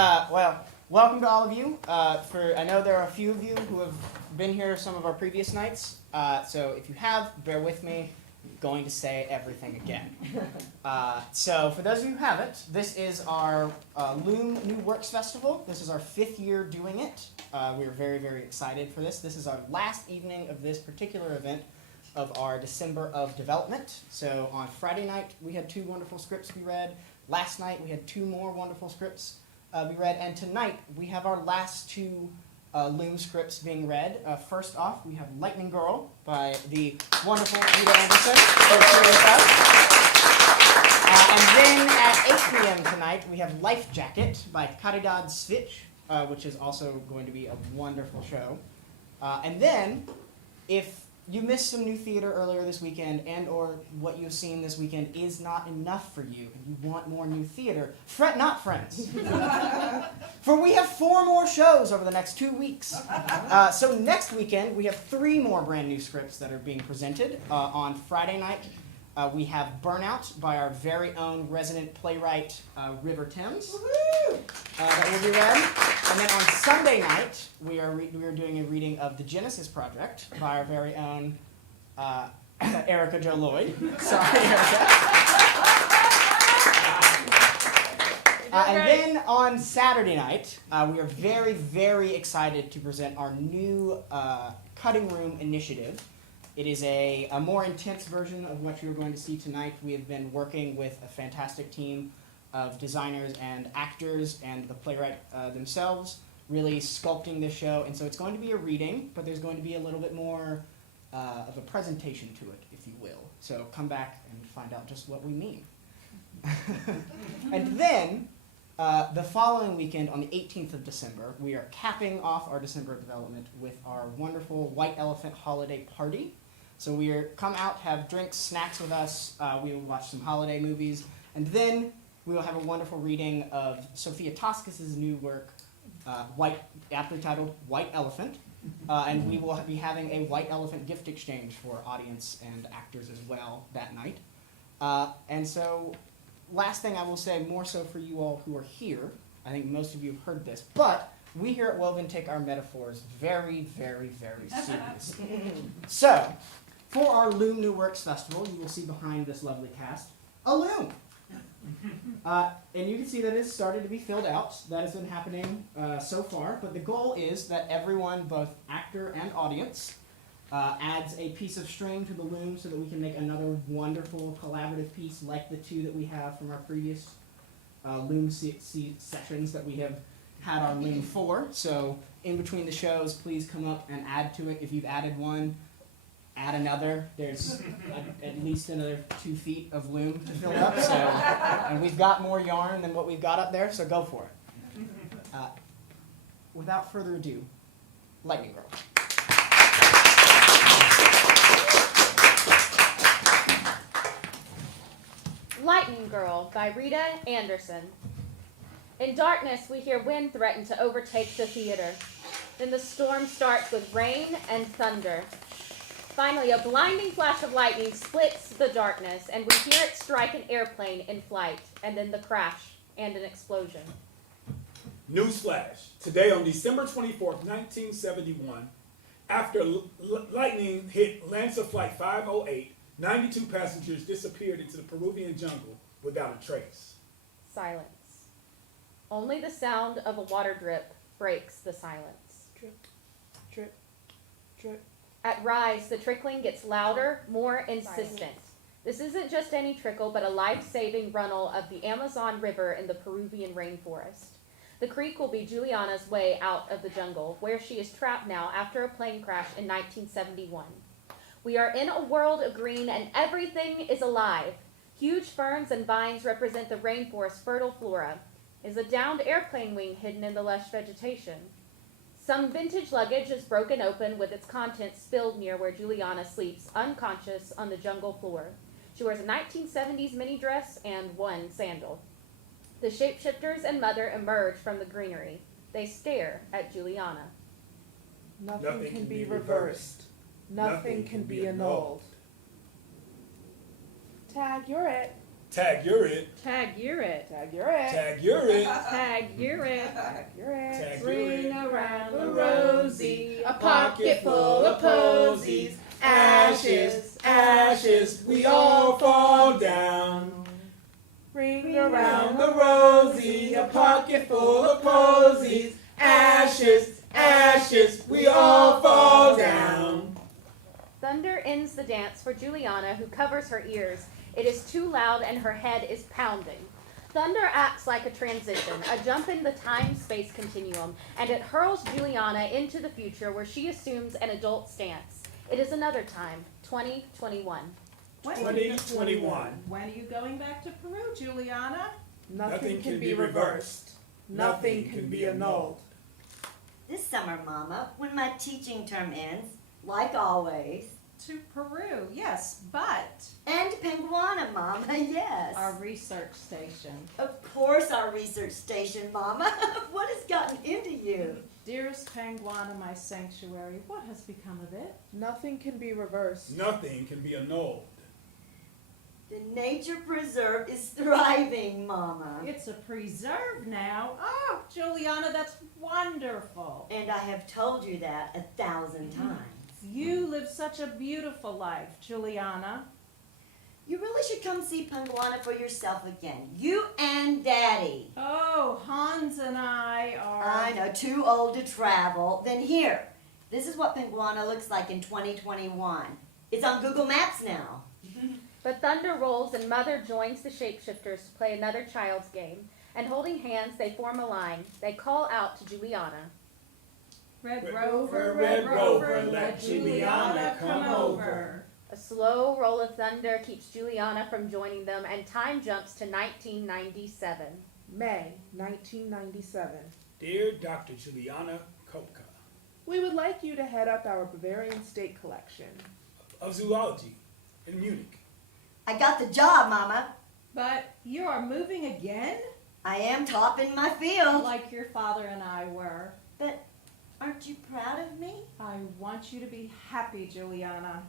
Well, welcome to all of you. I know there are a few of you who have been here some of our previous nights. So if you have, bear with me. I'm going to say everything again. So for those of you who haven't, this is our Loom New Works Festival. This is our 5th year doing it. We are very, very excited for this. This is our last evening of this particular event of our December of development. So on Friday night, we had 2 wonderful scripts we read. Last night, we had 2 more wonderful scripts we read. And tonight, we have our last 2 Loom scripts being read. First off, we have Lightning Girl by the wonderful Rita Anderson. And then at 8 p.m. tonight, we have Life Jacket by Caridad Svich, which is also going to be a wonderful show. And then, if you missed some new theater earlier this weekend, and or what you've seen this weekend is not enough for you, and you want more new theater, fret not, friends. For we have 4 more shows over the next 2 weeks. So next weekend, we have 3 more brand new scripts that are being presented. On Friday night, we have Burnout by our very own resident playwright, River Thames. That will be read. And then on Sunday night, we are doing a reading of The Genesis Project by our very own Erica Jo Lloyd. Sorry, Erica. And then on Saturday night, we are very, very excited to present our new Cutting Room initiative. It is a more intense version of what you're going to see tonight. We have been working with a fantastic team of designers and actors and the playwright themselves, really sculpting this show. And so it's going to be a reading, but there's going to be a little bit more of a presentation to it, if you will. So come back and find out just what we mean. And then, the following weekend, on the 18th of December, we are capping off our December development with our wonderful White Elephant Holiday Party. So come out, have drinks, snacks with us. We will watch some holiday movies. And then we will have a wonderful reading of Sophia Toskis's new work, aptly titled White Elephant. And we will be having a White Elephant gift exchange for audience and actors as well that night. And so, last thing I will say, more so for you all who are here, I think most of you have heard this, but we here at Woven take our metaphors very, very, very seriously. So, for our Loom New Works Festival, you will see behind this lovely cast a loom. And you can see that it's started to be filled out. That has been happening so far, but the goal is that everyone, both actor and audience, adds a piece of string to the loom so that we can make another wonderful collaborative piece like the 2 that we have from our previous Loom sessions that we have had on Loom 4. So in between the shows, please come up and add to it. If you've added one, add another. There's at least another 2 feet of loom to fill up. So, and we've got more yarn than what we've got up there, so go for it. Without further ado, Lightning Girl. Lightning Girl by Rita Anderson. In darkness, we hear wind threaten to overtake the theater. Then the storm starts with rain and thunder. Finally, a blinding flash of lightning splits the darkness, and we hear it strike an airplane in flight, and then the crash and an explosion. Newsflash. Today on December 24th, 1971, after lightning hit Lancer Flight 508, 92 passengers disappeared into the Peruvian jungle without a trace. Silence. Only the sound of a water drip breaks the silence. Drip, drip, drip. At Rise, the trickling gets louder, more insistent. This isn't just any trickle, but a life-saving runnel of the Amazon River in the Peruvian rainforest. The creek will be Juliana's way out of the jungle, where she is trapped now after a plane crash in 1971. We are in a world of green, and everything is alive. Huge ferns and vines represent the rainforest's fertile flora. Is a downed airplane wing hidden in the lush vegetation? Some vintage luggage is broken open with its contents spilled near where Juliana sleeps, unconscious on the jungle floor. She wears a 1970s mini dress and 1 sandal. The shapeshifters and mother emerge from the greenery. They stare at Juliana. Nothing can be reversed. Nothing can be annulled. Tag, you're it. Tag, you're it. Tag, you're it. Tag, you're it. Tag, you're it. Tag, you're it. Tag, you're it. Tag, you're Ring it. around the rosy, a pocket full of posies. Ashes, ashes, we all fall down. Ring Around the rosy, a pocket full of posies. Ashes, ashes, we all fall down. Thunder ends the dance for Juliana, who covers her ears. It is too loud and her head is pounding. Thunder acts like a transition, a jump in the time-space continuum, and it hurls Juliana into the future where she assumes an adult stance. It is another time, 2021. 2021. When are you going back to Peru, Juliana? Nothing can be reversed. Nothing can be annulled. This summer, Mama, when my teaching term ends, like always. To Peru, yes, but And Penguana, Mama, yes. our research station. Of course, our research station, Mama. What has gotten into you? Dearest Penguana, my sanctuary, what has become of it? Nothing can be reversed. Nothing can be annulled. The nature preserve is thriving, Mama. It's a preserve now. Oh, Juliana, that's wonderful. And I have told you that 1,000 times. You live such a beautiful life, Juliana. You really should come see Penguana for yourself again. You and Daddy. Oh, Hans and I are... I know, too old to travel. Then here, this is what Penguana looks like in 2021. It's on Google Maps now. But thunder rolls and Mother joins the shapeshifters to play another child's game. And holding hands, they form a line. They call out to Juliana. Red Rover, Rover, let Juliana come over. A slow roll of thunder keeps Juliana from joining them, and time jumps to 1997. May 1997. Dear Dr. Juliana Kopka We would like you to head up our Bavarian State Collection. of Zoology in Munich. I got the job, Mama. But you are moving again? I am top in my field. Like your father and I were. But aren't you proud of me? I want you to be happy, Juliana.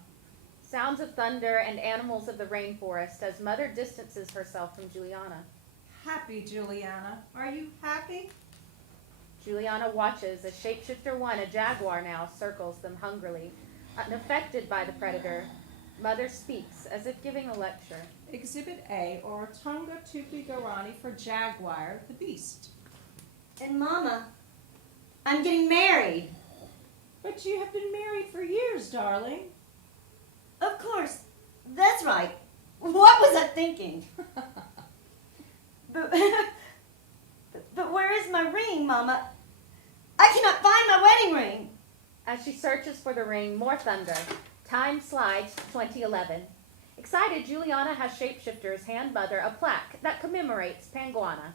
Sounds of thunder and animals of the rainforest as Mother distances herself from Juliana. Happy, Juliana. Are you happy? Juliana watches as Shapeshifter 1, a jaguar now, circles them hungrily. Unaffected by the predator, Mother speaks as if giving a lecture. Exhibit A, or Tunga Tupi Garani for Jaguar, the beast. And Mama, I'm getting married. But you have been married for years, darling. Of course. That's right. What was I thinking? But where is my ring, Mama? I cannot find my wedding ring. As she searches for the ring, more thunder. Time slides to 2011. Excited, Juliana has Shapeshifters hand Mother a plaque that commemorates Penguana.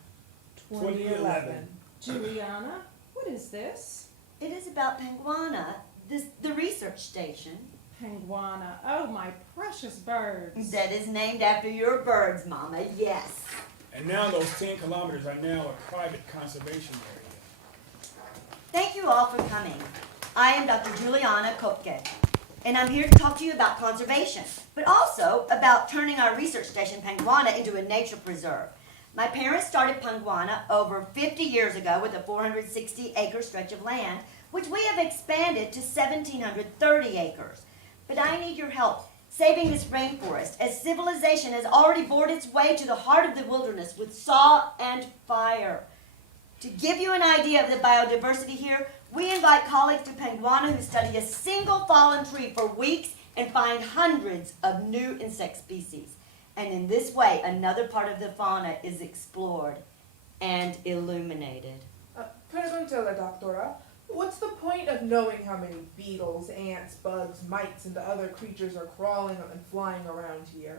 2011. Juliana, what is this? It is about Penguana, the research station. Penguana. Oh, my precious birds. That is named after your birds, Mama, yes. And now those 10 kilometers are now a private conservation area. Thank you all for coming. I am Dr. Juliana Kopke, and I'm here to talk to you about conservation, but also about turning our research station, Penguana, into a nature preserve. My parents started Penguana over 50 years ago with a 460-acre stretch of land, which we have expanded to 1,730 acres. But I need your help saving this rainforest, as civilization has already bored its way to the heart of the wilderness with saw and fire. To give you an idea of the biodiversity here, we invite colleagues to Penguana who study a single fallen tree for weeks and find hundreds of new insect species. And in this way, another part of the fauna is explored and illuminated. Preguntella, Doctora. What's the point of knowing how many beetles, ants, bugs, mites, and other creatures are crawling and flying around here?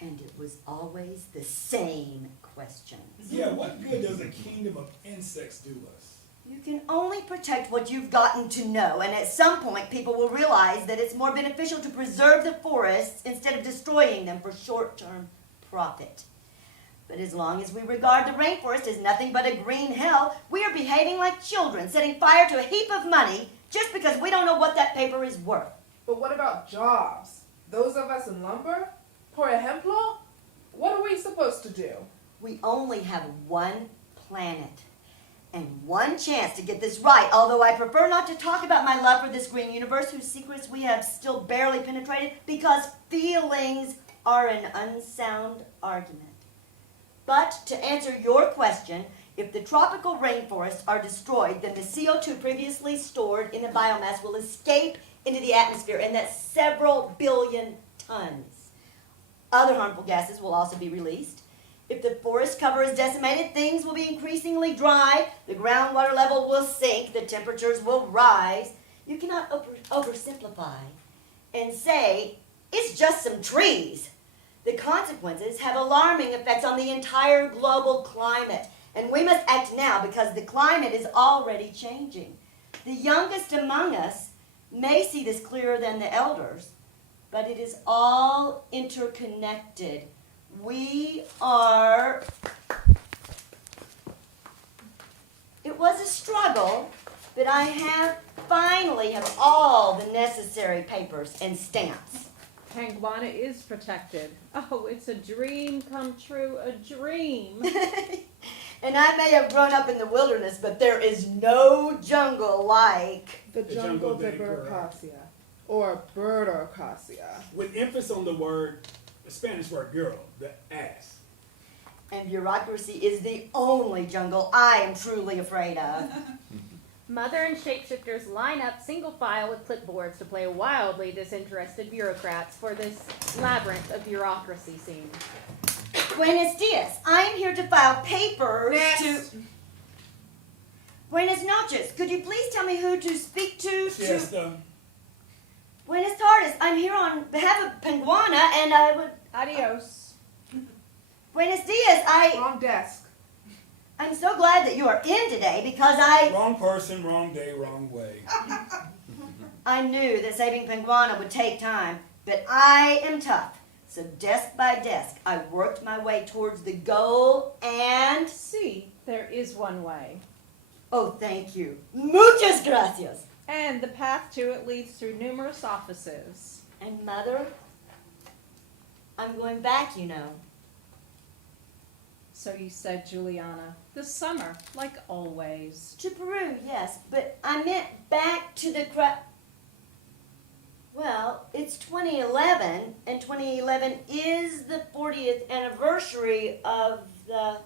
And it was always the same question. Yeah, what good does a kingdom of insects do us? You can only protect what you've gotten to know, and at some point people will realize that it's more beneficial to preserve the forests instead of destroying them for short-term profit. But as long as we regard the rainforest as nothing but a green hell, we are behaving like children, setting fire to a heap of money just because we don't know what that paper is worth. But what about jobs? Those of us in lumber? Por ejemplo? What are we supposed to do? We only have one planet and one chance to get this right, although I prefer not to talk about my love for this green universe whose secrets we have still barely penetrated because feelings are an unsound argument. But to answer your question, if the tropical rainforests are destroyed, then the CO2 previously stored in the biomass will escape into the atmosphere, and that's several billion tons. Other harmful gases will also be released. If the forest cover is decimated, things will be increasingly dry, the groundwater level will sink, the temperatures will rise. You cannot oversimplify and say, it's just some trees. The consequences have alarming effects on the entire global climate, and we must act now because the climate is already changing. The youngest among us may see this clearer than the elders, but it is all interconnected. It was a struggle, but I finally have all the necessary papers and stamps. Penguana is protected. Oh, it's a dream come true, a dream. And I may have grown up in the wilderness, but there is no jungle like The The jungle jungle de de Peru. Burcasia, or Birdorcasia. With emphasis on the Spanish word girl, the ass. And bureaucracy is the only jungle I am truly afraid of. Mother and shapeshifters line up single file with clipboards to play wildly disinterested bureaucrats for this labyrinth of bureaucracy scene. Buenos dias. I am here to file papers Next. to... Buenas noches. Could you please tell me who to speak to? Siesta. Buenas tardes. I'm here on behalf of Penguana, and I would... Adios. Buenos dias. Wrong desk. I'm so glad that you are in today because I Wrong person, wrong day, wrong way. knew that saving Penguana would take time, but I am tough. So desk by desk, I worked my way towards the goal and... See, there is one way. Oh, thank you. Muchas gracias. And the path to it leads through numerous offices. And Mother, I'm going back, you know. So you said, Juliana. This summer, like always. To Peru, yes, but I meant back to the Well, it's 2011, and 2011 is the 40th anniversary of the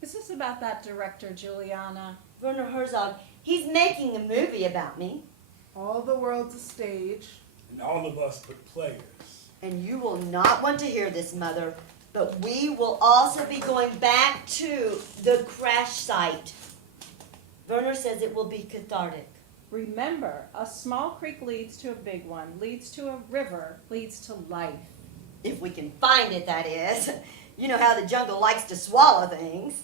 Is this about that director, Juliana? Werner Herzog. He's making a movie about me, All the world's a stage. And all of us but players. and you will not want to hear this, Mother, but we will also be going back to the crash site. Werner says it will be cathartic. Remember, a small creek leads to a big one, leads to a river, leads to life. If we can find it, that is. You know how the jungle likes to swallow things.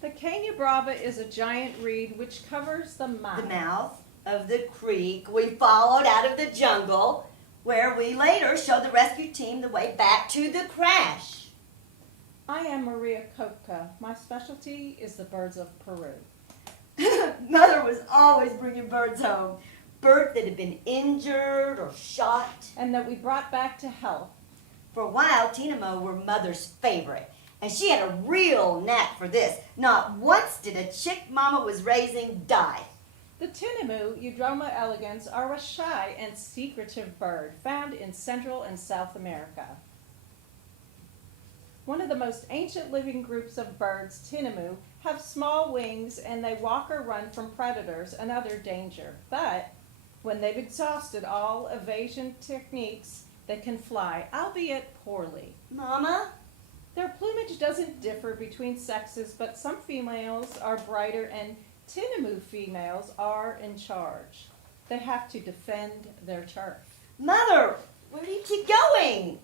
The Caña Brava is a giant reed which covers the mouth. The mouth of the creek we followed out of the jungle, where we later showed the rescue team the way back to the crash. I am Maria Kopka. My specialty is the birds of Peru. Mother was always bringing birds home. Birds that had been injured or shot. And that we brought back to health. For a while, Tinamo were Mother's favorite. And she had a real knack for this. Not once did a chick Mama was raising die. The Tinamou, Eudroma elegans, are a shy and secretive bird found in Central and South America. One of the most ancient living groups of birds, Tinamou, have small wings and they walk or run from predators and other danger. But when they've exhausted all evasion techniques, they can fly, albeit poorly. Mama? Their plumage doesn't differ between sexes, but some females are brighter and Tinamou females are in charge. They have to defend their turf. Mother, where do you keep going?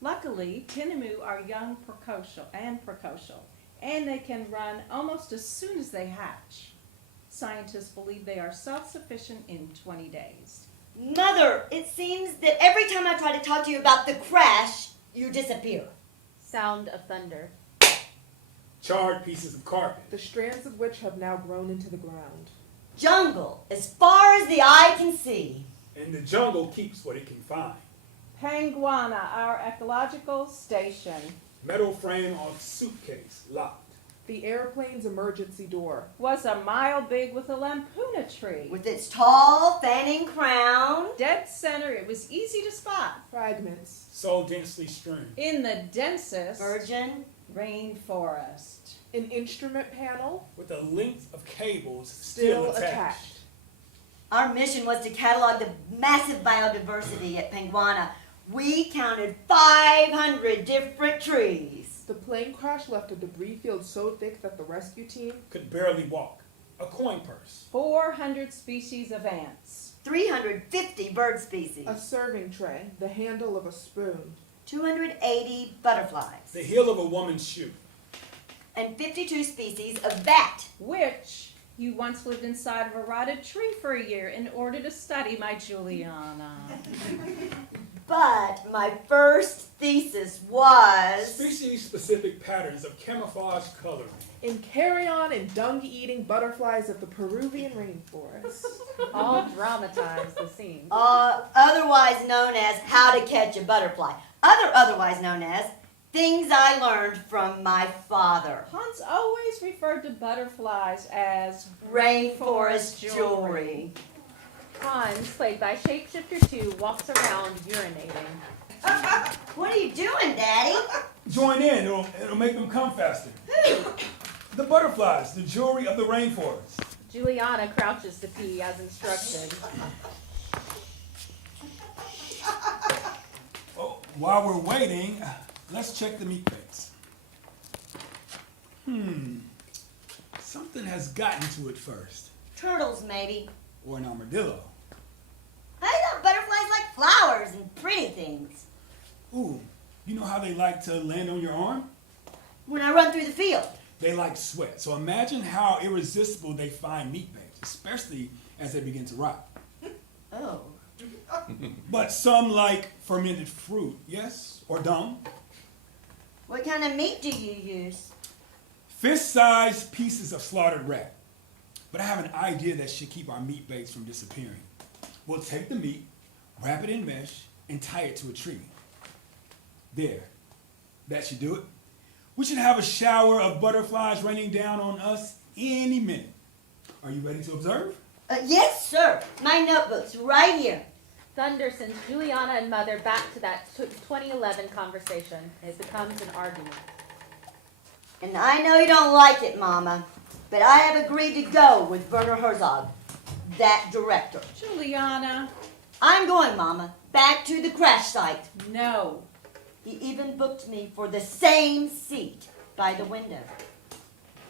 Luckily, Tinamou are young precocial, and they can run almost as soon as they hatch. Scientists believe they are self-sufficient in 20 days. Mother, it seems that every time I try to talk to you about the crash, you disappear. Sound of thunder. Charred pieces of carpet. The strands of which have now grown into the ground. Jungle, as far as the eye can see. And the jungle keeps what it can find. Penguana, our ecological station, Metal frame on suitcase, locked. The airplane's emergency door. was a mile big with a lampuna tree. With its tall, fanning crown. Dead center, it was easy to spot. Fragments. So densely strewn. In the densest Virgin. rainforest. An instrument panel. With a length of cables Still still attached. attached. Our mission was to catalog the massive biodiversity at Penguana. We counted 500 different trees. The plane crash left a debris field so thick that the rescue team. Could barely walk. A coin purse. 400 species of ants. 350 bird species. A serving tray. The handle of a spoon. 280 butterflies. The heel of a woman's shoe. And 52 species of bat. Which you once lived inside of a rotted tree for a year in order to study, my Juliana. But my first thesis was Species-specific patterns of camouflage coloring. In carrion and dung-eating butterflies of the Peruvian rainforest. All dramatize the scene. otherwise known as How to Catch a Butterfly. Otherwise known as Things I Learned from My Father. Hans always referred to butterflies as Rainforest jewelry. Hans, played by Shapeshifter 2, walks around urinating. What are you doing, Daddy? Join in, it'll make them come faster. The butterflies, the jewelry of the rainforest. Juliana crouches to pee as instructed. Oh, while we're waiting, let's check the meat crates. Something has gotten to it first. Turtles, maybe. Or an armadillo. I thought butterflies like flowers and pretty things. Ooh, you know how they like to land on your arm? When I run through the field. They like sweat. So imagine how irresistible they find meat baits, especially as they begin to rot. Oh. But some like fermented fruit, yes? Or dung? What kind of meat do you use? Fist-sized pieces of slaughtered rat. But I have an idea that should keep our meat baits from disappearing. We'll take the meat, wrap it in mesh, and tie it to a tree. There. That should do it. We should have a shower of butterflies raining down on us any minute. Are you ready to observe? Yes, sir. My notebook's right here. Thunder sends Juliana and Mother back to that 2011 conversation. It becomes an argument. And I know you don't like it, Mama, but I have agreed to go with Werner Herzog, that director. Juliana, I'm going, Mama, back to the crash site. no. He even booked me for the same seat by the window.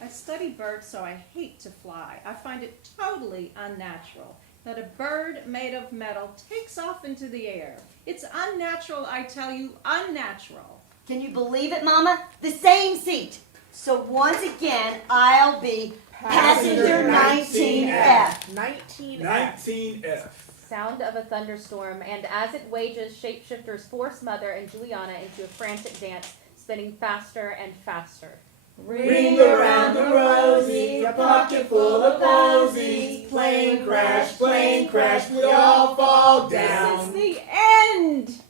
I study birds, so I hate to fly. I find it totally unnatural that a bird made of metal takes off into the air. It's unnatural, I tell you, unnatural. Can you believe it, Mama? The same seat. So once again, I'll be passenger 19F. 19F. 19F. Sound of a thunderstorm, and as it wages, shapeshifters force Mother and Juliana into a frantic dance, spinning faster and faster. Ring around the rosy, a pocket full of posies. Plane crash, we all fall down. This is the end!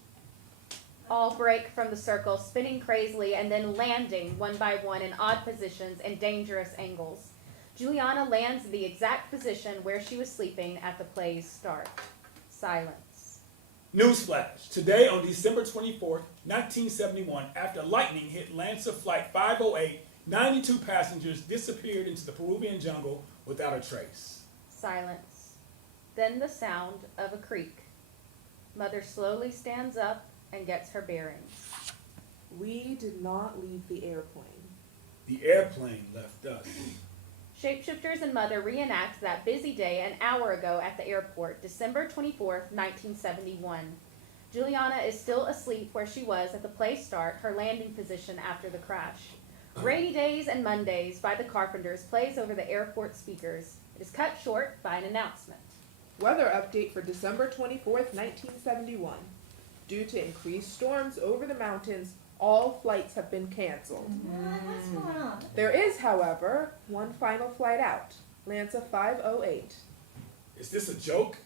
All break from the circle, spinning crazily and then landing one by one in odd positions and dangerous angles. Juliana lands in the exact position where she was sleeping at the play's start. Silence. Newsflash. Today on December 24th, 1971, after lightning hit Lancer Flight 508, 92 passengers disappeared into the Peruvian jungle without a trace. Silence. Then the sound of a creak. Mother slowly stands up and gets her bearings. We did not leave the airplane. The airplane left us. Shapeshifters and Mother reenact that busy day an hour ago at the airport, December 24th, 1971. Juliana is still asleep where she was at the play start, her landing position after the crash. Rainy Days and Mondays by the Carpenters plays over the airport speakers. It is cut short by an announcement. Weather update for December 24th, 1971. Due to increased storms over the mountains, all flights have been canceled. What's going on? There is, however, one final flight out, Lancer 508. Is this a joke?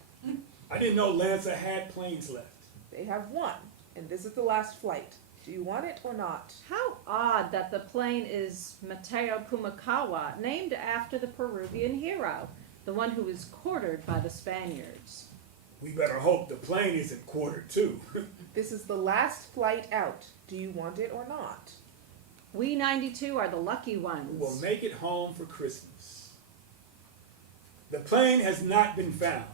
I didn't know Lancer had planes left. They have one. and this is the last flight. Do you want it or not? How odd that the plane is Mateo Pumakawa, named after the Peruvian hero, the one who was quartered by the Spaniards. We better hope the plane isn't quartered too. This is the last flight out. Do you want it or not? We 92 are the lucky We ones. will make it home for Christmas. The plane has not been found.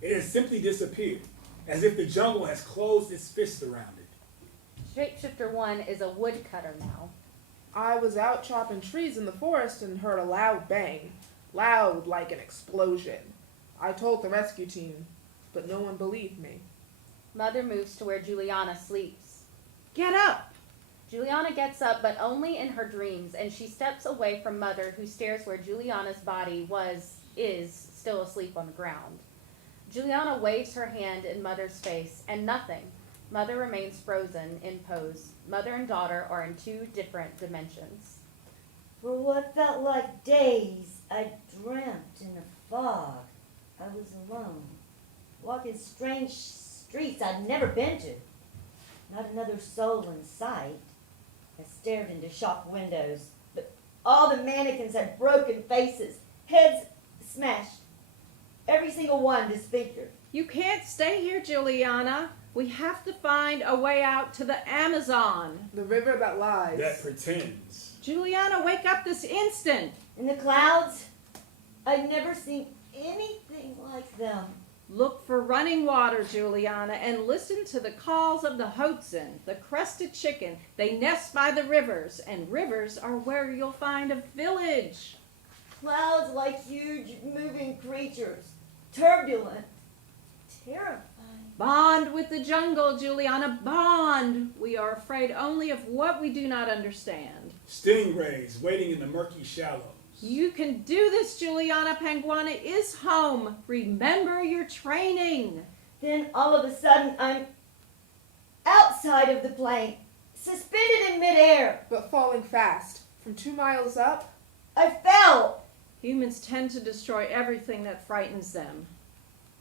It has simply disappeared, as if the jungle has closed its fist around it. Shapeshifter 1 is a woodcutter now. I was out chopping trees in the forest and heard a loud bang. Loud like an explosion. I told the rescue team, but no one believed me. Mother moves to where Juliana sleeps. Get up! Juliana gets up, but only in her dreams, and she steps away from Mother, who stares where Juliana's body is still asleep on the ground. Juliana waves her hand in Mother's face, and nothing. Mother remains frozen in pose. Mother and daughter are in two different dimensions. For what felt like days, I dreamt in a fog. I was alone, walking strange streets I'd never been to. Not another soul in sight. I stared into shop windows, but all the mannequins had broken faces, heads smashed, every single one disfigured. You can't stay here, Juliana. We have to find a way out to the Amazon. The river that lies. That pretends. Juliana, wake up this instant. In the clouds, I'd never seen anything like them. Look for running water, Juliana, and listen to the calls of the hoatzin, the crested chicken. They nest by the rivers, and rivers are where you'll find a village. Clouds like huge moving creatures, turbulent, terrifying. Bond with the jungle, Juliana, bond. We are afraid only of what we do not understand. Stingrays waiting in the murky shallows. You can do this, Juliana. Panguana is home. Remember your training. Then all of a sudden, I'm outside of the plane, suspended in midair. But falling fast. From 2 miles up, I fell. Humans tend to destroy everything that frightens them.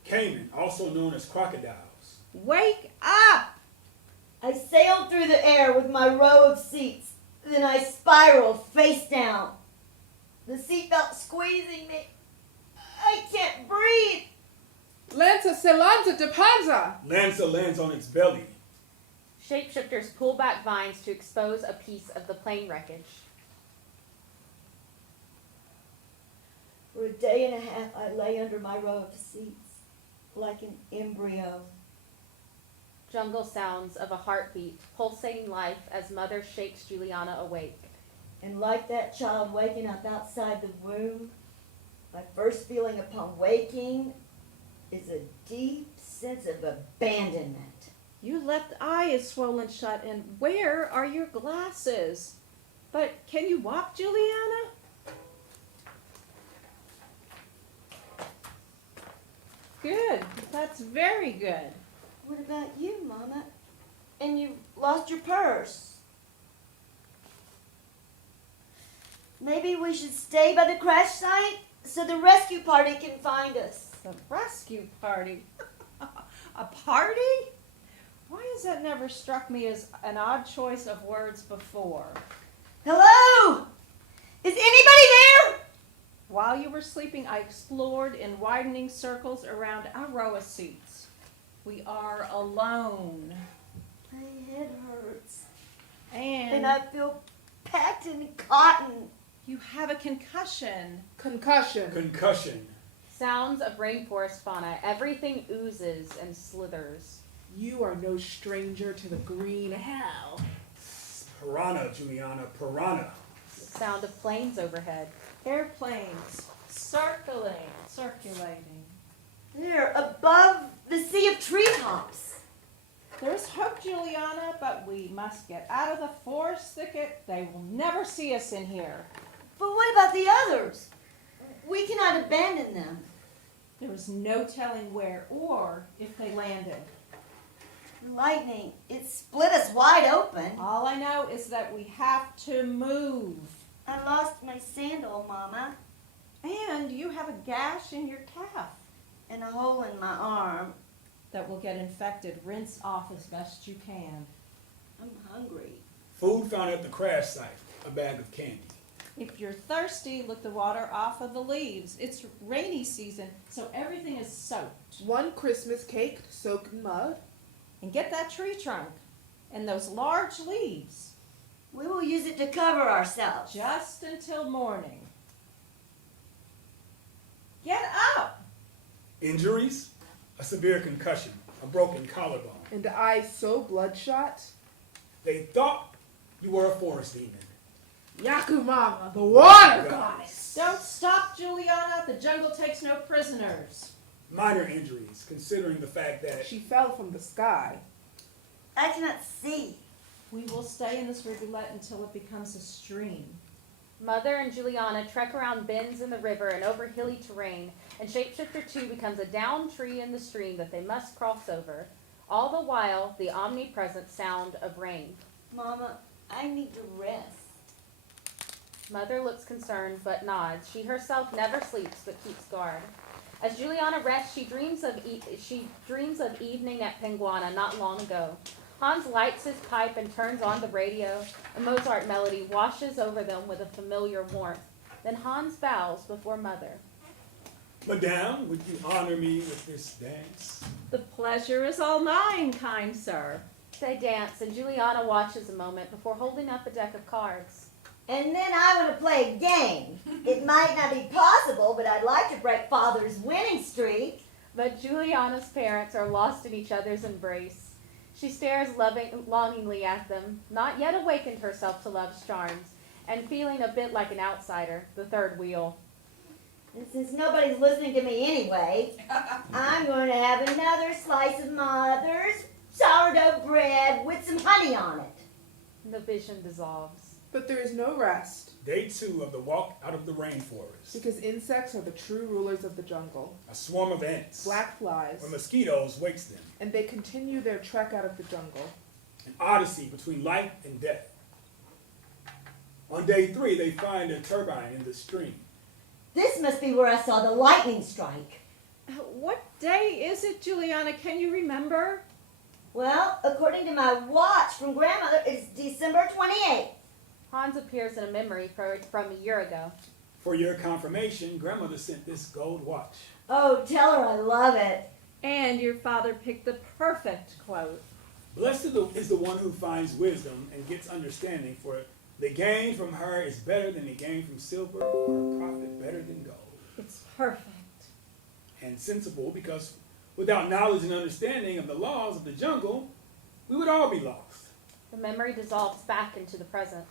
Caiman, also known as crocodiles. Wake up! I sailed through the air with my row of seats. Then I spiraled face down. The seatbelt squeezing me. I can't breathe. Lanza se lanza de panza. Lanza lands on its belly. Shapeshifters pull back vines to expose a piece of the plane wreckage. For a day and a half, I lay under my row of seats, like an embryo. Jungle sounds of a heartbeat, pulsating life as Mother shakes Juliana awake. And like that child waking up outside the womb, my first feeling upon waking is a deep sense of abandonment. Your left eye is swollen shut, and where are your glasses? But can you walk, Juliana? Good. That's very good. What about you, Mama? And you lost your purse. Maybe we should stay by the crash site so the rescue party can find us. The rescue party. A party? Why has that never struck me as an odd choice of words before? Hello? Is anybody there? While you were sleeping, I explored in widening circles around our row of seats. We are alone. My head hurts. And And I feel packed in cotton. you have a concussion. Concussion. Concussion. Sounds of rainforest fauna. Everything oozes and slithers. You are no stranger to the green hell. Piranha, Juliana, piranha. Sound of planes overhead. Airplanes circulating. There, above the sea of treetops. There's hope, Juliana, but we must get out of the forest thicket. They will never see us in here. But what about the others? We cannot abandon them. There is no telling where or if they landed. Lightning, it split us wide open. All I know is that we have to move. I lost my sandal, Mama, And you have a gash in your calf. and a hole in my arm. that will get infected. Rinse off as best you can. I'm hungry. Food found at the crash site, a bag of candy. If you're thirsty, look the water off of the leaves. It's rainy season, so everything is soaked. One Christmas cake soaked in mud. And get that tree trunk and those large leaves We will use it to cover ourselves. just until morning. Get up! Injuries? A severe concussion, a broken collarbone. And eyes so bloodshot. They thought you were a forest demon. Yakumama, the water goddess. Don't stop, Juliana. The jungle takes no prisoners. Minor injuries, considering the fact that She fell from the sky. I cannot see. We will stay in this rivulet until it becomes a stream. Mother and Juliana trek around bends in the river and over hilly terrain, and Shapeshifter 2 becomes a downed tree in the stream that they must cross over. All the while, the omnipresent sound of rain. Mama, I need to rest. Mother looks concerned but nods. She herself never sleeps but keeps guard. As Juliana rests, she dreams of evening at Penguana not long ago. Hans lights his pipe and turns on the radio. A Mozart melody washes over them with a familiar warmth. Then Hans bows before Mother. Madame, would you honor me with this dance? The pleasure is all mine, kind sir. They dance, and Juliana watches a moment before holding up a deck of cards. And then I want to play a game. It might not be possible, but I'd like to break Father's winning streak. But Juliana's parents are lost in each other's embrace. She stares longingly at them, not yet awakened herself to love's charms, and feeling a bit like an outsider, the third wheel. And since nobody's listening to me anyway, I'm going to have another slice of Mother's sourdough bread with some honey on it. The vision dissolves. But there is no rest, Day 2 of the walk out of the rainforest. because insects are the true rulers of the jungle. A swarm of ants, Black flies, or mosquitoes, wakes them. and they continue their trek out of the jungle. An odyssey between life and death. On day 3, they find a turbine in the stream. This must be where I saw the lightning strike. What day is it, Juliana? Can you remember? Well, according to my watch from Grandmother, it's December 28th. Hans appears in a memory from a year ago. For your confirmation, Grandmother sent this gold watch. Oh, tell her I love it. And your father picked the perfect quote. Blessed is the one who finds wisdom and gets understanding, for the gain from her is better than the gain from silver, or a profit better than gold. It's perfect. And sensible, because without knowledge and understanding of the laws of the jungle, we would all be lost. The memory dissolves back into the present.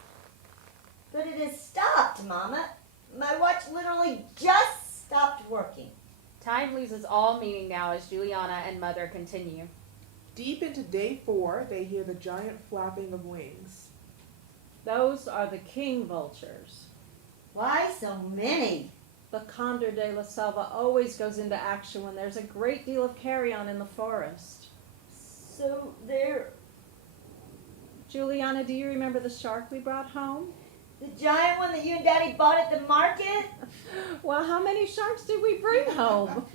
But it has stopped, Mama. My watch literally just stopped working. Time loses all meaning now as Juliana and Mother continue. Deep into day 4, they hear the giant flapping of wings. Those are the king vultures. Why so many? The Condor de la Selva always goes into action when there's a great deal of carrion in the forest. So they're Juliana, do you remember the shark we brought home? the giant one that you and Daddy bought at the market? Well, how many sharks did we bring home?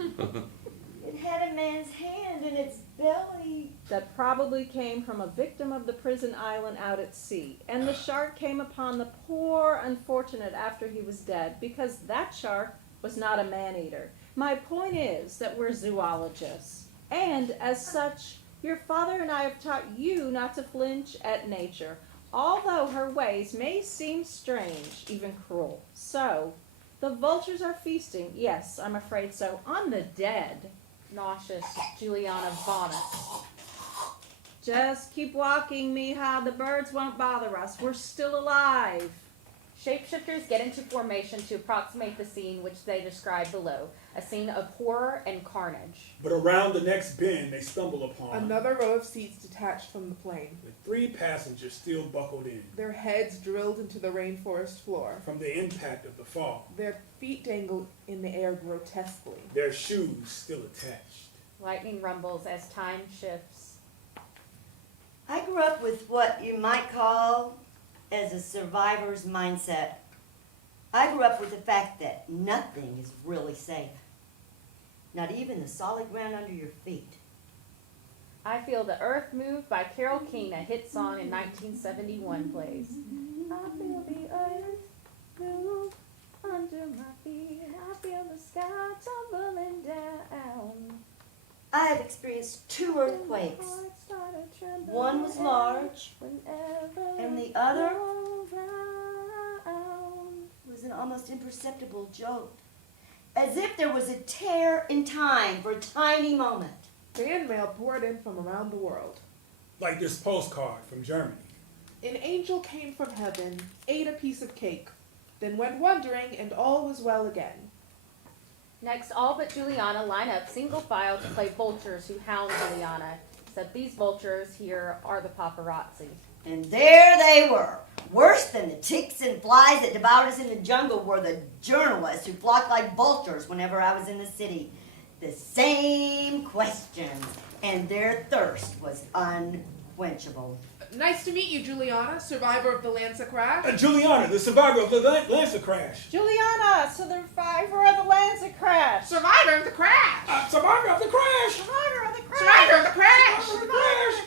It had a man's hand in its belly. That probably came from a victim of the prison island out at sea. And the shark came upon the poor unfortunate after he was dead, because that shark was not a man-eater. My point is that we're zoologists. And as such, your father and I have taught you not to flinch at nature, although her ways may seem strange, even cruel. So, the vultures are feasting, yes, I'm afraid so, on the dead. Nauseous, Juliana vomits. Just keep walking, Mija. The birds won't bother us. We're still alive. Shapeshifters get into formation to approximate the scene which they describe below, a scene of horror and carnage. But around the next bend, they stumble upon Another row of seats detached from the plane, the 3 passengers still buckled in their heads drilled into the rainforest floor. from the impact of the fall. Their feet dangle in the air grotesquely. Their shoes still attached. Lightning rumbles as time shifts. I grew up with what you might call as a survivor's mindset. I grew up with the fact that nothing is really safe. Not even the solid ground under your feet. I Feel the Earth Move by Carole King, a hit song in 1971 plays. I feel the earth move under my feet. I feel the sky tumbling down. I have experienced 2 earthquakes. One was large, and the other was an almost imperceptible jolt, as if there was a tear in time for a tiny moment. Fan mail poured in from around the world. Like this postcard from Germany. An angel came from heaven, ate a piece of cake, then went wandering, and all was well again. Next, all but Juliana line up single file to play vultures who hound Juliana. Except these vultures here are the paparazzi. And there they were. Worse than the ticks and flies that devoured us in the jungle were the journalists who flocked like vultures whenever I was in the city. The same questions, and their thirst was unquenchable. Nice to meet you, Juliana, survivor of the Lanza crash. Juliana, the survivor of the Lancer crash. Juliana, survivor of the Lanza crash. Survivor of the crash! Survivor of the crash. Survivor of the crash. Survivor of the crash! Survivor of the crash.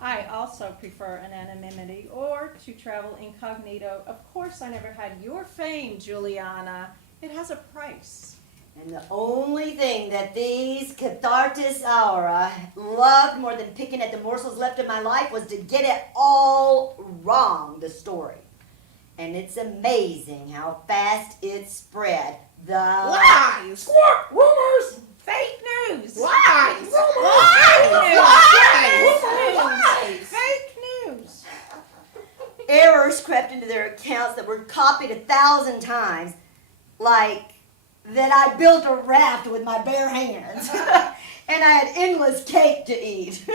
I also prefer an anonymity or to travel incognito. Of course, I never had your fame, Juliana. It has a price. And the only thing that these cathartis aura loved more than picking at the morsels left of my life was to get it all wrong, the story. And it's amazing how fast it spread. The Lies! Squawk! Rumors! Fake news. Lies! Lies. Fake news. errors crept into their accounts that were copied 1,000 times, like that I built a raft with my bare hands and I had endless cake to eat.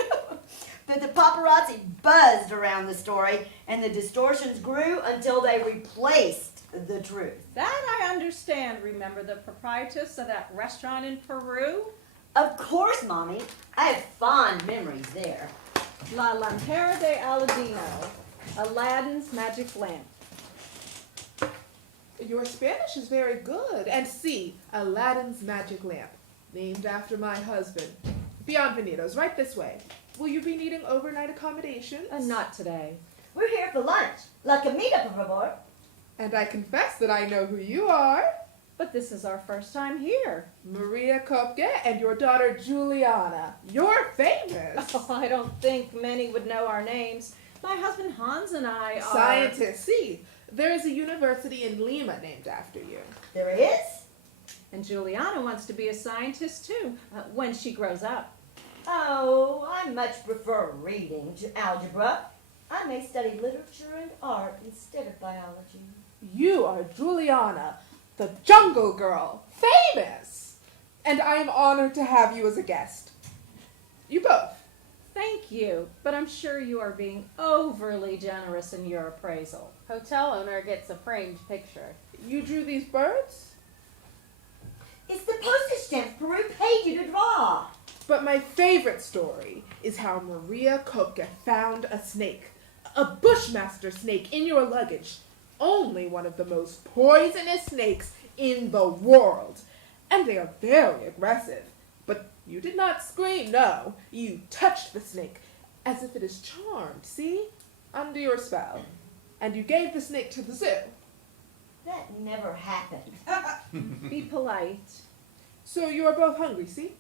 But the paparazzi buzzed around the story and the distortions grew until they replaced the truth. That I understand. Remember the proprietress of that restaurant in Peru? Of course, Mommy. I have fond memories there. La Lampera de Aladino, Aladdin's magic lamp. Your Spanish is very good. And see, Aladdin's magic lamp, named after my husband. Bienvenidos, right this way. Will you be needing overnight accommodations? Not today. We're here for lunch. La comida, por favor. And I confess that I know who you are. But this is our first time here. Maria Kopke and your daughter Juliana. You're famous. Oh, I don't think many would know our names. My husband Hans and I are... Scientists. See, there is a university in Lima named after you. There is? And Juliana wants to be a scientist too, when she grows up. Oh, I much prefer reading to algebra. I may study literature and art instead of biology. You are Juliana, the Jungle Girl, famous! And I am honored to have you as a guest. You both. Thank you, but I'm sure you are being overly generous in your appraisal. Hotel owner gets a framed picture. You drew these birds? It's the postage stamps Peru paid you to draw. But my favorite story is how Maria Kopke found a snake, a bushmaster snake in your luggage. Only one of the most poisonous snakes in the world. And they are very aggressive. But you did not scream, no. You touched the snake as if it is charmed, see? Under your spell. And you gave the snake to the zoo. That never happened. Be polite. So you are both hungry, see?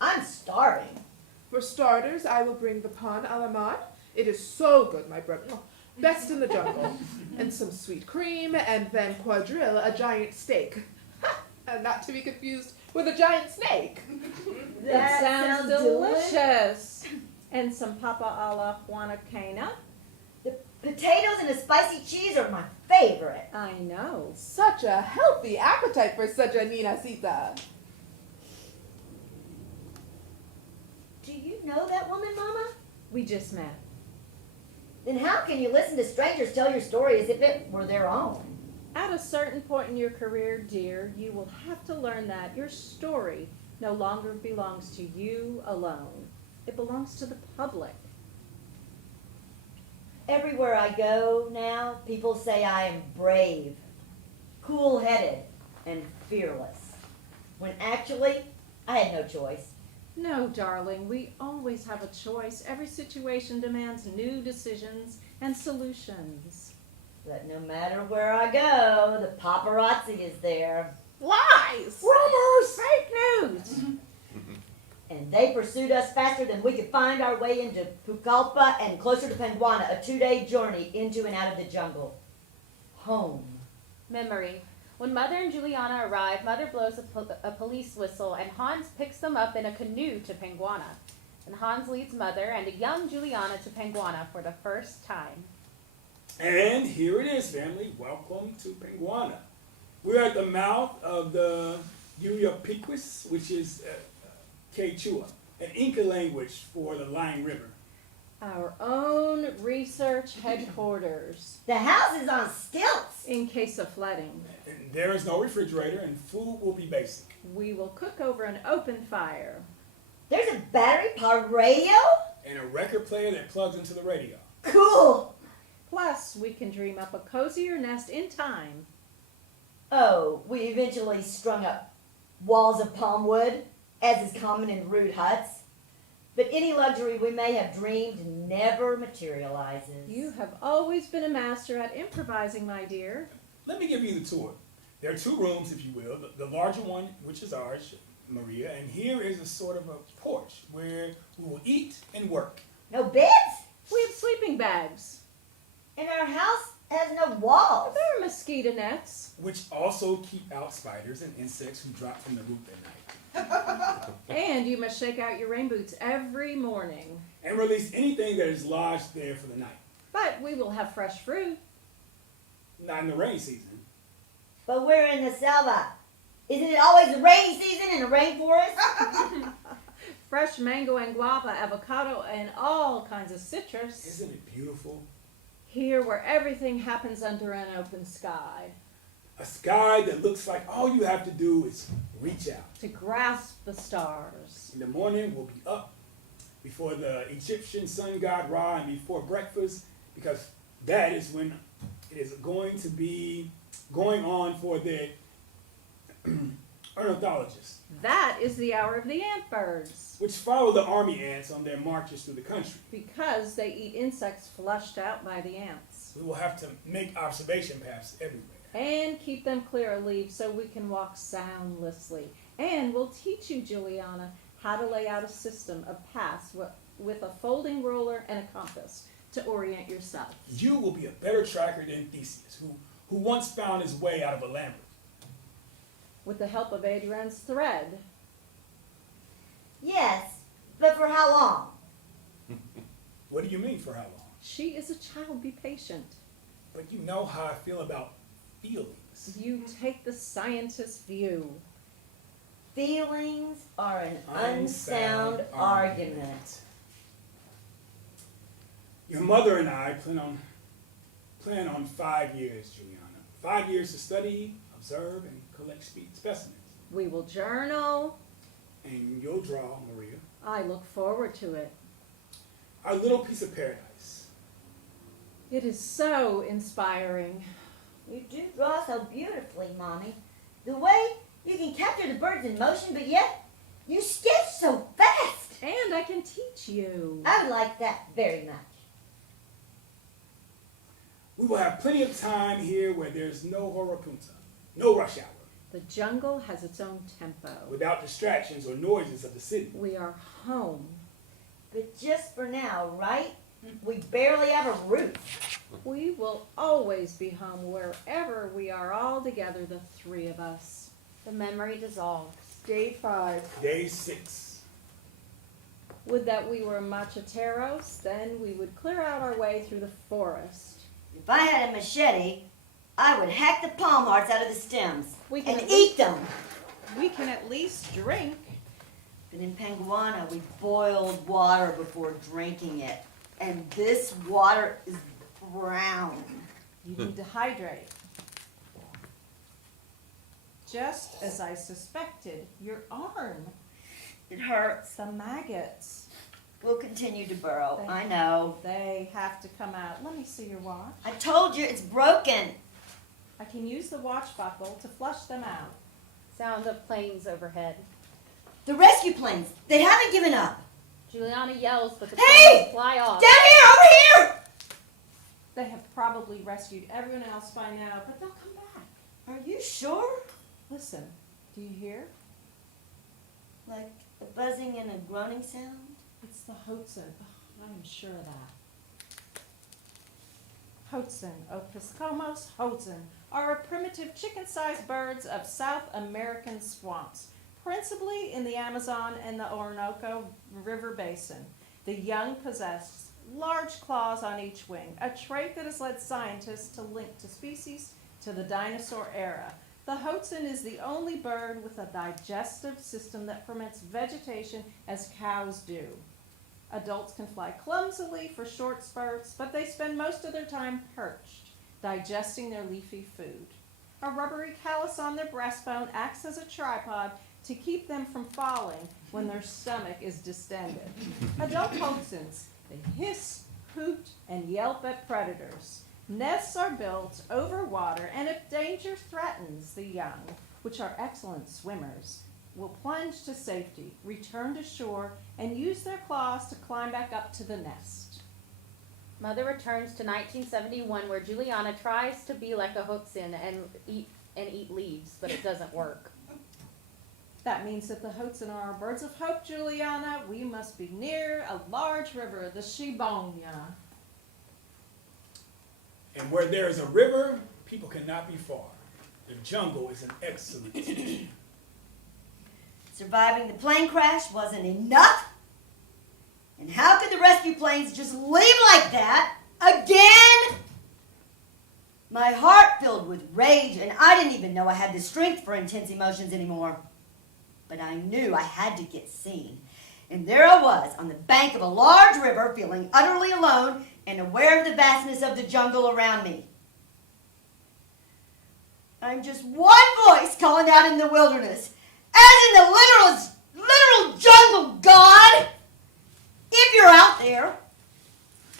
I'm starving. For starters, I will bring the pan a la mode. It is so good, my brother. Best in the jungle. And some sweet cream, and then quadrille, a giant steak. And not to be confused with a giant snake. That sounds delicious. And some papa a la Juanacana. The potatoes and the spicy cheese are my favorite. I know. Such a healthy appetite for such a ninacita. Do you know that woman, Mama? We just met. Then how can you listen to strangers tell your story as if it were their own? At a certain point in your career, dear, you will have to learn that your story no longer belongs to you alone. It belongs to the public. Everywhere I go now, people say I am brave, cool-headed, and fearless. When actually, I had no choice. No, darling, we always have a choice. Every situation demands new decisions and solutions. But no matter where I go, the paparazzi is there. Lies! Rumors! Fake news! And they pursued us faster than we could find our way into Pucallpa and closer to Penguana, a 2-day journey into and out of the jungle. Home. Memory. When Mother and Juliana arrive, Mother blows a police whistle and Hans picks them up in a canoe to Penguana. And Hans leads Mother and a young Juliana to Penguana for the first time. And here it is, family. Welcome to Penguana. We're at the mouth of the Uyapiquis, which is Quechua, an Inca language for the Lion River. Our own research headquarters The house is on stilts. in case of flooding. And there is no refrigerator, and food will be basic. We will cook over an open fire. There's a battery-powered radio? And a record player that plugs into the radio. Cool. Plus, we can dream up a cozier nest in time. Oh, we eventually strung up walls of palm wood, as is common in rude huts. But any luxury we may have dreamed never materializes. You have always been a master at improvising, my dear. Let me give you the tour. There are 2 rooms, if you will. The larger one, which is ours, Maria, and here is a sort of a porch where we will eat and work. No beds? We have sleeping bags. And our house has no walls. There are mosquito nets. Which also keep out spiders and insects who drop from the roof at night. And you must shake out your rain boots every morning. And release anything that is lodged there for the night. But we will have fresh fruit. Not in the rainy season. But we're in the selva. Isn't it always the rainy season in the rainforest? Fresh mango and guava, avocado, and all kinds of citrus. Isn't it beautiful? Here where everything happens under an open sky. A sky that looks like all you have to do is reach out. To grasp the stars. In the morning, we'll be up before the Egyptian sun god Ra and before breakfast, because that is when it is going to be going on for the ornithologists, That is the hour of the ant birds. which follow the army ants on their marches through the country. Because they eat insects flushed out by the ants. We will have to make observation paths everywhere. And keep them clear of leaves so we can walk soundlessly. And we'll teach you, Juliana, how to lay out a system of paths with a folding ruler and a compass to orient yourself. You will be a better tracker than Theseus, who once found his way out of a labyrinth. With the help of Adrian's thread. Yes, but for how long? What do you mean, for how long? She is a child, be patient. But you know how I feel about feelings. You take the scientist view. Feelings are an unsound argument. Your mother and I plan on 5 years, Juliana. 5 years to study, observe, and collect specimens. We will journal. And you'll draw, Maria, I look forward to it. our little piece of paradise. It is so inspiring. You do draw so beautifully, Mommy. The way you can capture the birds in motion, but yet you sketch so fast. And I can teach you. I would like that very much. We will have plenty of time here where there's no hora punta, no rush hour, The jungle has its own tempo. without distractions or noises of the city. We are home. But just for now, right? We barely have a roof. We will always be home wherever we are all together, the 3 of us. The memory dissolves. Day 5. Day 6. Would that we were macheteros, then we would clear out our way through the forest. If I had a machete, I would hack the palm hearts out of the stems We can and at eat them. We can at least drink. But in Penguana, we boiled water before drinking it. And this water is brown. You need to hydrate. Just as I suspected, your arm, It hurts. the maggots, We'll continue to burrow. I know. they have to come out. Let me see your watch. I told you it's broken. I can use the watch buckle to flush them out. Sound of planes overhead. The rescue planes, they haven't given up. Juliana yells, but the Hey! planes fly off. Down here, over here! They have probably rescued everyone else by now, but they'll come back. Are you sure? Listen, do you hear? Like a buzzing and a groaning sound? It's the Hoatzin. I'm sure of that. Hoatzin, Opiscomos Hoatzin, are a primitive chicken-sized birds of South American swamps, principally in the Amazon and the Orinoco River Basin. The young possess large claws on each wing, a trait that has led scientists to link to species to the dinosaur era. The Hoatzin is the only bird with a digestive system that ferments vegetation as cows do. Adults can fly clumsily for short spurts, but they spend most of their time perched, digesting their leafy food. A rubbery callus on their breastbone acts as a tripod to keep them from falling when their stomach is distended. Adult Hoatzins, they hiss, hoot, and yelp at predators. Nests are built over water, and if danger threatens the young, which are excellent swimmers, will plunge to safety, return to shore, and use their claws to climb back up to the nest. Mother returns to 1971, where Juliana tries to be like a Hoatzin and eat leaves, but it doesn't work. That means that the Hoatzin are our birds of hope, Juliana. We must be near a large river, the Shibonya. And where there is a river, people cannot be far. The jungle is an excellent teacher. Surviving the plane crash wasn't enough? And how could the rescue planes just leave like that? Again? My heart filled with rage, and I didn't even know I had the strength for intense emotions anymore. But I knew I had to get seen. And there I was, on the bank of a large river, feeling utterly alone and aware of the vastness of the jungle around me. I'm just one voice calling out in the wilderness, as in the literal jungle, God! If you're out there,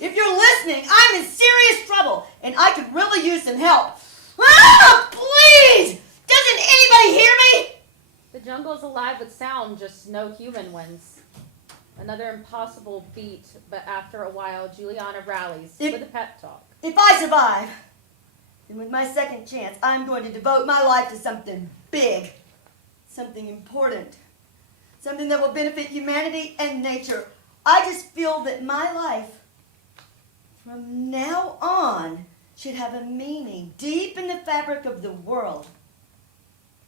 if you're listening, I'm in serious trouble, and I could really use some help. Ah, please! Doesn't anybody hear me? The jungle is alive with sound, just no human ones. Another impossible feat, but after a while, Juliana rallies with a pep talk. If I survive, then with my second chance, I'm going to devote my life to something big, something important, something that will benefit humanity and nature. I just feel that my life, from now on, should have a meaning deep in the fabric of the world.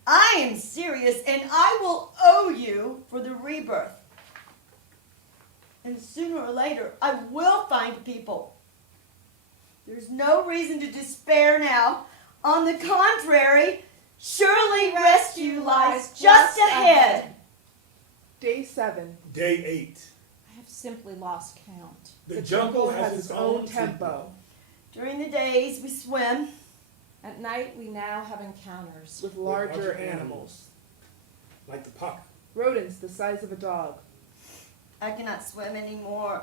I am serious, and I will owe you for the rebirth. And sooner or later, I will find people. There's no reason to despair now. On the contrary, surely rescue lies just ahead. Day 7. Day 8. I have simply lost count. The jungle has its own tempo. During the days, we swim. At night, we now have encounters. With larger animals. Like the pocket. Rodents the size of a dog. I cannot swim anymore.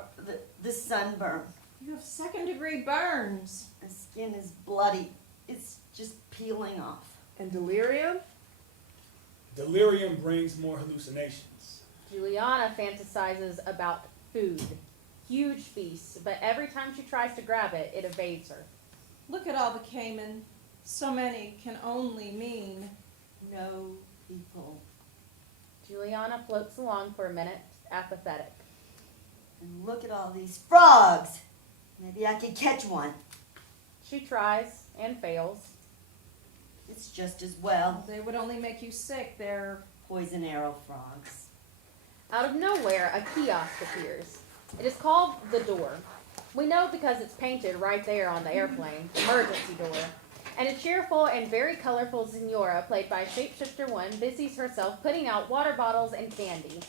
The sunburn. You have second-degree burns. My skin is bloody. It's just peeling off. And delirium? Delirium brings more hallucinations. Juliana fantasizes about food. Huge feasts, but every time she tries to grab it, it evades her. Look at all the caiman. So many can only mean No people. Juliana floats along for a minute, apathetic. And look at all these frogs. Maybe I could catch one. She tries and fails. It's just as well. they would only make you sick. They're Poison arrow frogs. Out of nowhere, a kiosk appears. It is called the Door. We know because it's painted right there on the airplane, emergency door. And a cheerful and very colorful Senora, played by Shapeshifter 1, busies herself putting out water bottles and candy.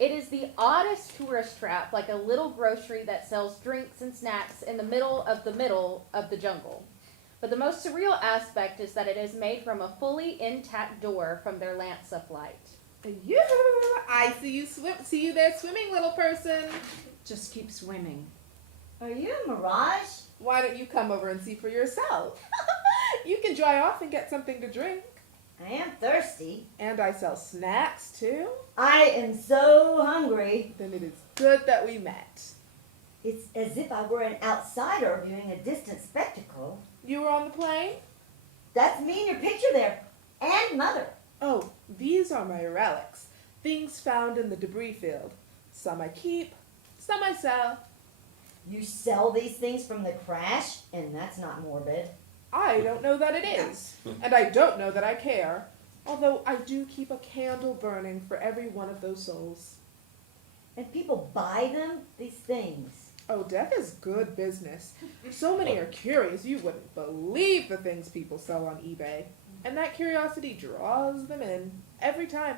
It is the oddest tourist trap, like a little grocery that sells drinks and snacks in the middle of the jungle. But the most surreal aspect is that it is made from a fully intact door from their lamp light. Yeah, I see you swim. See you there swimming, little person. just keep swimming. Are you a mirage? Why don't you come over and see for yourself? You can dry off and get something to drink. I am thirsty. And I sell snacks too. I am so hungry. Then it is good that we met. It's as if I were an outsider viewing a distant spectacle. You were on the plane? That's me in your picture there. And Mother. Oh, these are my relics. Things found in the debris field. Some I keep, some I sell. You sell these things from the crash? And that's not morbid. I don't know that it is. And I don't know that I care. Although I do keep a candle burning for every one of those souls. And people buy them, these things. Oh, death is good business. So many are curious, you wouldn't believe the things people sell on eBay. And that curiosity draws them in every time.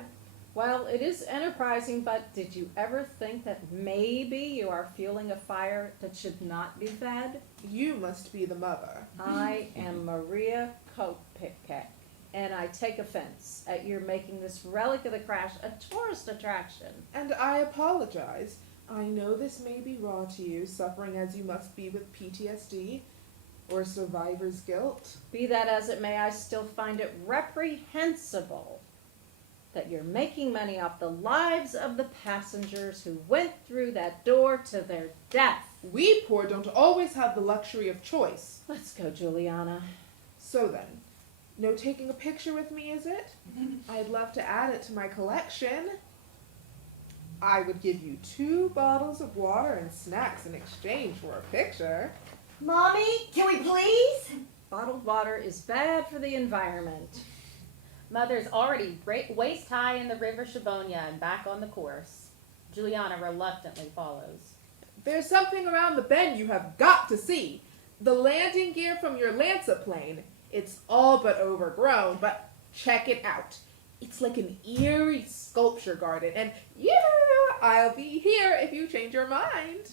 Well, it is enterprising, but did you ever think that maybe you are fueling a fire that should not be fed? You must be the mother. I am Maria Kopicek, and I take offense at your making this relic of the crash a tourist attraction. And I apologize. I know this may be raw to you, suffering as you must be with PTSD or survivor's guilt. Be that as it may, I still find it reprehensible that you're making money off the lives of the passengers who went through that door to their death. We poor don't always have the luxury of choice. Let's go, Juliana. So then, no taking a picture with me, is it? I'd love to add it to my collection. I would give you 2 bottles of water and snacks in exchange for a picture. Mommy, can we please? Bottled water is bad for the environment. Mother's already waist high in the River Shabonia and back on the course. Juliana reluctantly follows. There's something around the bend you have got to see. The landing gear from your Lanza plane. It's all but overgrown, but check it out. It's like an eerie sculpture garden, and yeah, I'll be here if you change your mind.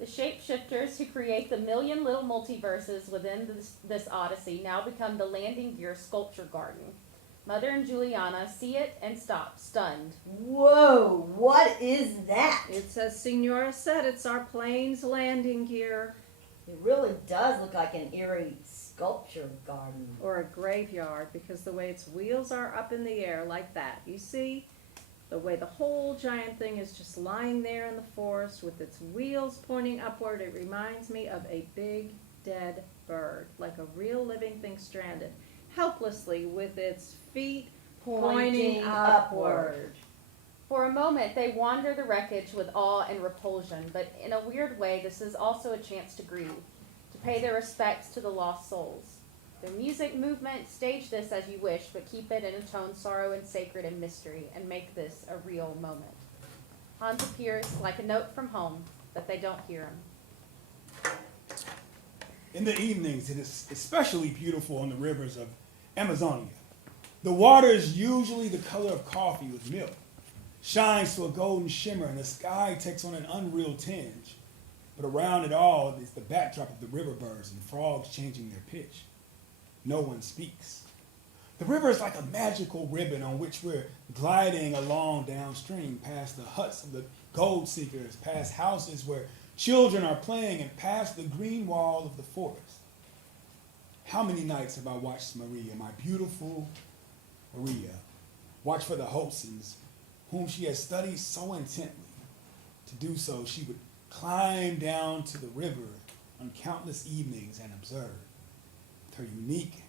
The shapeshifters who create the million little multiverses within this odyssey now become the landing gear sculpture garden. Mother and Juliana see it and stop, stunned. Whoa, what is that? It's as Signora said, it's our plane's landing gear. It really does look like an eerie sculpture garden. Or a graveyard, because the way its wheels are up in the air like that. You see? The way the whole giant thing is just lying there in the forest with its wheels pointing upward. It reminds me of a big dead bird, like a real living thing stranded, helplessly with its feet pointing upward. For a moment, they wander the wreckage with awe and repulsion, but in a weird way, this is also a chance to grieve, to pay their respects to the lost souls. Their music movement, stage this as you wish, but keep it in a tone sorrow and sacred and mystery, and make this a real moment. Hans appears like a note from home, but they don't hear him. In the evenings, it is especially beautiful on the rivers of Amazonia. The water is usually the color of coffee with milk, shines to a golden shimmer, and the sky takes on an unreal tinge. But around it all is the backdrop of the river birds and frogs changing their pitch. No one speaks. The river is like a magical ribbon on which we're gliding along downstream, past the huts of the gold seekers, past houses where children are playing, and past the green wall of the forest. How many nights have I watched Maria, my beautiful Maria, watch for the Hobsons, whom she has studied so intently. To do so, she would climb down to the river on countless evenings and observe, with her unique,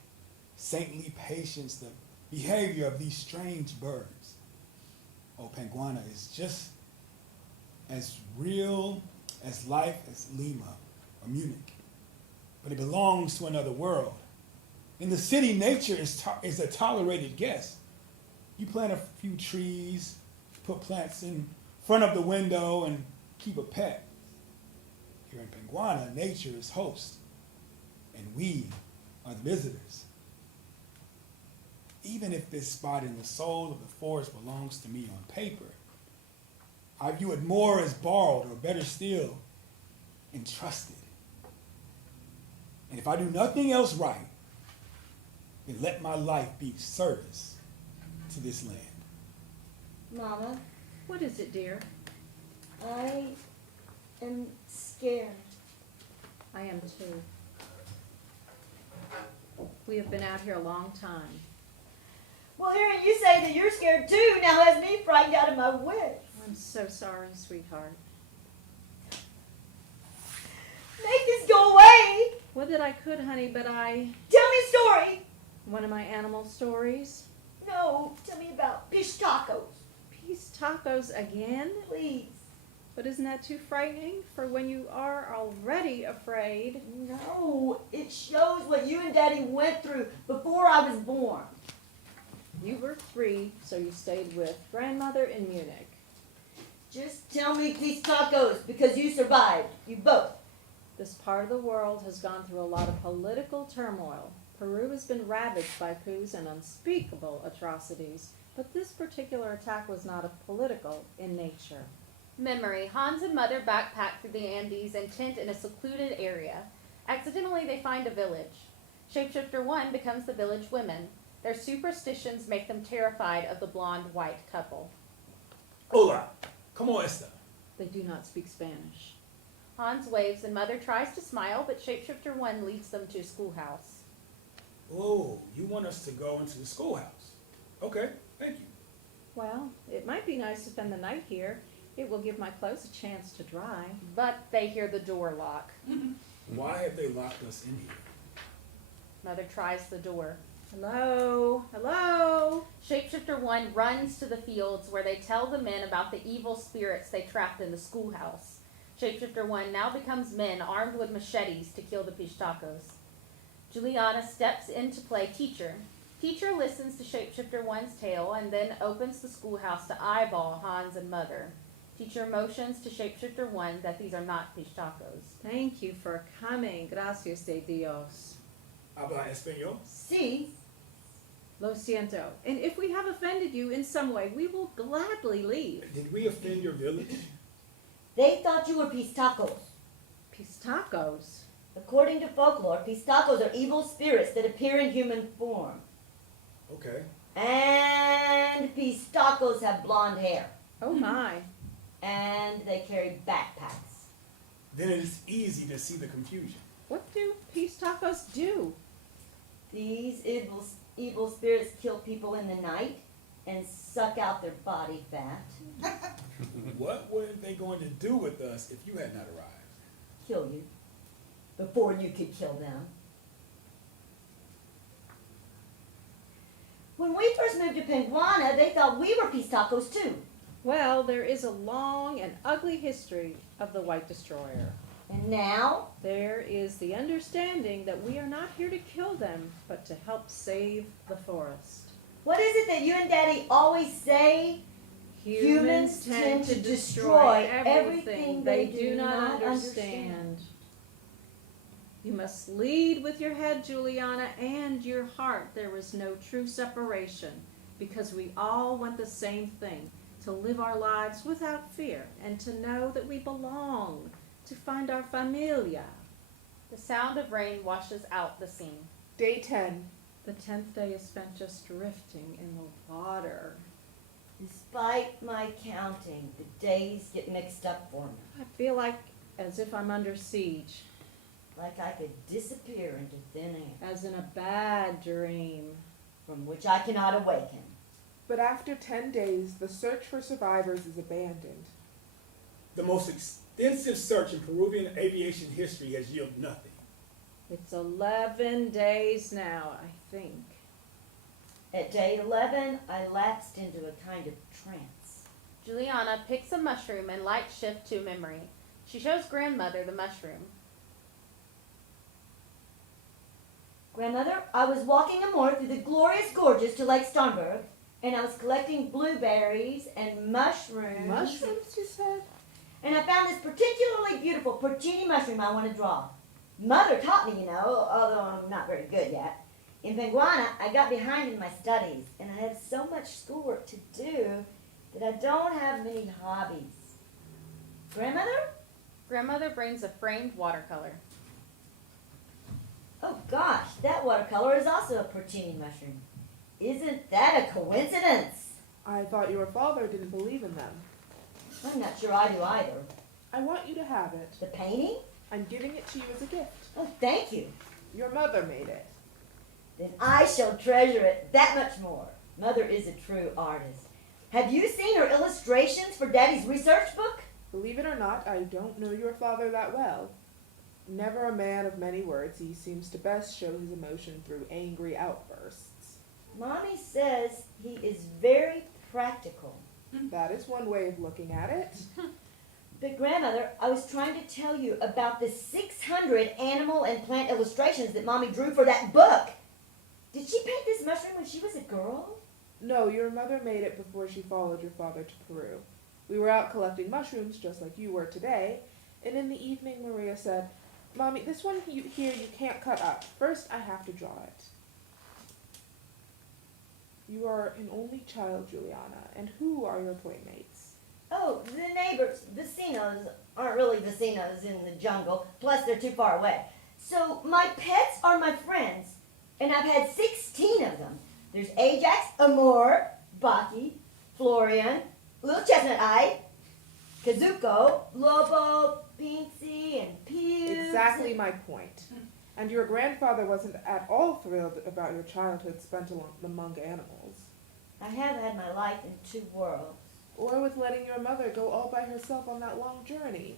saintly patience, the behavior of these strange birds. Oh, Penguana is just as real as life as Lima or Munich, but it belongs to another world. In the city, nature is a tolerated guest. You plant a few trees, put plants in front of the window, and keep a pet. Here in Penguana, nature is host, and we are the visitors. Even if this spot in the soul of the forest belongs to me on paper, I view it more as borrowed, or better still, entrusted. And if I do nothing else right, then let my life be service to this land. Mama, What is it, dear? I am scared. I am too. We have been out here a long time. Well, hearing you say that you're scared too now has me frightened out of my wits. I'm so sorry, sweetheart. Make this go away. Would that I could, honey, but I... Tell me a story. One of my animal stories. No, tell me about fish tacos, Peace tacos again? please. But isn't that too frightening for when you are already afraid? No, it shows what you and Daddy went through before I was born. You were 3, so you stayed with grandmother in Munich. Just tell me these tacos because you survived. You both. This part of the world has gone through a lot of political turmoil. Peru has been ravaged by coups and unspeakable atrocities, but this particular attack was not political in nature. Memory. Hans and Mother backpack through the Andes and tent in a secluded area. Accidentally, they find a village. Shapeshifter 1 becomes the village women. Their superstitions make them terrified of the blonde white couple. Hola, ¿cómo está? They do not speak Spanish. Hans waves and Mother tries to smile, but Shapeshifter 1 leads them to a schoolhouse. Oh, you want us to go into the schoolhouse? Okay, thank you. Well, it might be nice to spend the night here. It will give my clothes a chance to dry. But they hear the door lock. Why have they locked us in here? Mother tries the door. Hello? Hello? Shapeshifter 1 runs to the fields where they tell the men about the evil spirits they trapped in the schoolhouse. Shapeshifter 1 now becomes men armed with machetes to kill the Pishtacos. Juliana steps in to play teacher. Teacher listens to Shapeshifter 1's tale and then opens the schoolhouse to eyeball Hans and Mother. Teacher motions to Shapeshifter 1 that these are not Pishtacos. Thank you for coming. Gracias de Dios. Habla español? See? Lo siento. And if we have offended you in some way, we will gladly leave. Did we offend your village? They thought you were pistacos. Pistacos? According to folklore, pistacos are evil spirits that appear in human form. Okay. And pistacos have blonde hair. Oh my. And they carry backpacks. Then it is easy to see the confusion. What do Pistacos do? These evil spirits kill people in the night and suck out their body fat. What were they going to do with us if you had not arrived? Kill you. Before you could kill them. When we first moved to Penguana, they thought we were pistacos too. Well, there is a long and ugly history of the White Destroyer. And now, There is the understanding that we are not here to kill them, but to help save the forest. what is it that you and Daddy always say? Humans tend to destroy everything they do not understand. You must lead with your head, Juliana, and your heart. There is no true separation, because we all want the same thing, to live our lives without fear, and to know that we belong, to find our familia. The sound of rain washes out the scene. Day 10. The 10th day is spent just drifting in the water. Despite my counting, the days get mixed up for me. I feel like as if I'm under siege, Like I could disappear into thin air, as in a bad dream. from which I cannot awaken. But after 10 days, the search for survivors is abandoned. The most extensive search in Peruvian aviation history has yielded nothing. It's 11 days now, I think. At day 11, I lapsed into a kind of trance. Juliana picks a mushroom and light shift to memory. She shows grandmother the mushroom. Grandmother, I was walking amore through the glorious gorges to Lake Starnberg, and I was collecting blueberries and mushrooms. Mushrooms, you said? And I found this particularly beautiful porcini mushroom I want to draw. Mother taught me, you know, although I'm not very good yet. In Penguana, I got behind in my studies, and I have so much schoolwork to do that I don't have many hobbies. Grandmother? Grandmother brings a framed watercolor. Oh gosh, that watercolor is also a porcini mushroom. Isn't that a coincidence? I thought your father didn't believe in them. I'm not sure I do either. I want you to have it. The painting? I'm giving it to you as a gift. Oh, thank you. Your mother made it. Then I shall treasure it that much more. Mother is a true artist. Have you seen her illustrations for Daddy's research book? Believe it or not, I don't know your father that well. Never a man of many words, he seems to best show his emotion through angry outbursts. Mommy says he is very practical. That is one way of looking at it. But grandmother, I was trying to tell you about the 600 animal and plant illustrations that Mommy drew for that book. Did she paint this mushroom when she was a girl? No, your mother made it before she followed your father to Peru. We were out collecting mushrooms just like you were today, and in the evening Maria said, Mommy, this one here you can't cut up. First I have to draw it. You are an only child, Juliana, and who are your playmates? Oh, the neighbors, vecinos, aren't really vecinos in the jungle, plus they're too far away. So my pets are my friends, and I've had 16 of them. There's Ajax, Amor, Baki, Florian, Little Chestnut Eye, Kazuko, Lobo, Pinksy, and Pews. Exactly my point. And your grandfather wasn't at all thrilled about your childhood spent among animals. I have had my life in two worlds. Or with letting your mother go all by herself on that long journey.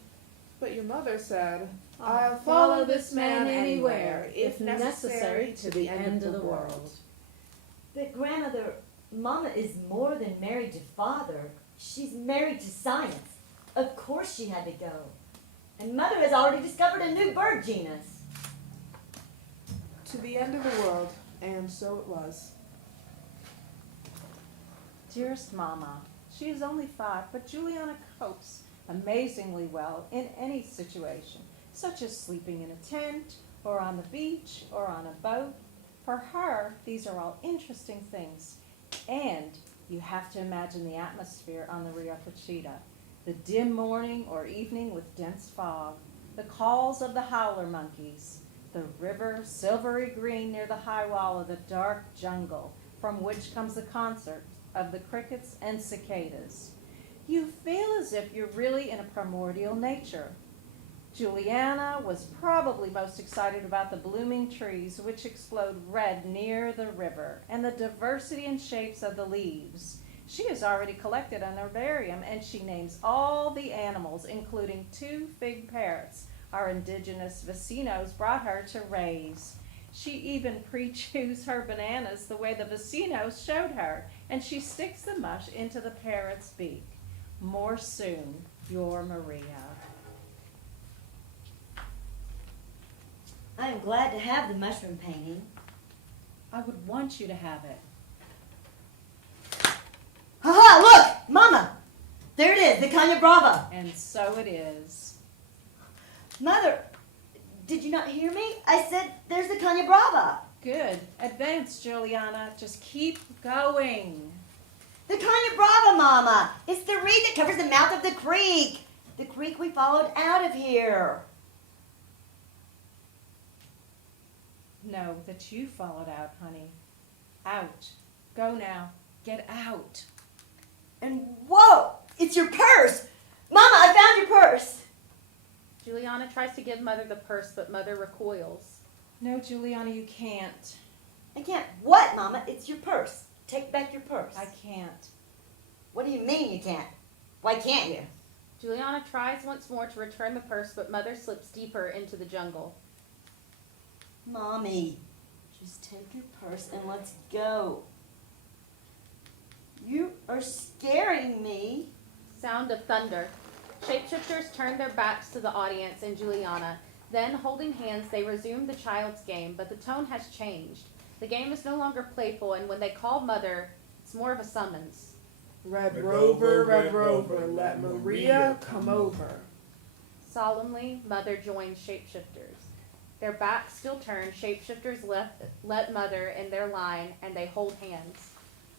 But your mother said, I'll follow this man anywhere, if necessary, to the end of the world. But grandmother, Mama is more than married to Father. She's married to science. Of course she had to go. And Mother has already discovered a new bird genus. To the end of the world, and so it was. Dearest Mama, she is only 5, but Juliana copes amazingly well in any situation, such as sleeping in a tent, or on the beach, or on a boat. For her, these are all interesting things. And you have to imagine the atmosphere on the Rio Pachita. The dim morning or evening with dense fog, the calls of the howler monkeys, the river silvery green near the high wall of the dark jungle from which comes the concert of the crickets and cicadas. You feel as if you're really in a primordial nature. Juliana was probably most excited about the blooming trees which explode red near the river and the diversity and shapes of the leaves. She has already collected an herbarium and she names all the animals, including 2 fig parrots our indigenous vecinos brought her to raise. She even pre-chews her bananas the way the vecinos showed her, and she sticks the mush into the parrot's beak. More soon, your Maria. I am glad to have the mushroom painting. I would want you to have it. Ha-ha, look! Mama! There it is, the Caña Brava. And so it is. Mother, did you not hear me? I said, there's the Caña Brava. Good. Advance, Juliana. Just keep going. The Caña Brava, Mama. It's the reed that covers the mouth of the creek. The creek we followed out of here. No, that you followed out, honey. Out. Go now. Get out. And whoa, it's your purse. Mama, I found your purse. Juliana tries to give Mother the purse, but Mother recoils. No, Juliana, you can't. I can't. What, Mama? It's your purse. Take back your purse. I can't. What do you mean you can't? Why can't you? Juliana tries once more to return the purse, but Mother slips deeper into the jungle. Mommy, just take your purse and let's go. You are scaring me. Sound of thunder. Shapeshifters turn their backs to the audience and Juliana. Then, holding hands, they resume the child's game, but the tone has changed. The game is no longer playful, and when they call Mother, it's more of a summons. Red Rover, Red Rover, let Maria come over. Solemnly, Mother joins Shapeshifters. Their backs still turned, Shapeshifters let Mother in their line, and they hold hands.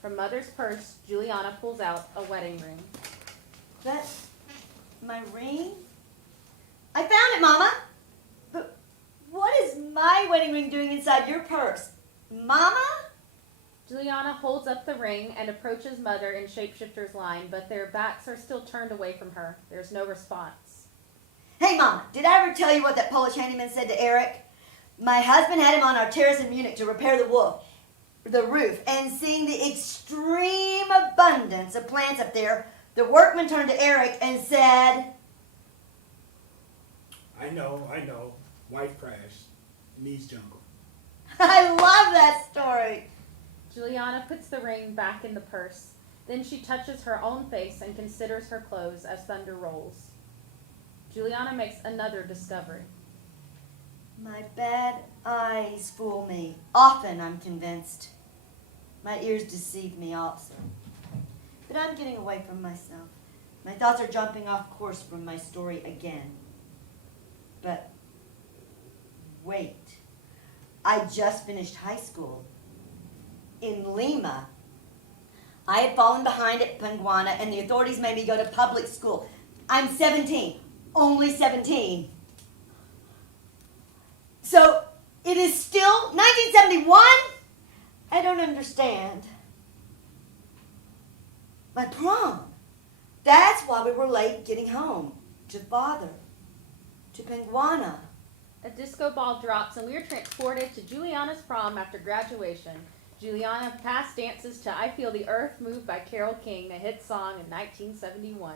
From Mother's purse, Juliana pulls out a wedding ring. That's my ring? I found it, Mama. But what is my wedding ring doing inside your purse? Mama? Juliana holds up the ring and approaches Mother in Shapeshifter's line, but their backs are still turned away from her. There's no response. Hey, Mama, did I ever tell you what that Polish handyman said to Eric? My husband had him on our terrace in Munich to repair the wolf. the roof and seeing the extreme abundance of plants up there, the workman turned to Eric and said, I know. Wife crashed. Needs jungle. I love that story. Juliana puts the ring back in the purse. Then she touches her own face and considers her clothes as thunder rolls. Juliana makes another discovery. My bad eyes fool me. Often, I'm convinced. My ears deceive me also. But I'm getting away from myself. My thoughts are jumping off course from my story again. But wait. I just finished high school. In Lima. I had fallen behind at Penguana and the authorities made me go to public school. I'm 17. Only 17. So, it is still 1971? I don't understand. My prom. That's why we were late getting home. To father. To Penguana. A disco ball drops and we are transported to Juliana's prom after graduation. Juliana past dances to I Feel the Earth Move by Carole King, a hit song in 1971.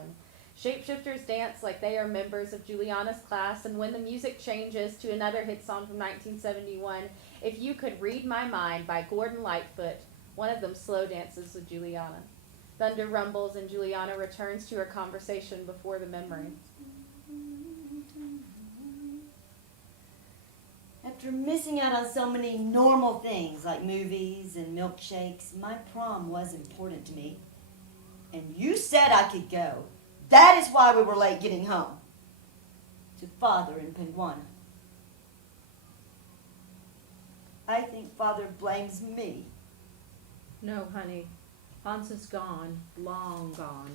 Shapeshifters dance like they are members of Juliana's class, and when the music changes to another hit song from 1971, If You Could Read My Mind by Gordon Lightfoot, one of them slow dances with Juliana. Thunder rumbles and Juliana returns to her conversation before the memory. After missing out on so many normal things like movies and milkshakes, my prom was important to me. And you said I could go. That is why we were late getting home. To father in Penguana. I think father blames me. No, honey. Hans is gone. Long gone.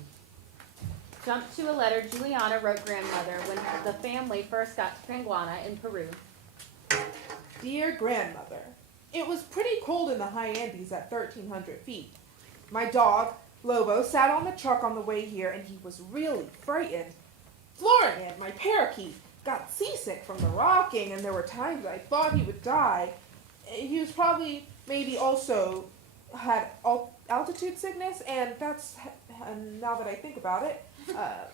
Jump to a letter Juliana wrote grandmother when the family first got to Penguana in Peru. Dear grandmother, it was pretty cold in the high Andes at 1,300 feet. My dog, Lobo, sat on the truck on the way here and he was really frightened. Florian, my parakeet, got seasick from the rocking and there were times I thought he would die. He was probably maybe also had altitude sickness, and that's, now that I think about it,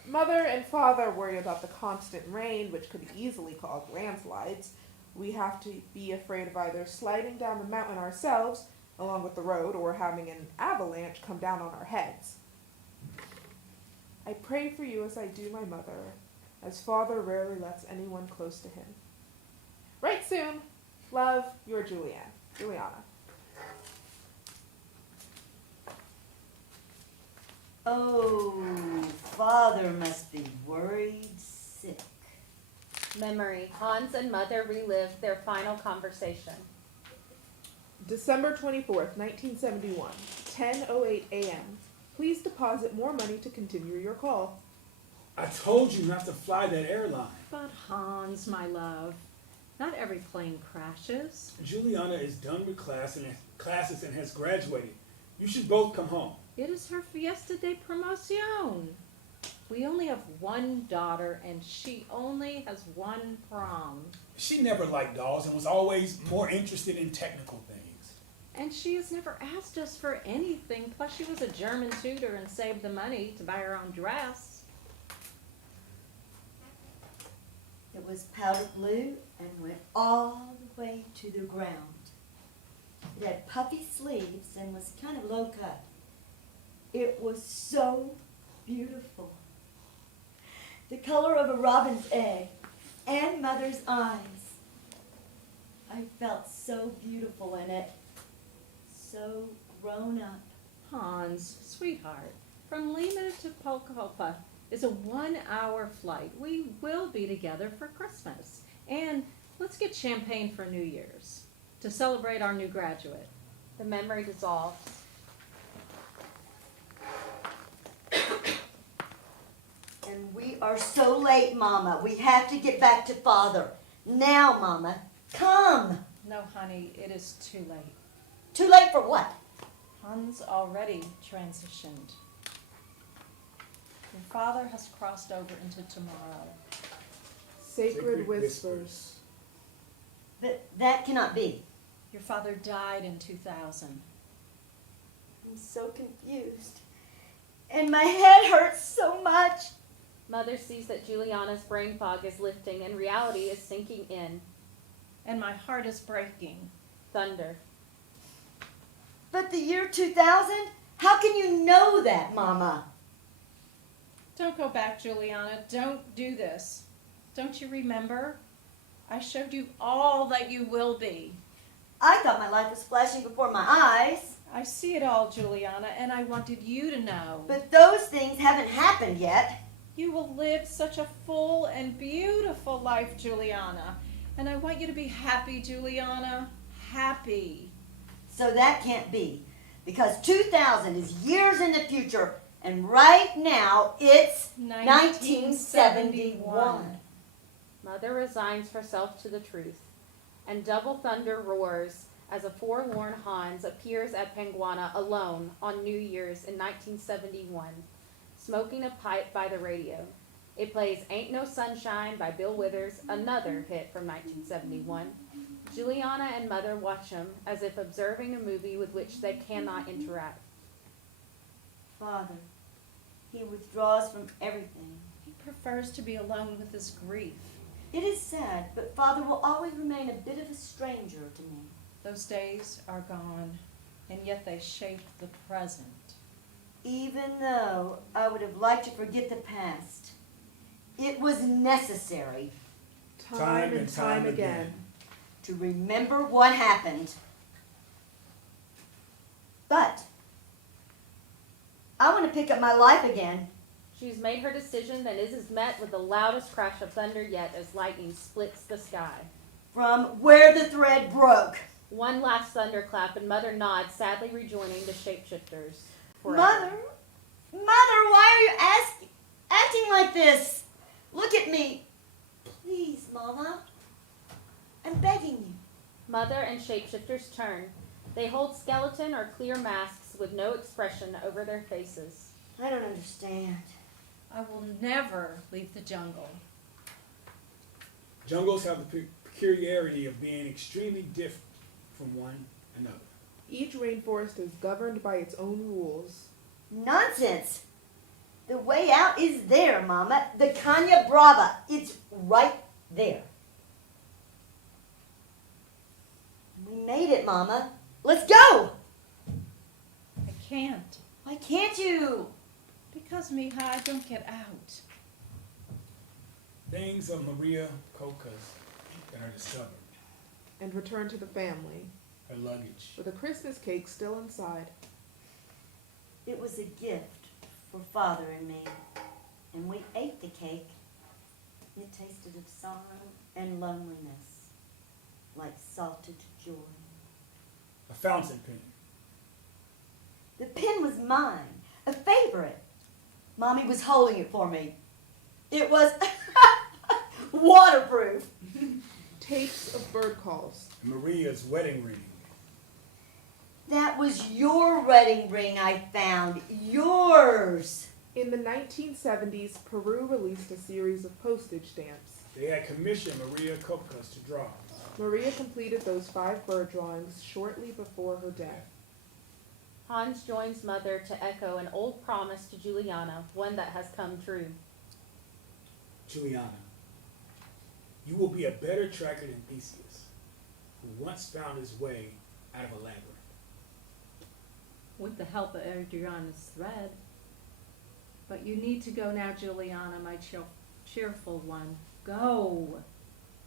mother and father worry about the constant rain, which could easily cause landslides. We have to be afraid of either sliding down the mountain ourselves, along with the road, or having an avalanche come down on our heads. I pray for you as I do my mother, as father rarely lets anyone close to him. Write soon. Love, your Juliana. Oh, father must be worried sick. Memory. Hans and mother relived their final conversation. December 24th, 1971, 10:08 a.m. Please deposit more money to continue your call. I told you not to fly that airline. But Hans, my love, not every plane crashes. Juliana is done with classes and has graduated. You should both come home. It is her fiesta de promoción. We only have one daughter, and she only has one prom. She never liked dolls and was always more interested in technical things. And she has never asked us for anything. Plus, she was a German tutor and saved the money to buy her own dress. It was powder blue and went all the way to the ground. It had puffy sleeves and was kind of low cut. It was so beautiful. The color of a robin's egg and mother's eyes. I felt so beautiful in it. So grown up. Hans, sweetheart, from Lima to Pocopa is a 1-hour flight. We will be together for Christmas. And let's get champagne for New Year's to celebrate our new graduate. The memory dissolves. And we are so late, Mama. We have to get back to Father. Now, Mama, come. No, honey, it is too late. Too late for what? Hans already transitioned. Your father has crossed over into tomorrow. Sacred whispers. That cannot be. Your father died in 2000. I'm so confused. And my head hurts so much. Mother sees that Juliana's brain fog is lifting and reality is sinking in. And my heart is breaking. Thunder. But the year 2000? How can you know that, Mama? Don't go back, Juliana. Don't do this. Don't you remember? I showed you all that you will be. I thought my life was flashing before my eyes. I see it all, Juliana, and I wanted you to know. But those things haven't happened yet. You will live such a full and beautiful life, Juliana. And I want you to be happy, Juliana. Happy. So that can't be. Because 2000 is years in the future. And right now, it's 1971. Mother resigns herself to the truth, and double thunder roars as a forlorn Hans appears at Penguana alone on New Year's in 1971, smoking a pipe by the radio. It plays Ain't No Sunshine by Bill Withers, another hit from 1971. Juliana and Mother watch him as if observing a movie with which they cannot interact. Father, he withdraws from everything. He prefers to be alone with his grief. It is sad, but Father will always remain a bit of a stranger to me. Those days are gone, and yet they shape the present. Even though I would have liked to forget the past, it was necessary Time and time again. to remember what happened. But I want to pick up my life again. She's made her decision and is met with the loudest crash of thunder yet as lightning splits the sky. From where the thread broke. One last thunderclap and Mother nods, sadly rejoining the shapeshifters. forever. Mother, why are you acting like this? Look at me. Please, Mama. I'm begging you. Mother and shapeshifters turn. They hold skeleton or clear masks with no expression over their faces. I don't understand. I will never leave the jungle. Jungles have the peculiarity of being extremely different from one another. Each rainforest is governed by its own rules. Nonsense. The way out is there, Mama. The Caña Brava. It's right there. We made it, Mama. Let's go. I can't. Why can't you? Because, Mija, I don't get out. Things of Maria Coca's that are discovered. And return to the family, Her luggage. with a Christmas cake still inside. It was a gift for Father and me. And we ate the cake. It tasted of sorrow and loneliness, like salted joy. A fountain pen. The pen was mine, a favorite. Mommy was holding it for me. It was waterproof. Tapes of bird calls. Maria's wedding ring. That was your wedding ring I found. Yours. In the 1970s, Peru released a series of postage stamps. They had commissioned Maria Coca's to draw. Maria completed those 5 bird drawings shortly before her death. Hans joins Mother to echo an old promise to Juliana, one that has come true. Juliana, you will be a better tracker than Theseus, who once found his way out of a labyrinth. With the help of Adriana's thread. But you need to go now, Juliana, my cheerful one. Go!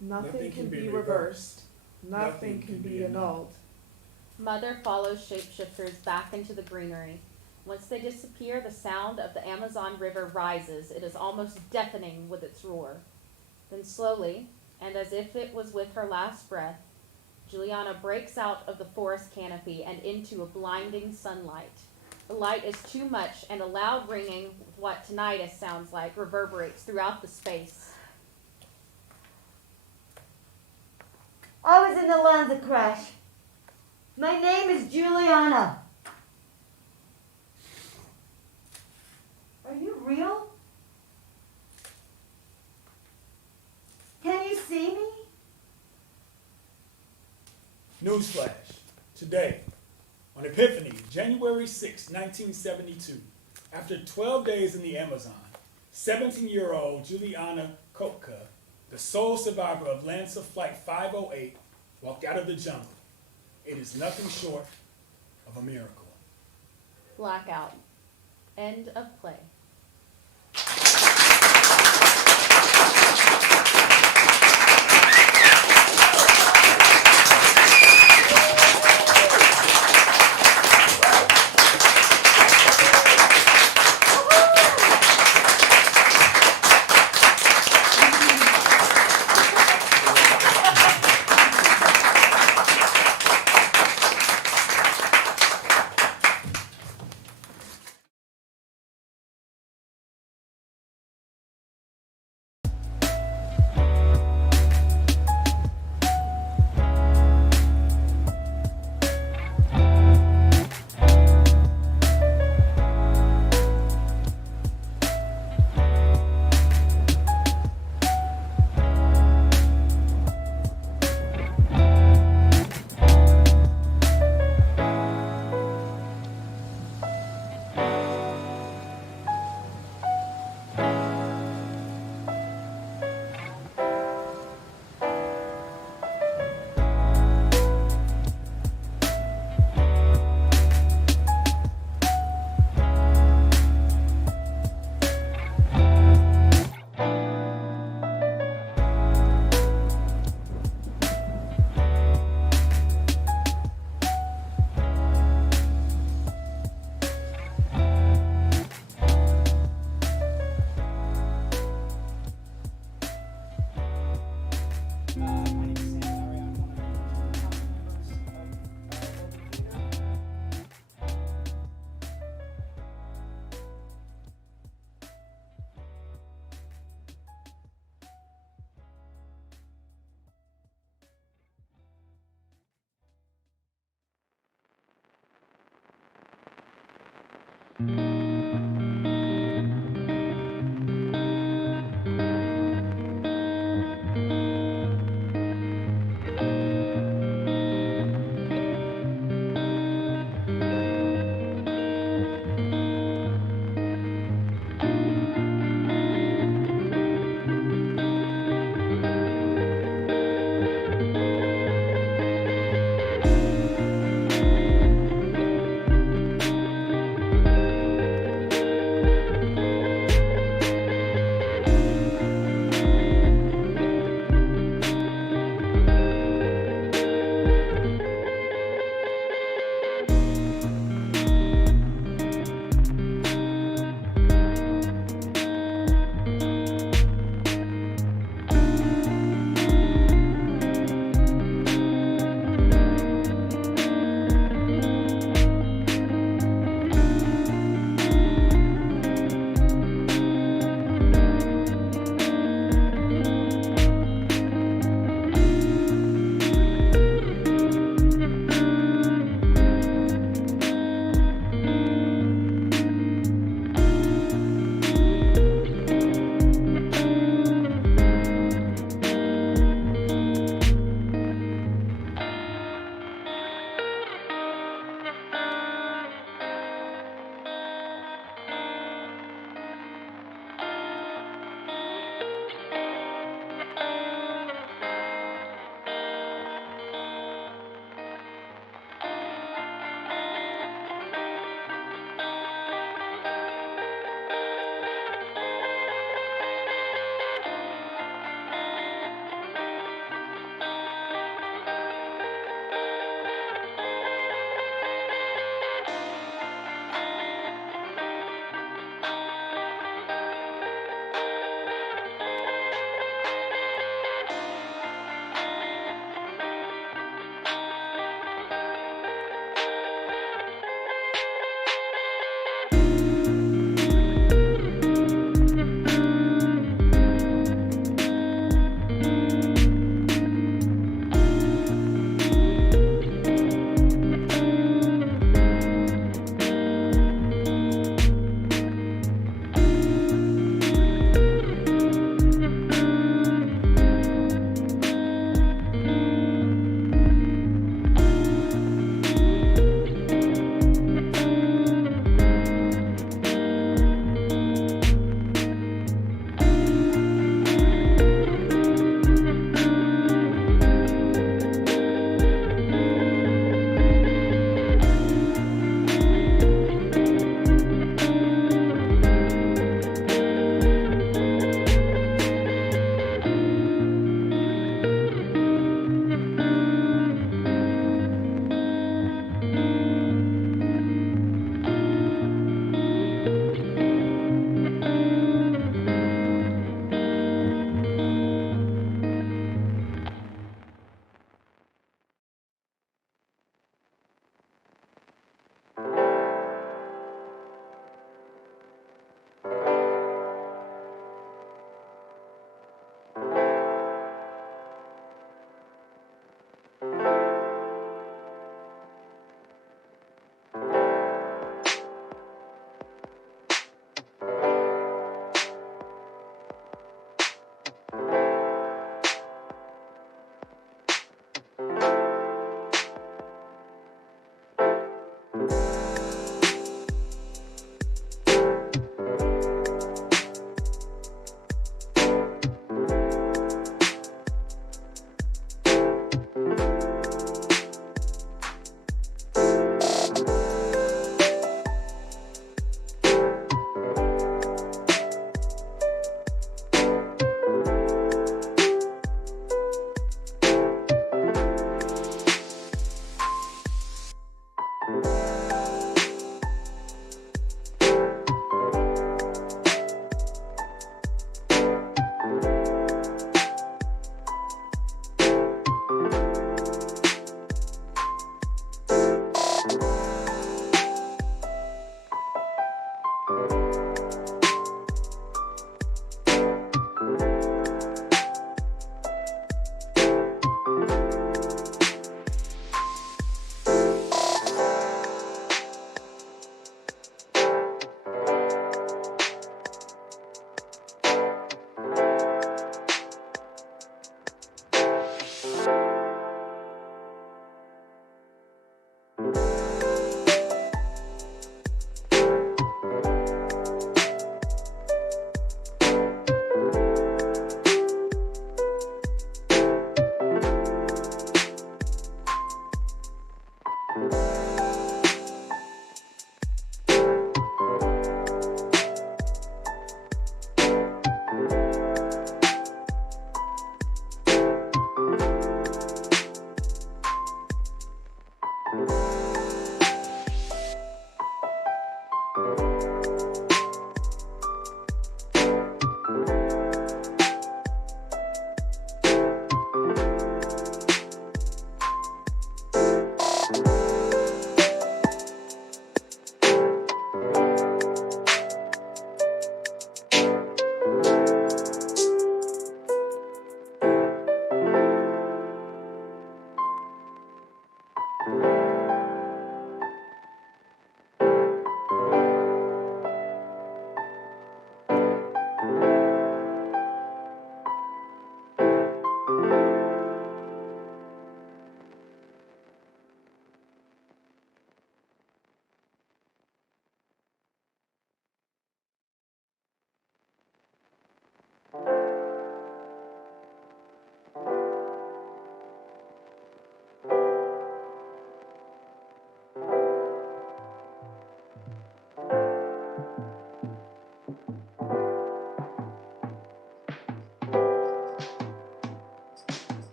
Nothing can be reversed. Nothing can be annulled. Mother follows shapeshifters back into the greenery. Once they disappear, the sound of the Amazon River rises. It is almost deafening with its roar. Then slowly, and as if it was with her last breath, Juliana breaks out of the forest canopy and into a blinding sunlight. The light is too much, and a loud ringing, what tinnitus sounds like, reverberates throughout the space. I was in the Lanza crash. My name is Juliana. Are you real? Can you see me? Newsflash. Today, on Epiphany, January 6, 1972, after 12 days in the Amazon, 17-year-old Juliana Kopka, the sole survivor of Lancer Flight 508, walked out of the jungle. It is nothing short of a miracle. Blackout. End of play.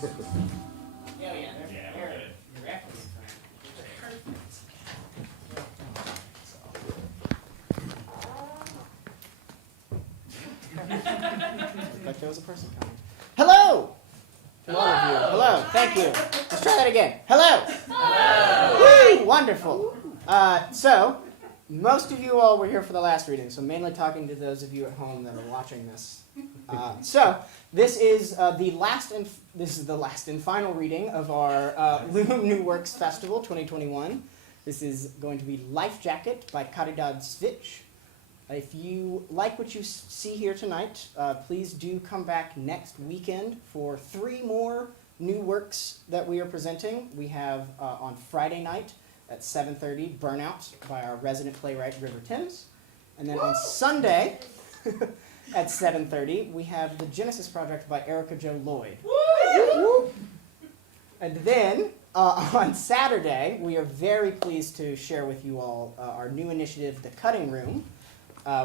Yeah, yeah, they're directly like there was a person coming. Hello! Hello! Hello, thank you. Let's try that again. Hello! Hello! Woo! Wonderful. So, most of you all were here for the last reading, so mainly talking to those of you at home that are watching this. So, this is the last and final reading of our Loom New Works Festival 2021. This is going to be Life Jacket by Caridad Svich. If you like what you see here tonight, please do come back next weekend for 3 more new works that we are presenting. We have on Friday night at 7:30, Burnout by our resident playwright, River Timms. And then on Sunday at 7:30, we have The Genesis Project by Erica Jo Lloyd. And then on Saturday, we are very pleased to share with you all our new initiative, The Cutting Room,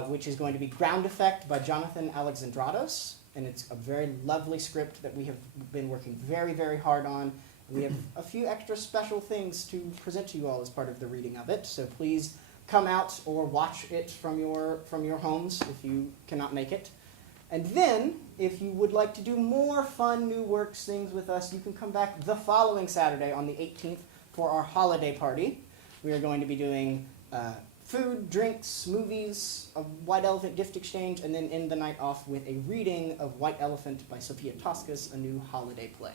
which is going to be Ground Effect by Jonathan Alexandrados. And it's a very lovely script that we have been working very, very hard on. We have a few extra special things to present to you all as part of the reading of it. So please come out or watch it from your homes if you cannot make it. And then, if you would like to do more fun new works things with us, you can come back the following Saturday on the 18th for our holiday party. We are going to be doing food, drinks, movies, a White Elephant gift exchange, and then end the night off with a reading of White Elephant by Sophia Toscas, a new holiday play.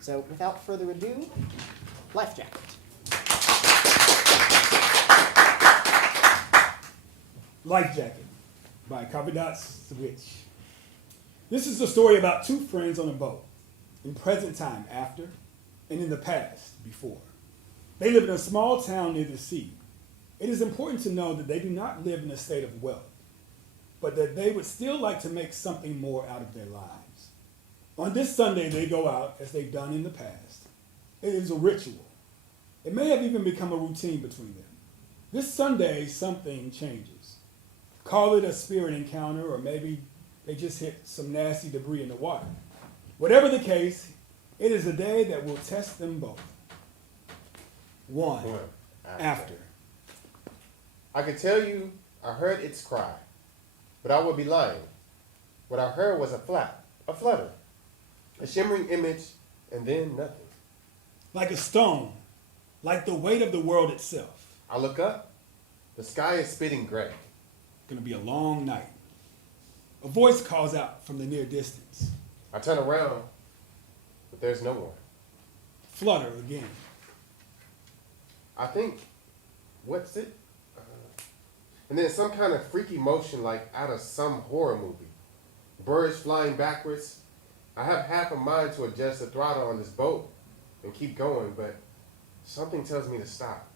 So without further ado, Life Jacket. Life Jacket by Caridad Svich. This is a story about 2 friends on a boat, in present time after, and in the past before. They live in a small town near the sea. It is important to know that they do not live in a state of wealth, but that they would still like to make something more out of their lives. On this Sunday, they go out as they've done in the past. It is a ritual. It may have even become a routine between them. This Sunday, something changes. Call it a spirit encounter, or maybe they just hit some nasty debris in the water. Whatever the case, it is a day that will test them both. 1. After. I could tell you I heard its cry, but I would be lying. What I heard was a flap, a flutter, a shimmering image, and then nothing. Like a stone, like the weight of the world itself. I look up. The sky is spitting gray. It's going to be a long night. A voice calls out from the near distance. I turn around, but there's no one. Flutter again. I think, what's it? And then some kind of freaky motion like out of some horror movie. Birds flying backwards. I have half a mind to adjust the throttle on this boat and keep going, but something tells me to stop.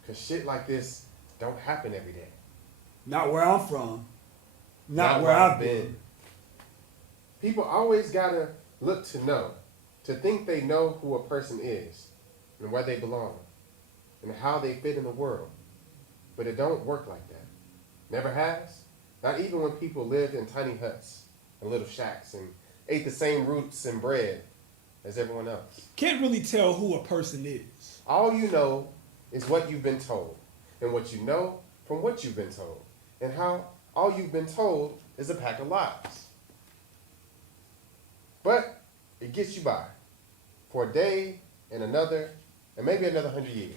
Because shit like this don't happen every day. Not where I'm from. Not where I've been. People always gotta look to know, to think they know who a person is and where they belong and how they fit in the world. But it don't work like that. Never has. Not even when people lived in tiny huts and little shacks and ate the same roots and bread as everyone else. Can't really tell who a person is. All you know is what you've been told, and what you know from what you've been told, and how all you've been told is a pack of lies. But it gets you by for a day and another, and maybe another 100 years.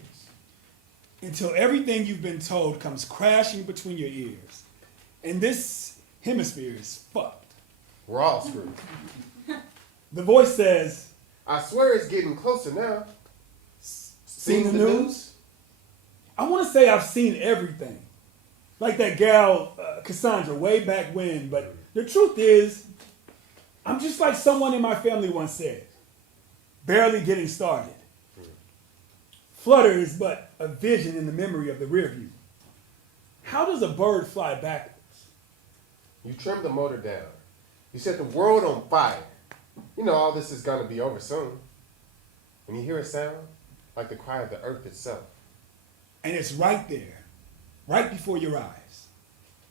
Until everything you've been told comes crashing between your ears. And this hemisphere is fucked. We're all screwed. The voice says, I swear it's getting closer now. seen the news? I want to say I've seen everything. Like that gal, Cassandra, way back when. But the truth is, I'm just like someone in my family once said, barely getting started. Flutter is but a vision in the memory of the rear view. How does a bird fly backwards? You trimmed the motor down. You set the world on fire. You know all this is going to be over soon. And you hear a sound like the cry of the earth itself. And it's right there, right before your eyes.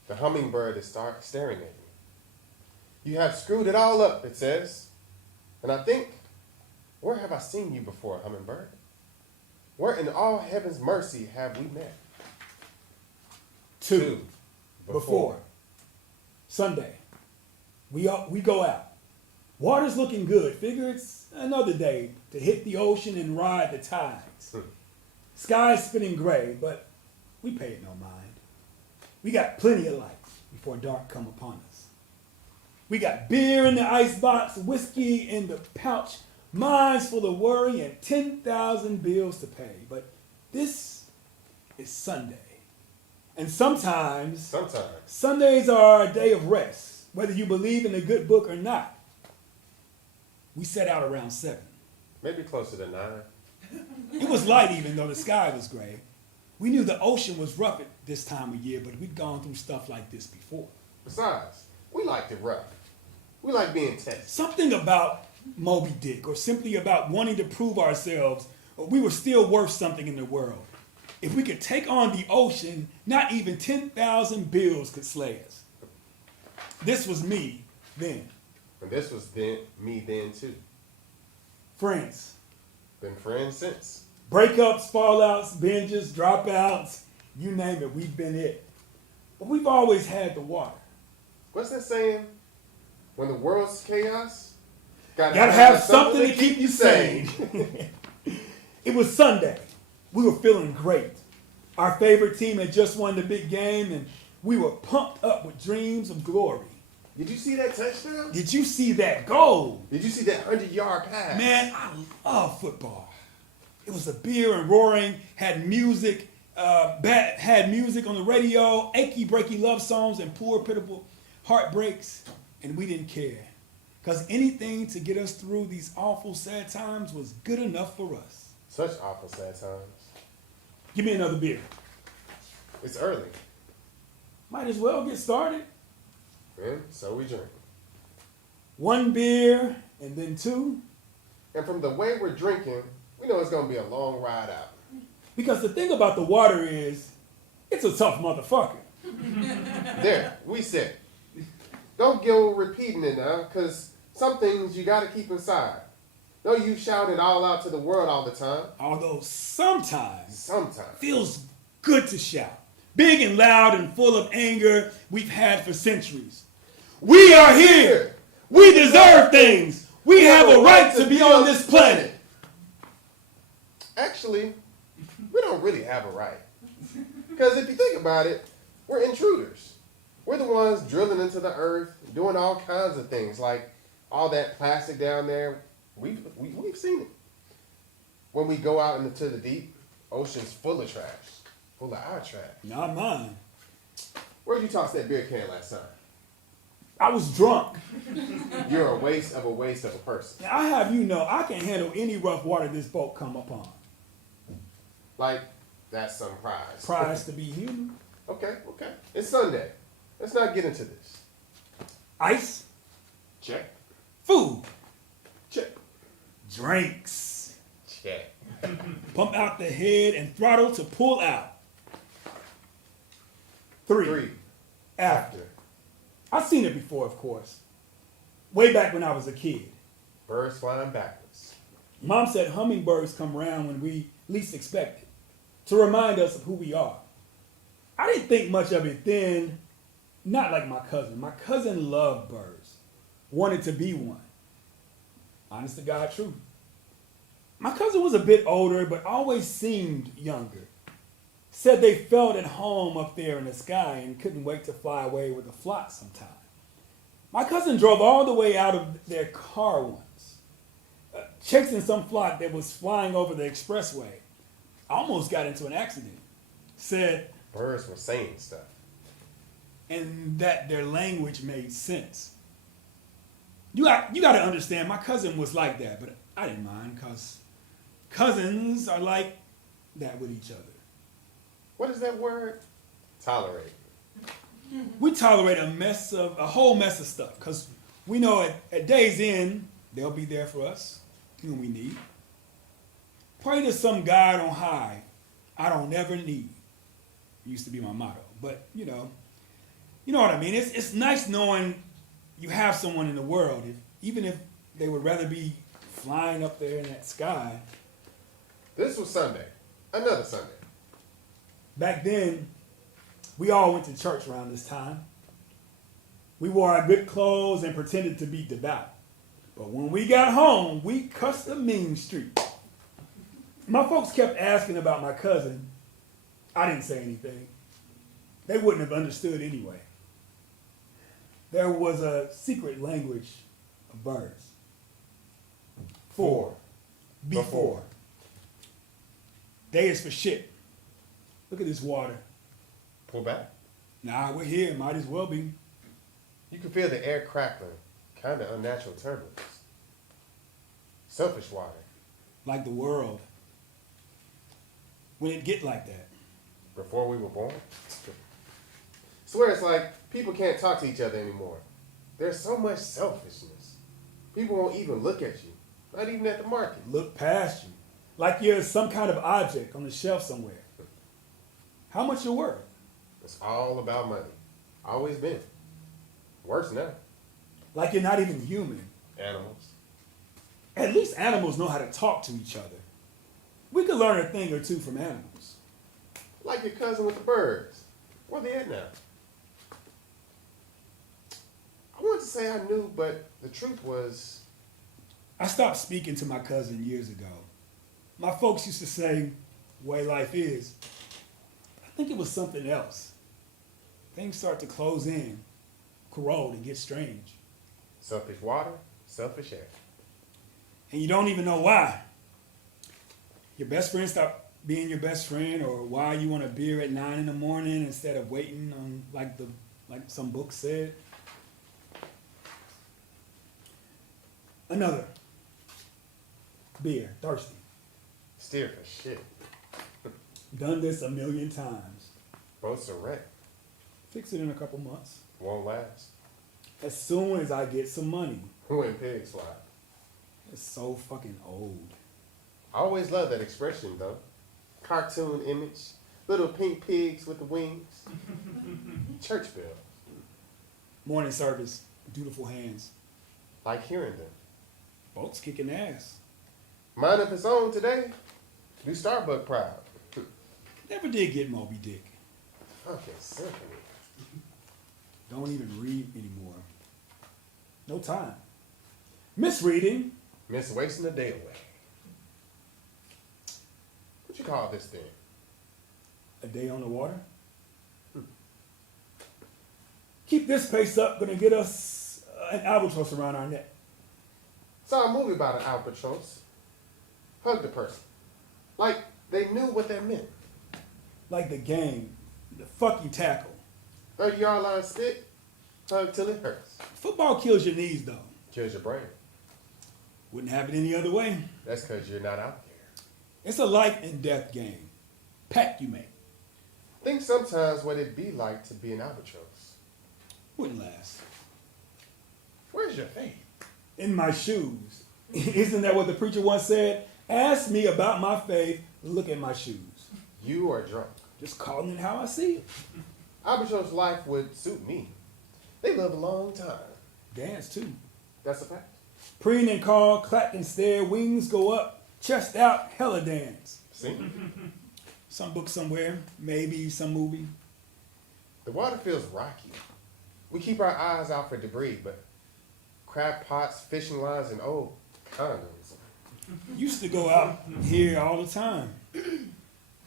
The hummingbird is staring at you. You have screwed it all up, it says. And I think, where have I seen you before, Hummingbird? Where in all heaven's mercy have we met? Two. Before. Sunday. We go out. Water's looking good. Figure it's another day to hit the ocean and ride the tides. Sky's spinning gray, but we pay it no mind. We got plenty of light before dark come upon us. We got beer in the icebox, whiskey in the pouch, minds full of worry, and 10,000 bills to pay. But this is Sunday. And sometimes Sundays are a day of rest, whether you believe in a good book or not. We set out around 7. Maybe closer to 9. It was light even though the sky was gray. We knew the ocean was rough at this time of year, but we'd gone through stuff like this before. Besides, we liked it rough. We like being tested. Something about Moby Dick, or simply about wanting to prove ourselves, we were still worth something in the world. If we could take on the ocean, not even 10,000 bills could slay us. This was me then. And this was me then too. Friends. Been friends since. Breakups, fallouts, binges, dropouts, you name it, we've been it. But we've always had the water. What's that saying? When the world's chaos, gotta have something to keep you sane. It was Sunday. We were feeling great. Our favorite team had just won the big game, and we were pumped up with dreams of glory. Did you see that touchdown? Did you see that goal? Did you see that 100-yard pass? Man, I love football. It was a beer and roaring, had music on the radio, achy breaky love songs and poor pitiful heartbreaks, and we didn't care. Because anything to get us through these awful sad times was good enough for us. Such awful sad times. Give me another beer. It's early. Might as well get started. And so we drink. 1 beer and then 2. And from the way we're drinking, we know it's going to be a long ride out. Because the thing about the water is, it's a tough motherfucker. There, we said. Don't go repeating it now, because some things you got to keep inside. No, you shout it all out to the world all the time. Although sometimes Sometimes. feels good to shout. Big and loud and full of anger we've had for centuries. We are here. We deserve things. We have a right to be on this planet. Actually, we don't really have a right. Because if you think about it, we're intruders. We're the ones drilling into the earth, doing all kinds of things, like all that plastic down there. We've seen it. When we go out into the deep, ocean's full of trash. Full of our trash. Not mine. Where'd you toss that beer can last time? I was drunk. You're a waste of a person. Now, I have you know, I can handle any rough water this boat come upon. Like, that's some prize. Prize to be human. Okay. It's Sunday. Let's not get into this. Ice. Check. Food. Check. Drinks. Check. Pump out the head and throttle to pull out. 3. After. I've seen it before, of course. Way back when I was a kid. Birds flying backwards. Mom said hummingbirds come around when we least expect it, to remind us of who we are. I didn't think much of it then, not like my cousin. My cousin loved birds, wanted to be one. Honest to God truth. My cousin was a bit older, but always seemed younger. Said they felt at home up there in the sky and couldn't wait to fly away with a flock sometime. My cousin drove all the way out of their car once, chasing some flock that was flying over the expressway. Almost got into an accident. Said birds were saying stuff. And that their language made sense. You got to understand, my cousin was like that, but I didn't mind because cousins are like that with each other. What is that word? Tolerate. We tolerate a whole mess of stuff because we know at day's end, they'll be there for us when we need. Pray to some God on high I don't ever need. Used to be my motto. But, you know what I mean. It's nice knowing you have someone in the world, even if they would rather be flying up there in that sky. This was Sunday. Another Sunday. Back then, we all went to church around this time. We wore our good clothes and pretended to be devout. But when we got home, we cussed a mean streak. My folks kept asking about my cousin. I didn't say anything. They wouldn't have understood anyway. There was a secret language of birds. For, before. Day is for shit. Look at this water. Pull back. Nah, we're here. Might as well be. You can feel the air crackling. Kind of unnatural turbulence. Selfish water. Like the world. When it get like that. Before we were born. Swear it's like people can't talk to each other anymore. There's so much selfishness. People won't even look at you. Not even at the market. Look past you. Like you're some kind of object on the shelf somewhere. How much you're worth? It's all about money. Always been. Worse now. Like you're not even human. Animals. At least animals know how to talk to each other. We could learn a thing or two from animals. Like your cousin with the birds. Where they at now? I wanted to say I knew, but the truth was... I stopped speaking to my cousin years ago. My folks used to say, way life is. I think it was something else. Things start to close in, corrode, and get strange. Selfish water, selfish air. And you don't even know why. Your best friend stopped being your best friend, or why you want a beer at 9 in the morning instead of waiting on like some book said. Another. Beer, thirsty. Steer for shit. Done this a million times. Boats are wrecked. Fix it in a couple months. Won't last. As soon as I get some money. When pigs fly. It's so fucking old. I always love that expression though. Cartoon image. Little pink pigs with the wings. Church bell. Morning service. Dutiful hands. Like hearing them. Boats kicking ass. Mind of his own today. Do Starbuck proud. Never did get Moby Dick. Fucking symphony. Don't even read anymore. No time. Misreading. Miss wasting a day away. What you call this thing? A day on the water. Keep this pace up. Gonna get us an albatross around our neck. Saw a movie about an albatross. Hugged the person. Like they knew what that meant. Like the game. The fuck you tackle. 30-yard line stick. Hug till it hurts. Football kills your knees though. Kills your brain. Wouldn't have it any other way. That's because you're not out there. It's a life and death game. Pact you make. Think sometimes what it'd be like to be an albatross. Wouldn't last. Where's your faith? In my shoes. Isn't that what the preacher once said? Ask me about my faith, look at my shoes. You are drunk. Just calling it how I see it. Albatross life would suit me. They live a long time. Dance too. That's a fact. Preen and call, clap and stare, wings go up, chest out, hella dance. See? Some book somewhere, maybe some movie. The water feels rocky. We keep our eyes out for debris, but crab pots, fishing lines, and old condoms. Used to go out here all the time.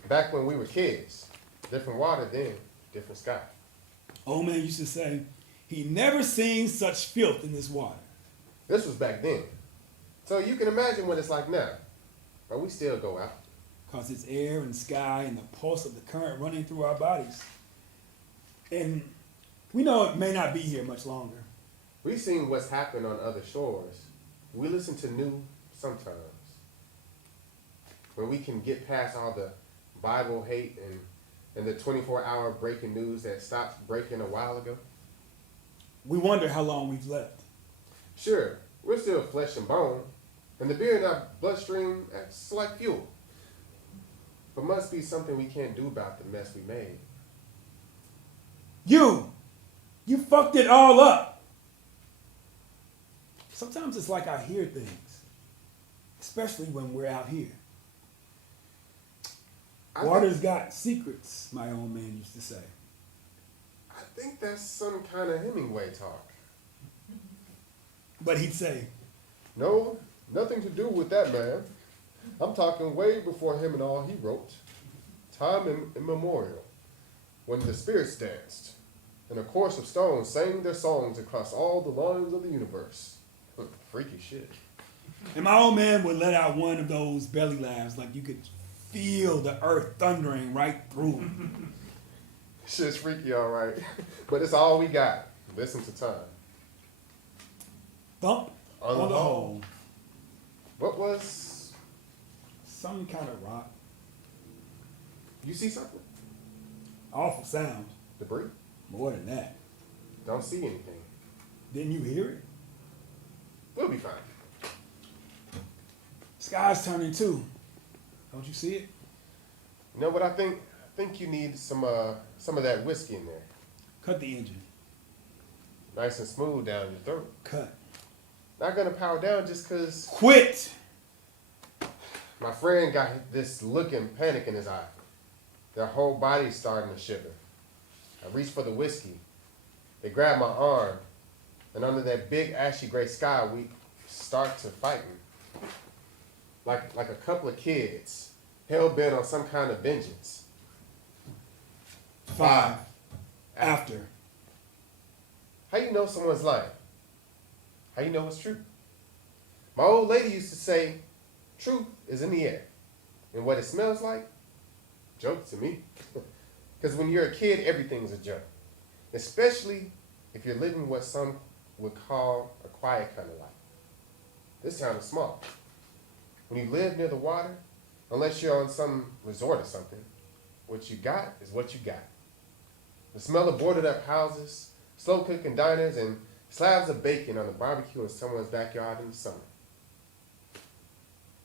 Back when we were kids. Different water then, different sky. Old man used to say, he never seen such filth in this water. This was back then. So you can imagine what it's like now. But we still go out. Cause it's air and sky and the pulse of the current running through our bodies. And we know it may not be here much longer. We've seen what's happened on other shores. We listen to new sometimes. When we can get past all the Bible hate and the 24-hour breaking news that stopped breaking a while ago. We wonder how long we've left. Sure, we're still flesh and bone, and the beer in our bloodstream acts like fuel. But must be something we can't do about the mess we made. You fucked it all up. Sometimes it's like I hear things, especially when we're out here. Water's got secrets, my old man used to say. I think that's some kind of Hemingway talk. But he'd say, No, nothing to do with that man. I'm talking way before him and all he wrote. Time immemorial, when the spirits danced, and a chorus of stones sang their songs across all the lines of the universe. Freaky shit. and my old man would let out one of those belly laughs like you could feel the earth thundering right through him. Shit's freaky, all right. But it's all we got. Listen to time. Thump on the hole. What was... Some kind of rock. You see something? Awful sound. Debris? More than that. Don't see anything. Didn't you hear it? We'll be fine. Sky's turning too. Don't you see it? You know what I think? I think you need some of that whiskey in there. Cut the engine. Nice and smooth down your throat. Cut. Not gonna power down just cause Quit! my friend got this look and panic in his eye. Their whole body's starting to shiver. I reached for the whiskey. They grabbed my arm, and under that big ashy gray sky, we start to fighting. Like a couple of kids, hell-bent on some kind of vengeance. 5. After. How you know someone's lying? How you know it's true? My old lady used to say, truth is in the air. And what it smells like? Joke to me. Because when you're a kid, everything's a joke. Especially if you're living what some would call a quiet kind of life. This town is small. When you live near the water, unless you're on some resort or something, what you got is what you got. The smell of boarded up houses, slow cooking diners, and slabs of bacon on the barbecue in someone's backyard in the summer.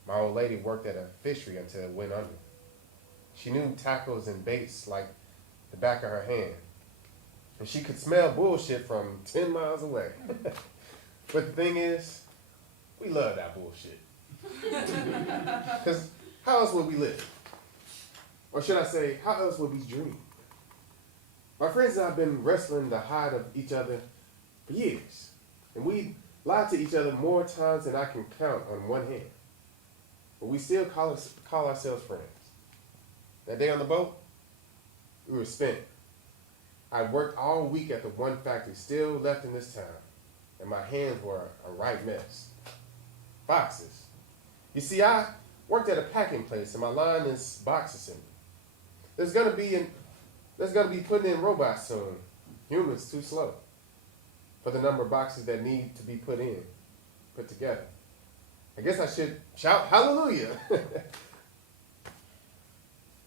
My old lady worked at a fishery until it went under. She knew tackles and baits like the back of her hand. And she could smell bullshit from 10 miles away. But the thing is, we love that bullshit. Because how else would we live? Or should I say, how else would we dream? My friends and I have been wrestling the hide of each other for years. And we lied to each other more times than I can count on one hand. But we still call ourselves friends. That day on the boat, we were spent. I worked all week at the one factory still left in this town, and my hands were a right mess. Boxes. You see, I worked at a packing place, and my line is box assembly. There's gonna be putting in robots soon. Humans too slow for the number of boxes that need to be put together. I guess I should shout hallelujah. But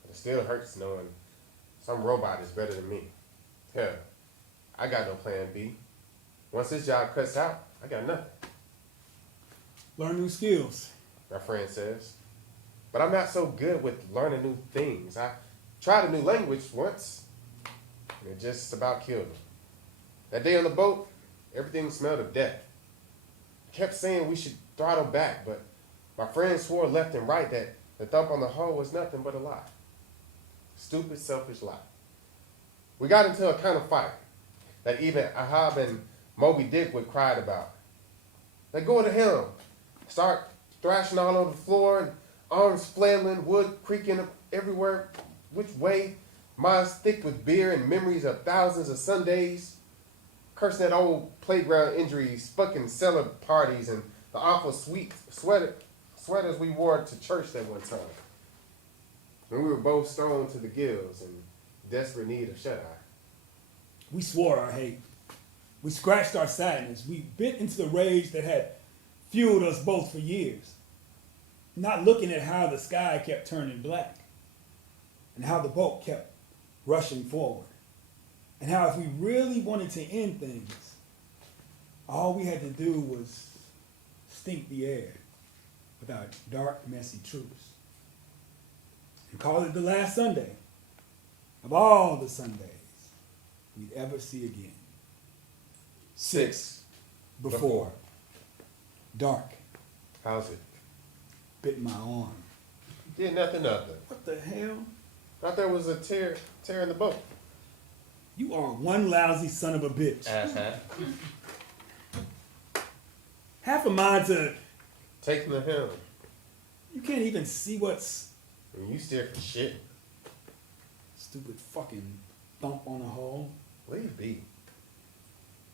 it still hurts knowing some robot is better than me. Hell, I got no plan B. Once this job cuts out, I got nothing. Learn new skills. My friend says. But I'm not so good with learning new things. I tried a new language once, and it just about killed me. That day on the boat, everything smelled of death. I kept saying we should throttle back, but my friend swore left and right that the thump on the hull was nothing but a lie. Stupid, selfish lie. We got into a kind of fight that even Ahab and Moby Dick would cried about. Let go of the helm. Start thrashing all over the floor, and arms flailing, wood creaking everywhere. Which way? Minds thick with beer and memories of thousands of Sundays. Cursing at old playground injuries, fucking cellar parties, and the awful sweet sweaters we wore to church that one time. When we were both stoned to the gills and desperate need of shut-eye. We swore our hate. We scratched our sadness. We bit into the rage that had fueled us both for years. Not looking at how the sky kept turning black. And how the boat kept rushing forward. And how if we really wanted to end things, all we had to do was stink the air with our dark, messy truths. And call it the last Sunday of all the Sundays we'd ever see again. 6 before. Dark. How's it? Bit my arm. Yeah, nothing. What the hell? Thought there was a tear in the boat. You are one lousy son of a bitch. Half a mind to... Taking the helm. You can't even see what's... And you steer for shit. Stupid fucking thump on the hull. Leave be.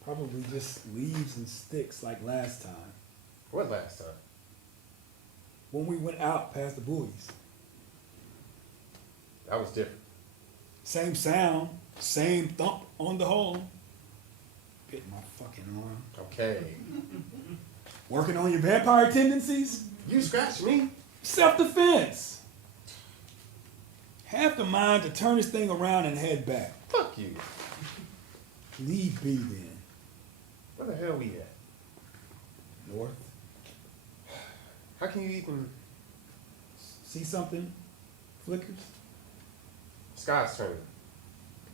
Probably just leaves and sticks like last time. What last time? When we went out past the buoys. That was different. Same sound, same thump on the hull. Bit my fucking arm. Okay. Working on your vampire tendencies? You scratched me. Self-defense. Half the mind to turn this thing around and head back. Fuck you. Leave be then. Where the hell we at? North. How can you even... See something? Flickers? Sky's turning.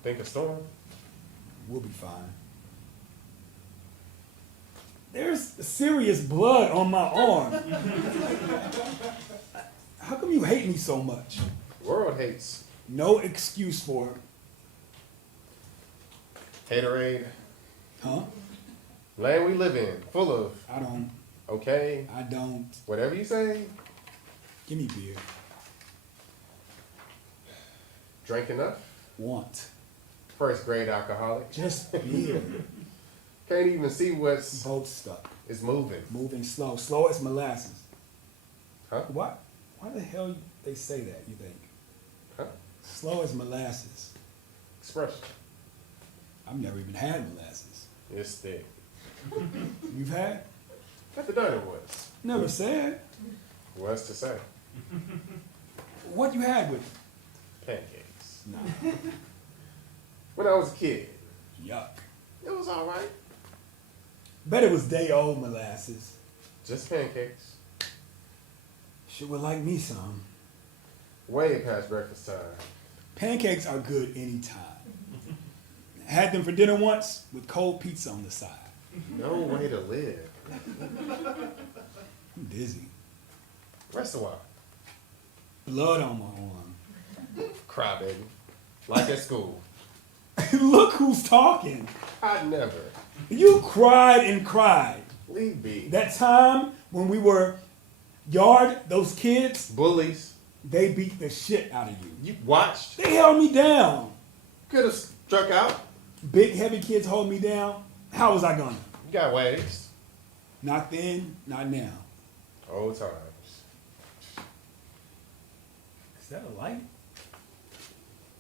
Think a storm? We'll be fine. There's serious blood on my arm. How come you hate me so much? The world hates. No excuse for it. Haterade. Huh? Land we live in. Full of... I don't. Okay. I don't. Whatever you say. Give me beer. Drink enough. Want. First grade alcoholic. Just beer. Can't even see what's... Boat stuck. Is moving. Moving slow. Slow as molasses. Huh? Why the hell they say that, you think? Huh? Slow as molasses. Expression. I've never even had molasses. It's thick. You've had? At the diner was. Never said. What's to say? What you had with it? Pancakes. Nah. When I was a kid. Yuck. It was alright. Bet it was day old molasses. Just pancakes. Shit would like me some. Way past breakfast time. Pancakes are good anytime. Had them for dinner once with cold pizza on the side. No way to live. I'm dizzy. Rest a while. Blood on my arm. Cry, baby. Like at school. Look who's talking. I'd never. You cried and cried. Leave be. That time when we were those kids, Bullies. they beat the shit out of you. You watched. They held me down. Could have struck out. Big, heavy kids hold me down. How was I gonna? You got ways. Not then, not now. Old times. Is that a light?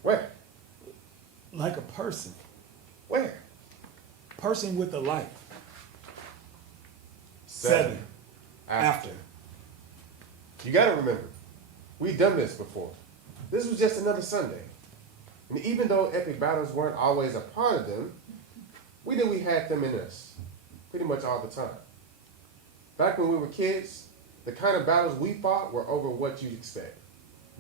Where? Like a person. Where? Person with a light. 7. After. You gotta remember, we've done this before. This was just another Sunday. And even though epic battles weren't always a part of them, we knew we had them in us. Pretty much all the time. Back when we were kids, the kind of battles we fought were over what you'd expect.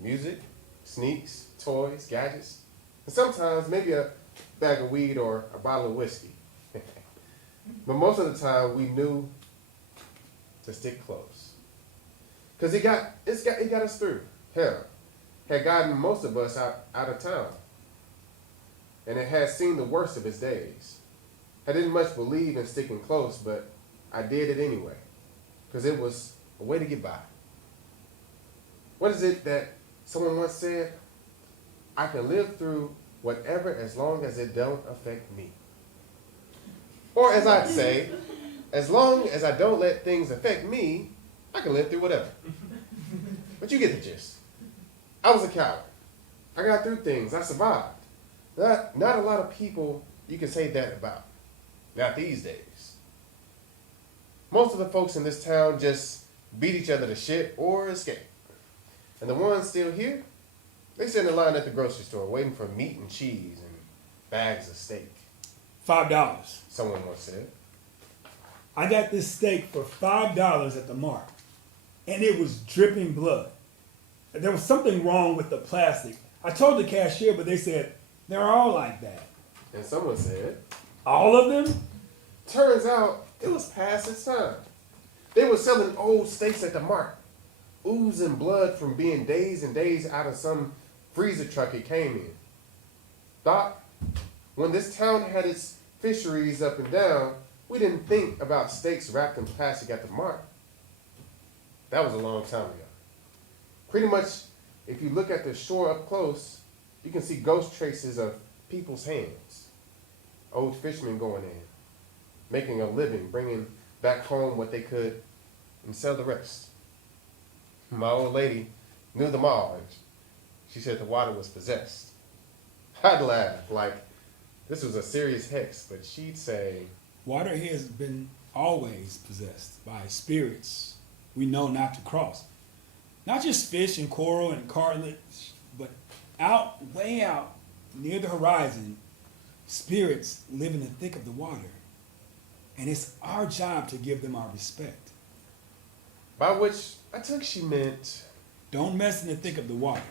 Music, sneaks, toys, gadgets, and sometimes maybe a bag of weed or a bottle of whiskey. But most of the time, we knew to stick close. Because it got us through. Hell, had gotten most of us out of town. And it had seen the worst of its days. I didn't much believe in sticking close, but I did it anyway. Because it was a way to get by. What is it that someone once said? I can live through whatever as long as it don't affect me. Or as I'd say, as long as I don't let things affect me, I can live through whatever. But you get the gist. I was a coward. I got through things. I survived. Not a lot of people you can say that about. Not these days. Most of the folks in this town just beat each other to shit or escape. And the ones still here, they sit in line at the grocery store waiting for meat and cheese and bags of steak. $5. Someone once said. I got this steak for $5 at the mark, and it was dripping blood. There was something wrong with the plastic. I told the cashier, but they said, they're all like that. And someone said, all of them? turns out it was past its time. They were selling old steaks at the mart, oozing blood from being days and days out of some freezer truck it came in. Doc, when this town had its fisheries up and down, we didn't think about steaks wrapped in plastic at the mart. That was a long time ago. Pretty much, if you look at the shore up close, you can see ghost traces of people's hands. Old fishermen going in, making a living, bringing back home what they could, and sell the rest. My old lady knew them all, and she said the water was possessed. I'd laugh like this was a serious hex, but she'd say, Water here has been always possessed by spirits we know not to cross. Not just fish and coral and cartilage, but way out, near the horizon, spirits live in the thick of the water. And it's our job to give them our respect. by which I took she meant, Don't mess in the thick of the water.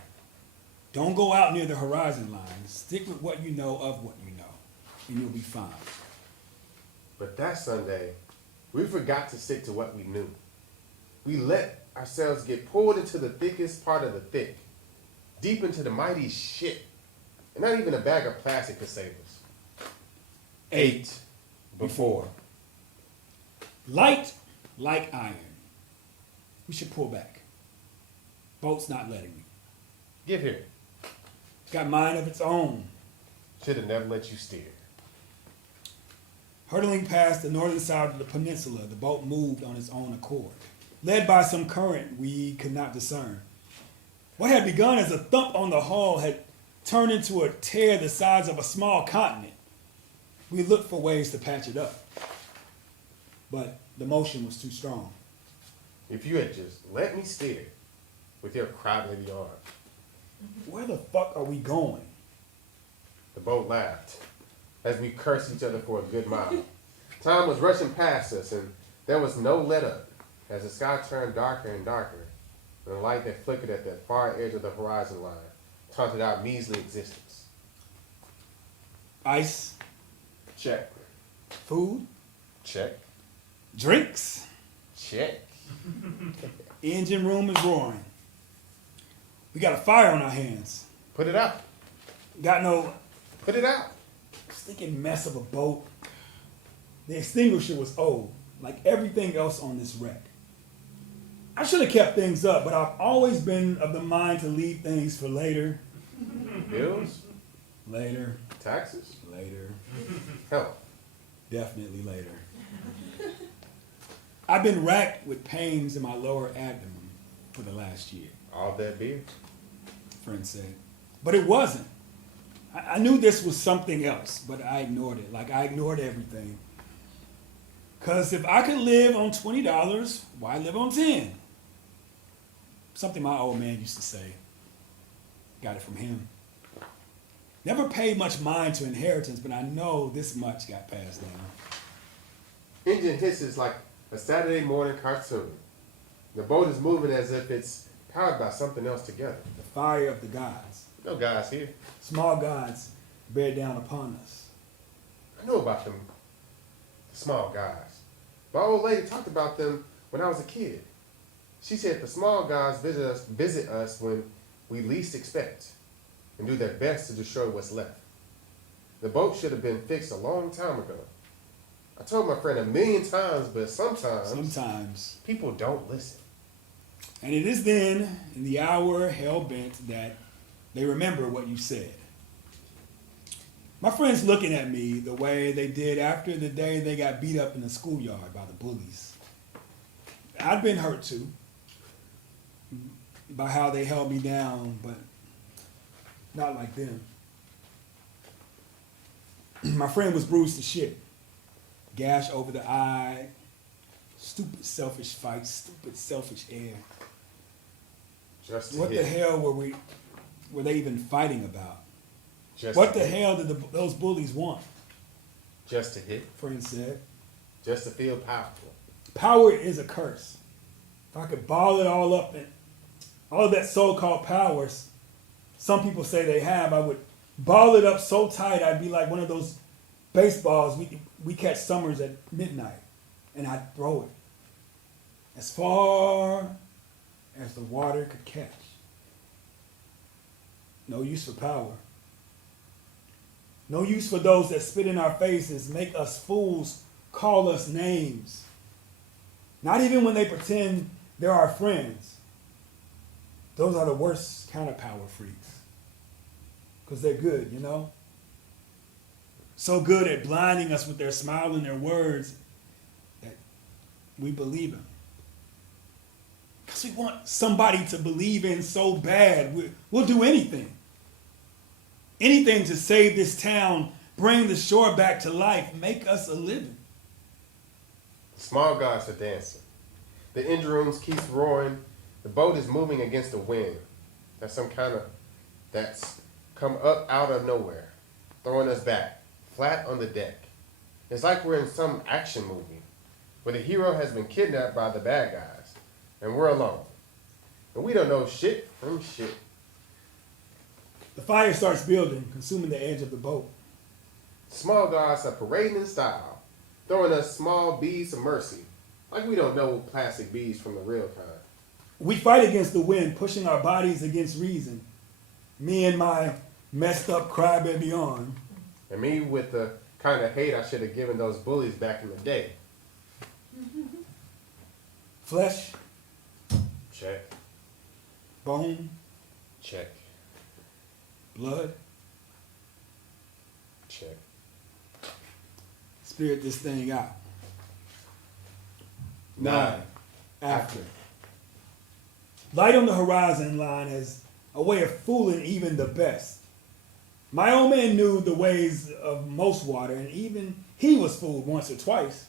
Don't go out near the horizon line. Stick with what you know of what you know, and you'll be fine. but that Sunday, we forgot to stick to what we knew. We let ourselves get pulled into the thickest part of the thick, deep into the mighty shit. And not even a bag of plastic could save us. 8 before. Light like iron. We should pull back. Boat's not letting me. Get here. It's got mind of its own. Should have never let you steer. Hurtling past the northern side of the peninsula, the boat moved on its own accord, led by some current we could not discern. What had begun as a thump on the hull had turned into a tear the size of a small continent. We looked for ways to patch it up, but the motion was too strong. If you had just let me steer with your crybaby arms. Where the fuck are we going? The boat laughed as we cursed each other for a good mile. Time was rushing past us, and there was no let up as the sky turned darker and darker, and the light that flickered at the far edge of the horizon line taunted our measly existence. Ice, Check. food, Check. drinks. Check. Engine room is roaring. We got a fire on our hands. Put it out. Got no Put it out. stinking mess of a boat. The extinguisher was old, like everything else on this wreck. I should have kept things up, but I've always been of the mind to leave things for later. Bills. Later. Taxes. Later. Health. Definitely later. I've been racked with pains in my lower abdomen for the last year, All that beer. friend said. But it wasn't. I knew this was something else, but I ignored it. Like I ignored everything. Because if I could live on $20, why live on 10? Something my old man used to say. Got it from him. Never paid much mind to inheritance, but I know this much got passed down. Engine hisses like a Saturday morning cartoon. The boat is moving as if it's powered by something else together. The fire of the gods. No guys here. Small gods bear down upon us. I know about them, the small guys. My old lady talked about them when I was a kid. She said the small guys visit us when we least expect and do their best to destroy what's left. The boat should have been fixed a long time ago. I told my friend 1,000,000 times, but sometimes people don't listen. And it is then, in the hour hell-bent, that they remember what you said. My friends looking at me the way they did after the day they got beat up in the schoolyard by the bullies. I'd been hurt too by how they held me down, but not like them. My friend was bruised to shit. Gash over the eye. Stupid selfish fight. Stupid selfish air. Just to What hit. the hell were they even fighting about? Just What to the hit. hell did those bullies want? Just to hit. Friend said. Just to feel powerful. Power is a curse. If I could ball it all up and all of that so-called powers some people say they have, I would ball it up so tight I'd be like one of those baseballs we catch summers at midnight, and I'd throw it. as far as the water could catch. No use for power. No use for those that spit in our faces, make us fools, call us names. Not even when they pretend they're our friends. Those are the worst kind of power freaks. Because they're good, you know? So good at blinding us with their smile and their words that we believe them. Because we want somebody to believe in so bad. We'll do anything. Anything to save this town, bring the shore back to life, make us a living. The small gods are dancing. The engine rooms keeps roaring. The boat is moving against the wind. That's come up out of nowhere, throwing us back, flat on the deck. It's like we're in some action movie, where the hero has been kidnapped by the bad guys, and we're alone. And we don't know shit from shit. The fire starts building, consuming the edge of the boat. Small gods are parading in style, throwing us small beads of mercy, like we don't know plastic beads from the real kind. We fight against the wind, pushing our bodies against reason. Me and my messed up crybaby arm. And me with the kind of hate I should have given those bullies back in the day. Flesh, Check. bone, Check. blood, Check. spirit this thing out. 9. After. Light on the horizon line has a way of fooling even the best. My old man knew the ways of most water, and even he was fooled once or twice.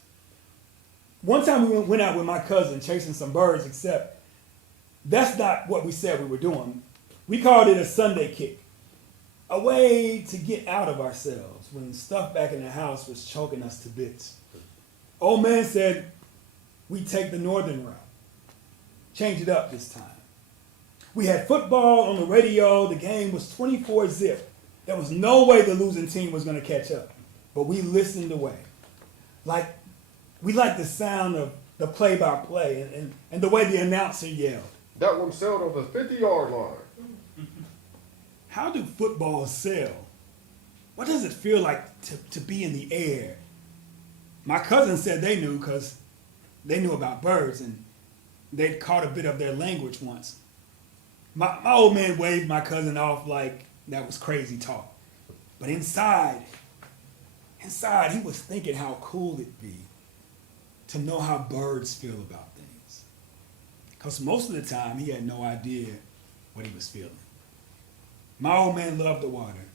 One time we went out with my cousin chasing some birds, except that's not what we said we were doing. We called it a Sunday kick, a way to get out of ourselves when stuff back in the house was choking us to bits. Old man said we'd take the northern route, change it up this time. We had football on the radio. The game was 24-zip. There was no way the losing team was going to catch up. But we listened away. We liked the sound of the play-by-play and the way the announcer yelled. That one sailed over the 50-yard line. How do footballs sail? What does it feel like to be in the air? My cousin said they knew because they knew about birds and they'd caught a bit of their language once. My old man waved my cousin off like that was crazy talk. But inside, he was thinking how cool it'd be to know how birds feel about things. Because most of the time, he had no idea what he was feeling. My old man loved the water.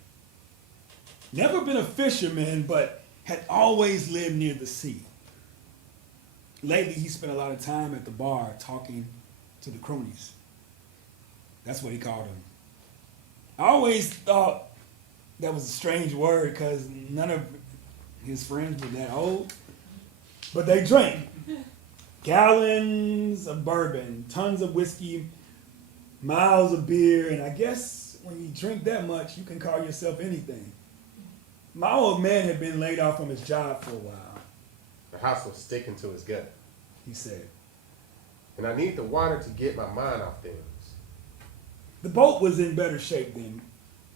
Never been a fisherman, but had always lived near the sea. Lately, he spent a lot of time at the bar talking to the cronies. That's what he called them. I always thought that was a strange word because none of his friends were that old. But they drank gallons of bourbon, tons of whiskey, miles of beer, and I guess when you drink that much, you can call yourself anything. My old man had been laid off from his job for a while. The house was sticking to his gut. He said. And I need the water to get my mind off things. The boat was in better shape then.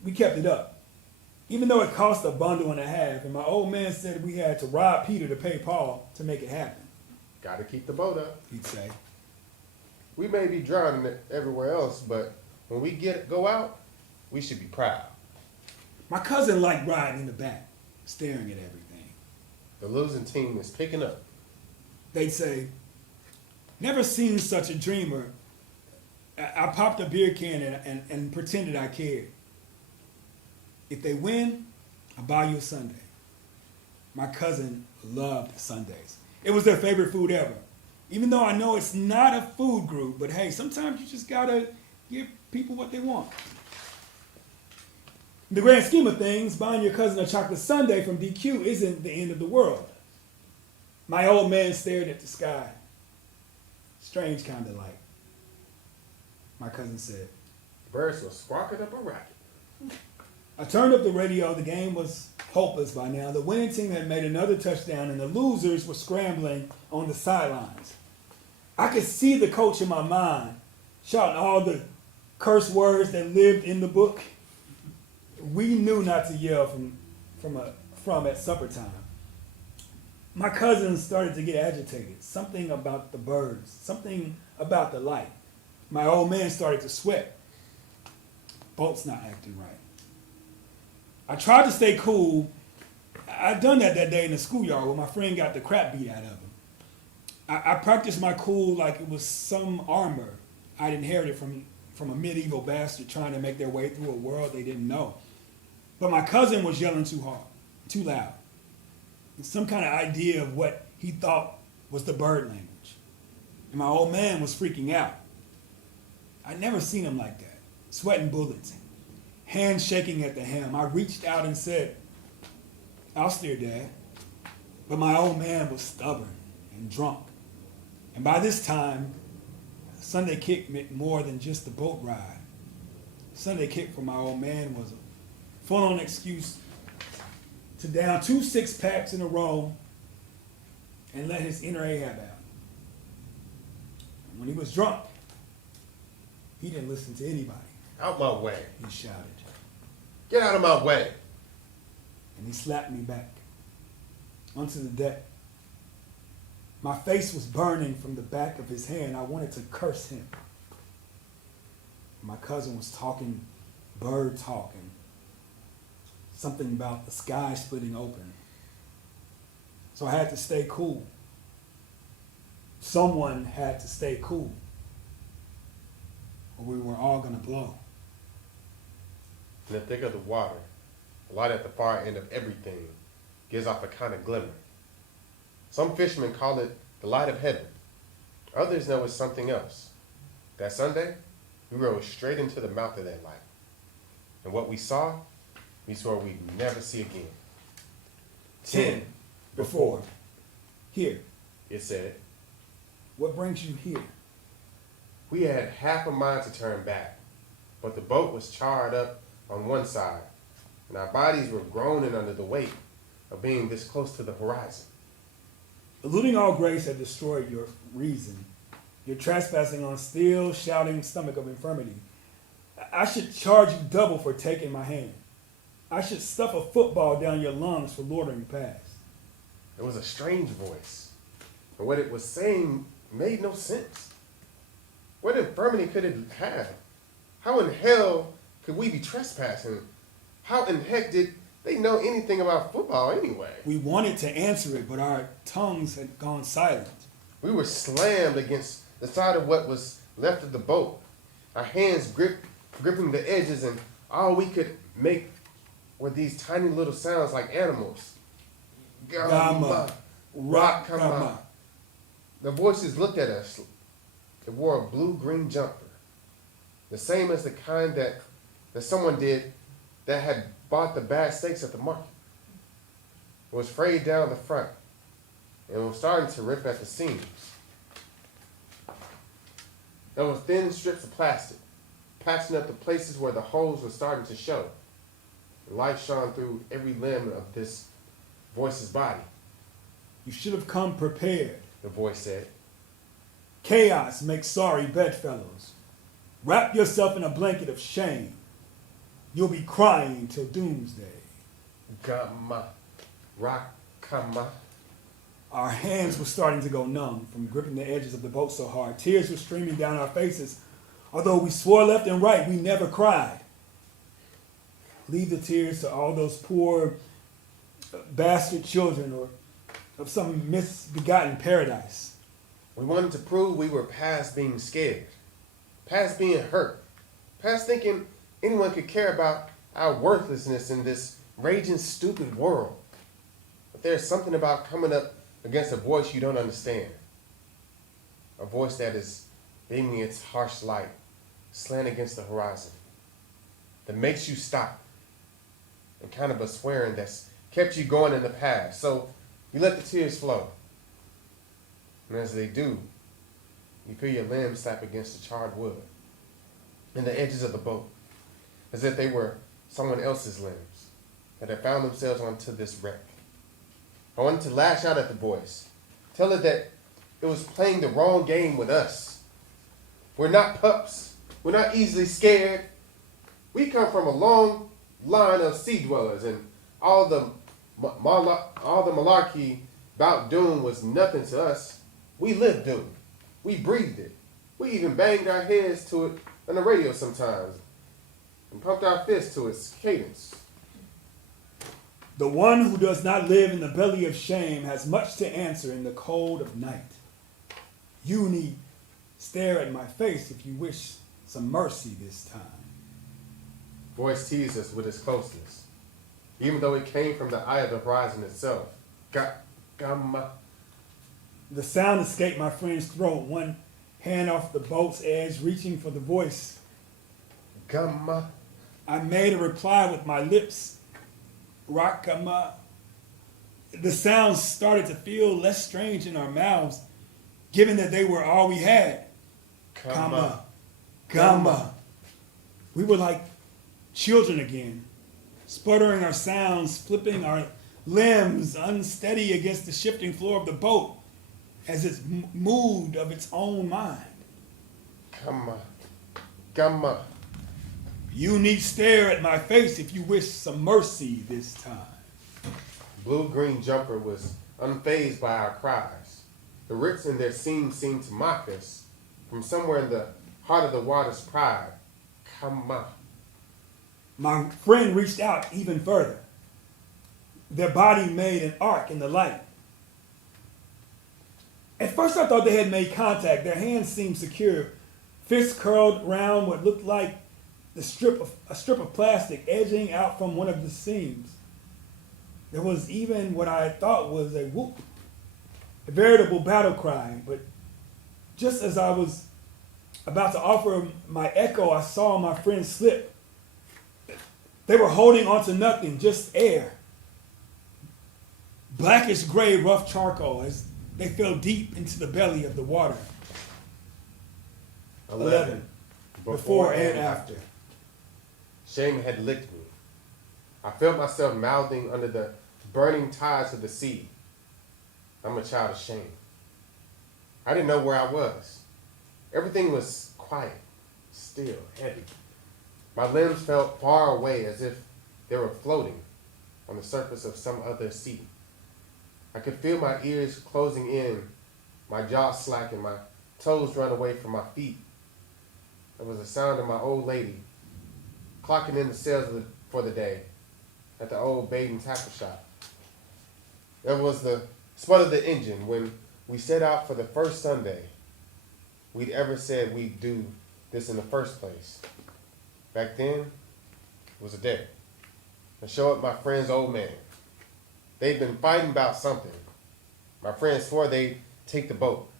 We kept it up. Even though it cost $1.50 bundles, and my old man said we had to rob Peter to pay Paul to make it happen. Gotta keep the boat up. He'd say. We may be drowning it everywhere else, but when we go out, we should be proud. My cousin liked riding in the back, staring at everything. The losing team is picking up. They'd say, never seen such a dreamer. I popped a beer can and pretended I cared. If they win, I'll buy you a sundae. My cousin loved sundaes. It was their favorite food ever. Even though I know it's not a food group, but hey, sometimes you just gotta give people what they want. In the grand scheme of things, buying your cousin a chocolate sundae from DQ isn't the end of the world. My old man stared at the sky. Strange kind of light. My cousin said. Birds were squawking up a racket. I turned up the radio. The game was hopeless by now. The winning team had made another touchdown, and the losers were scrambling on the sidelines. I could see the coach in my mind shouting all the curse words that lived in the book. We knew not to yell from at supper time. My cousins started to get agitated. Something about the birds, something about the light. My old man started to sweat. Boat's not acting right. I tried to stay cool. I'd done that day in the schoolyard where my friend got the crap beat out of him. I practiced my cool like it was some armor I'd inherited from a medieval bastard trying to make their way through a world they didn't know. But my cousin was yelling too hard, too loud. Some kind of idea of what he thought was the bird language. And my old man was freaking out. I'd never seen him like that, sweating bullets, hands shaking at the helm. I reached out and said, "I'll steer, Dad." But my old man was stubborn and drunk. And by this time, Sunday kick meant more than just the boat ride. Sunday kick for my old man was a full-on excuse to down 2 6-packs in a row and let his inner Ahab out. When he was drunk, he didn't listen to anybody. Out my way. He shouted. Get out of my way. And he slapped me back onto the deck. My face was burning from the back of his hand. I wanted to curse him. My cousin was talking bird talk and something about the sky splitting open. So I had to stay cool. Someone had to stay cool, or we were all going to blow. In the thick of the water, the light at the far end of everything gives off a kind of glimmer. Some fishermen call it the light of heaven. Others know it's something else. That Sunday, we rode straight into the mouth of that light. And what we saw, we swore we'd never see again. 10 before. Here. It said. What brings you here? We had half a mile to turn back, but the boat was charred up on one side, and our bodies were groaning under the weight of being this close to the horizon. Eluding all grace had destroyed your reason. You're trespassing on steel, shouting stomach of infirmity. I should charge you double for taking my hand. I should stuff a football down your lungs for loitering past. It was a strange voice, and what it was saying made no sense. What infirmity could it have? How in hell could we be trespassing? How in heck did they know anything about football anyway? We wanted to answer it, but our tongues had gone silent. We were slammed against the side of what was left of the boat. Our hands gripping the edges, and all we could make were these tiny little sounds like animals. Gama, rock, kama. The voices looked at us. It wore a blue-green jumper, the same as the kind that someone did that had bought the bad steaks at the market. It was frayed down the front and was starting to rip at the seams. There were thin strips of plastic, patching up the places where the holes were starting to show. The light shone through every limb of this voice's body. You should have come prepared, The voice said. Chaos makes sorry bedfellows. Wrap yourself in a blanket of shame. You'll be crying till doomsday. Gama, rakama. Our hands were starting to go numb from gripping the edges of the boat so hard. Tears were streaming down our faces. Although we swore left and right, we never cried. Leave the tears to all those poor bastard children or of some misbegotten paradise. We wanted to prove we were past being scared, past being hurt, past thinking anyone could care about our worthlessness in this raging, stupid world. But there's something about coming up against a voice you don't understand. A voice that is beaming its harsh light, slant against the horizon, that makes you stop, and kind of a swearing that's kept you going in the past. So you let the tears flow. And as they do, you feel your limbs slap against the charred wood and the edges of the boat, as if they were someone else's limbs that had found themselves onto this wreck. I wanted to lash out at the voice, tell it that it was playing the wrong game with us. We're not pups. We're not easily scared. We come from a long line of sea dwellers, and all the malarkey about doom was nothing to us. We lived doom. We breathed it. We even banged our heads to it on the radio sometimes and pumped our fists to its cadence. The one who does not live in the belly of shame has much to answer in the cold of night. You need stare at my face if you wish some mercy this time. Voice teased us with its closeness, even though it came from the eye of the horizon itself. Gamma. The sound escaped my friend's throat, one hand off the boat's edge, reaching for the voice. Gamma. I made a reply with my lips. Rakama. The sounds started to feel less strange in our mouths, given that they were all we had. Kama. Kama. We were like children again, sputtering our sounds, flipping our limbs unsteady against the shifting floor of the boat as it moved of its own mind. Gamma. Gamma. You need stare at my face if you wish some mercy this time. Blue-green jumper was unfazed by our cries. The ricks in their seams seemed to mock us from somewhere in the heart of the water's pride. Gamma. My friend reached out even further. Their body made an arc in the light. At first I thought they had made contact. Their hands seemed secure. Fists curled around what looked like a strip of plastic edging out from one of the seams. There was even what I thought was a whoop, a veritable battle cry. But just as I was about to offer my echo, I saw my friend slip. They were holding onto nothing, just air. Blackish gray, rough charcoal as they fell deep into the belly of the water. 11. Before and after. Shame had licked me. I felt myself mouthing under the burning tides of the sea. I'm a child of shame. I didn't know where I was. Everything was quiet, still, heavy. My limbs felt far away as if they were floating on the surface of some other sea. I could feel my ears closing in, my jaw slacken, my toes run away from my feet. There was the sound of my old lady clocking in the sales for the day at the old bait and tackle shop. There was the spud of the engine when we set out for the first Sunday we'd ever said we'd do this in the first place. Back then, it was a day. I show up my friend's old man. They'd been fighting about something. My friend swore they'd take the boat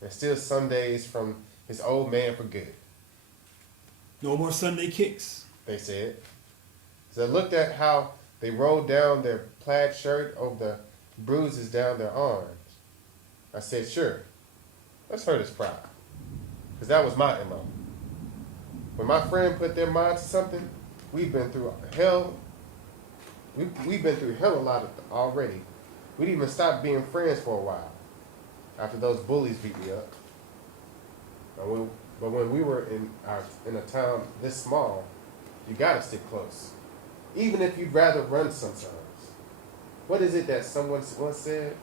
and steal Sundays from his old man for good. No more Sunday kicks, they said. As I looked at how they rolled down their plaid shirt over the bruises down their arms, I said, sure, let's hurt his pride. Because that was my MO. When my friend put their mind to something, we've been through hell. We've been through hell a lot already. We'd even stopped being friends for a while after those bullies beat me up. But when we were in a town this small, you gotta stick close, even if you'd rather run sometimes. What is it that someone once said?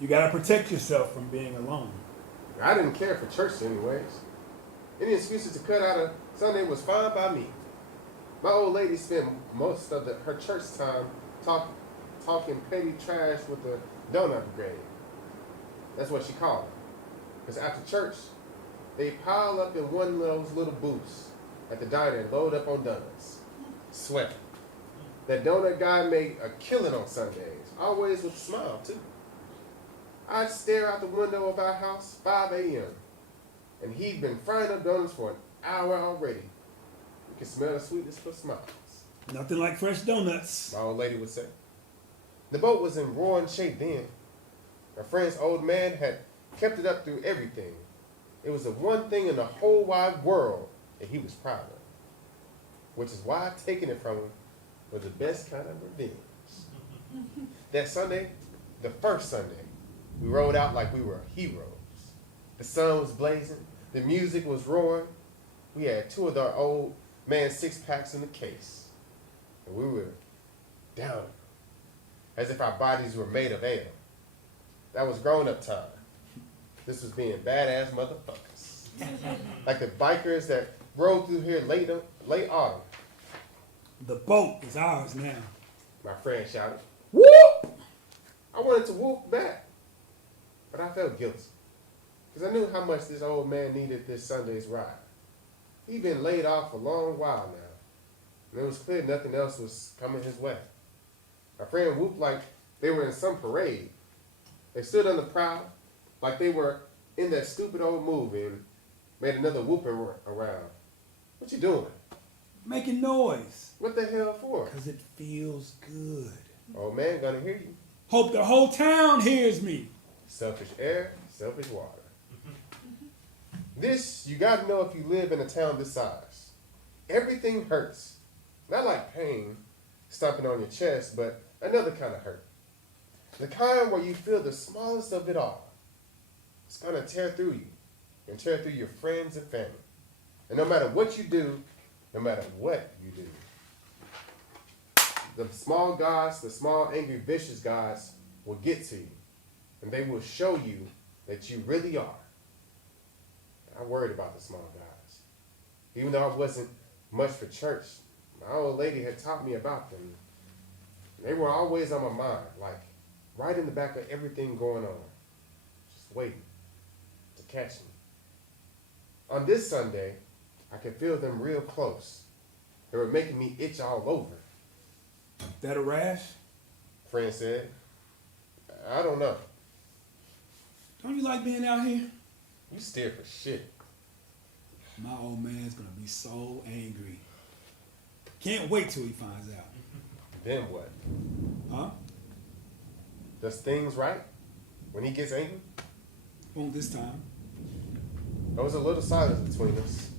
You gotta protect yourself from being alone. I didn't care for church anyways. Any excuses to cut out a Sunday was fine by me. My old lady spent most of her church time talking petty trash with the donut brigade. That's what she called it. Because after church, they pile up in one of those little booths at the diner and load up on donuts. Sweat. That donut guy made a killing on Sundays, always with a smile too. I'd stare out the window of our house, 5 a.m., and he'd been frying up donuts for an hour already. You can smell the sweetness for smiles. Nothing like fresh donuts. My old lady would say. The boat was in roaring shape then. My friend's old man had kept it up through everything. It was the one thing in the whole wide world that he was proud of. Which is why taking it from him was the best kind of revenge. That Sunday, the first Sunday, we rode out like we were heroes. The sun was blazing. The music was roaring. We had two of our old man six-packs in the case. And we were down, as if our bodies were made of ale. That was grown-up time. This was being badass motherfuckers. Like the bikers that rode through here late autumn. The boat is ours now. My friend shouted, "Whoop!" I wanted to whoop back, but I felt guilty. Because I knew how much this old man needed this Sunday's ride. He'd been laid off a long while now, and it was clear nothing else was coming his way. My friend whooped like they were in some parade. They stood on the prow like they were in that stupid old movie and made another whooping around. What you doing? Making noise. What the hell for? Because it feels good. Old man gonna hear you. Hope the whole town hears me. Selfish air, selfish water. This, you gotta know if you live in a town this size. Everything hurts. Not like pain, stomping on your chest, but another kind of hurt. The kind where you feel the smallest of it all. It's gonna tear through you and tear through your friends and family. And no matter what you do, no matter what you do, the small gods, the small, angry, vicious gods will get to you. And they will show you that you really are. I worried about the small guys. Even though I wasn't much for church, my old lady had taught me about them. They were always on my mind, like right in the back of everything going on, just waiting to catch me. On this Sunday, I could feel them real close. They were making me itch all over. That a rash? Friend said, I don't know. Don't you like being out here? You steer for shit. My old man's gonna be so angry. Can't wait till he finds out. Then what? Huh? Does things right when he gets angry? Won't this time. There was a little silence between us.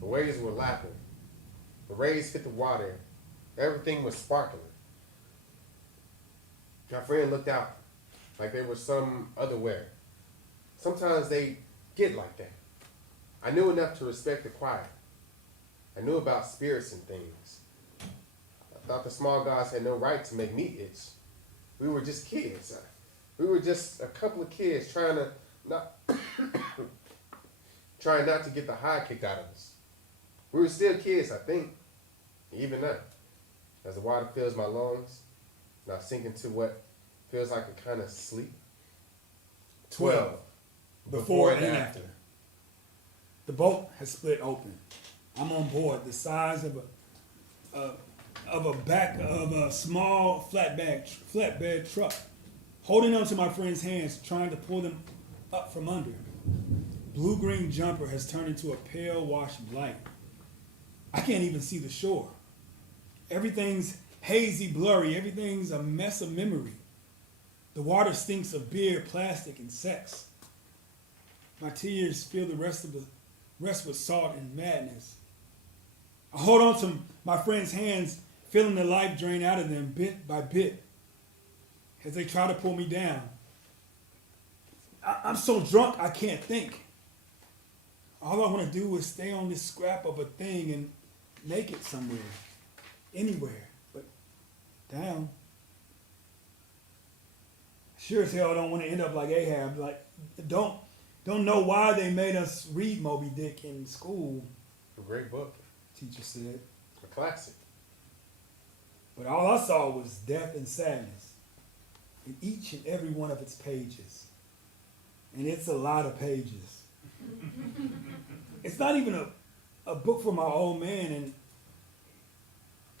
The waves were lapping. The rays hit the water. Everything was sparkling. My friend looked out like they were some other where. Sometimes they get like that. I knew enough to respect the quiet. I knew about spirits and things. I thought the small gods had no right to make me itch. We were just kids. We were just a couple of kids trying not to get the high kicked out of us. We were still kids, I think, even now. As the water fills my lungs, and I sink into what feels like a kind of sleep. 12. Before and after. The boat has split open. I'm on board, the size of a back of a small flatbed truck, holding onto my friend's hands, trying to pull them up from under. Blue-green jumper has turned into a pale wash of light. I can't even see the shore. Everything's hazy, blurry. Everything's a mess of memory. The water stinks of beer, plastic, and sex. My tears fill the rest with salt and madness. I hold on to my friend's hands, feeling the life drain out of them bit by bit as they try to pull me down. I'm so drunk I can't think. All I want to do is stay on this scrap of a thing and make it somewhere, anywhere, but down. Sure as hell I don't want to end up like Ahab. Like, don't know why they made us read Moby Dick in school. A great book. Teacher said. A classic. But all I saw was death and sadness in each and every one of its pages. And it's a lot of pages. It's not even a book for my old man,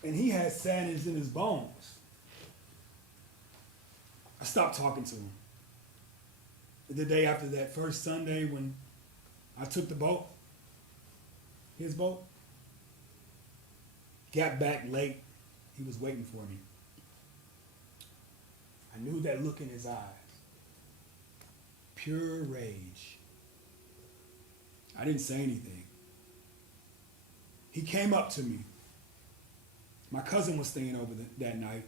and he has sadness in his bones. I stopped talking to him. The day after that first Sunday when I took the boat, his boat, got back late. He was waiting for me. I knew that look in his eyes. Pure rage. I didn't say anything. He came up to me. My cousin was staying over that night.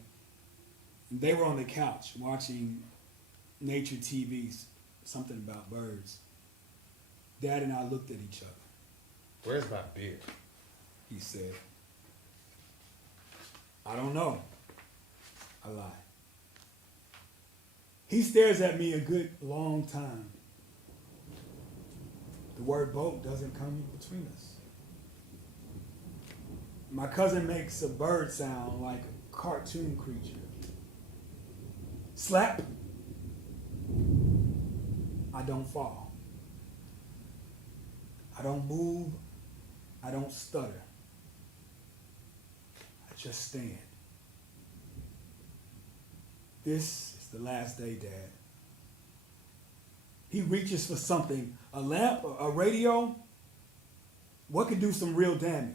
And they were on the couch watching nature TV, something about birds. Dad and I looked at each other. Where's my beer? He said, I don't know. I lied. He stares at me a good long time. The word boat doesn't come between us. My cousin makes a bird sound like a cartoon creature. Slap. I don't fall. I don't move. I don't stutter. I just stand. This is the last day, Dad. He reaches for something, a lamp, a radio. What could do some real damage?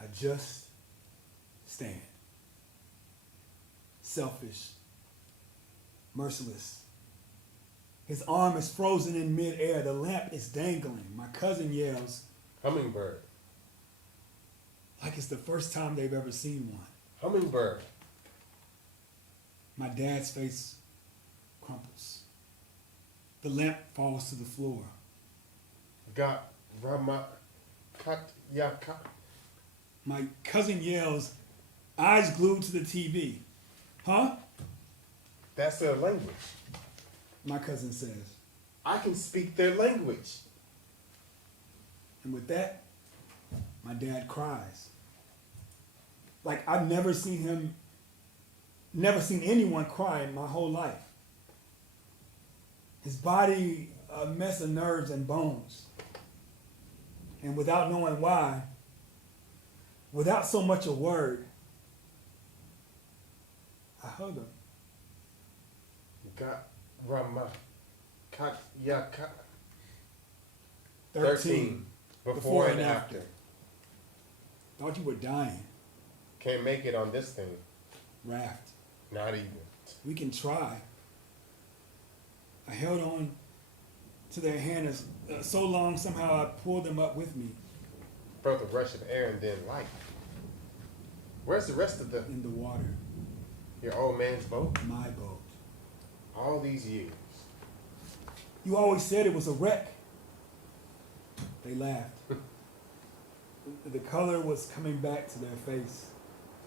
I just stand. Selfish, merciless. His arm is frozen in midair. The lamp is dangling. My cousin yells, Hummingbird. like it's the first time they've ever seen one. Hummingbird. My dad's face crumples. The lamp falls to the floor. Got Rama Kat Yaka. My cousin yells, eyes glued to the TV. Huh? That's their language. My cousin says. I can speak their language. And with that, my dad cries. Like I've never seen anyone cry in my whole life. His body a mess of nerves and bones. And without knowing why, without so much a word, I hug him. Got Rama Kat Yaka. 13. Before and after. Thought you were dying. Can't make it on this thing. Raft. Not even. We can try. I held on to their hand so long somehow I pulled them up with me. Felt a rush of air and then light. Where's the rest of the... In the water. Your old man's boat? My boat. All these years. You always said it was a wreck. They laughed. The color was coming back to their face.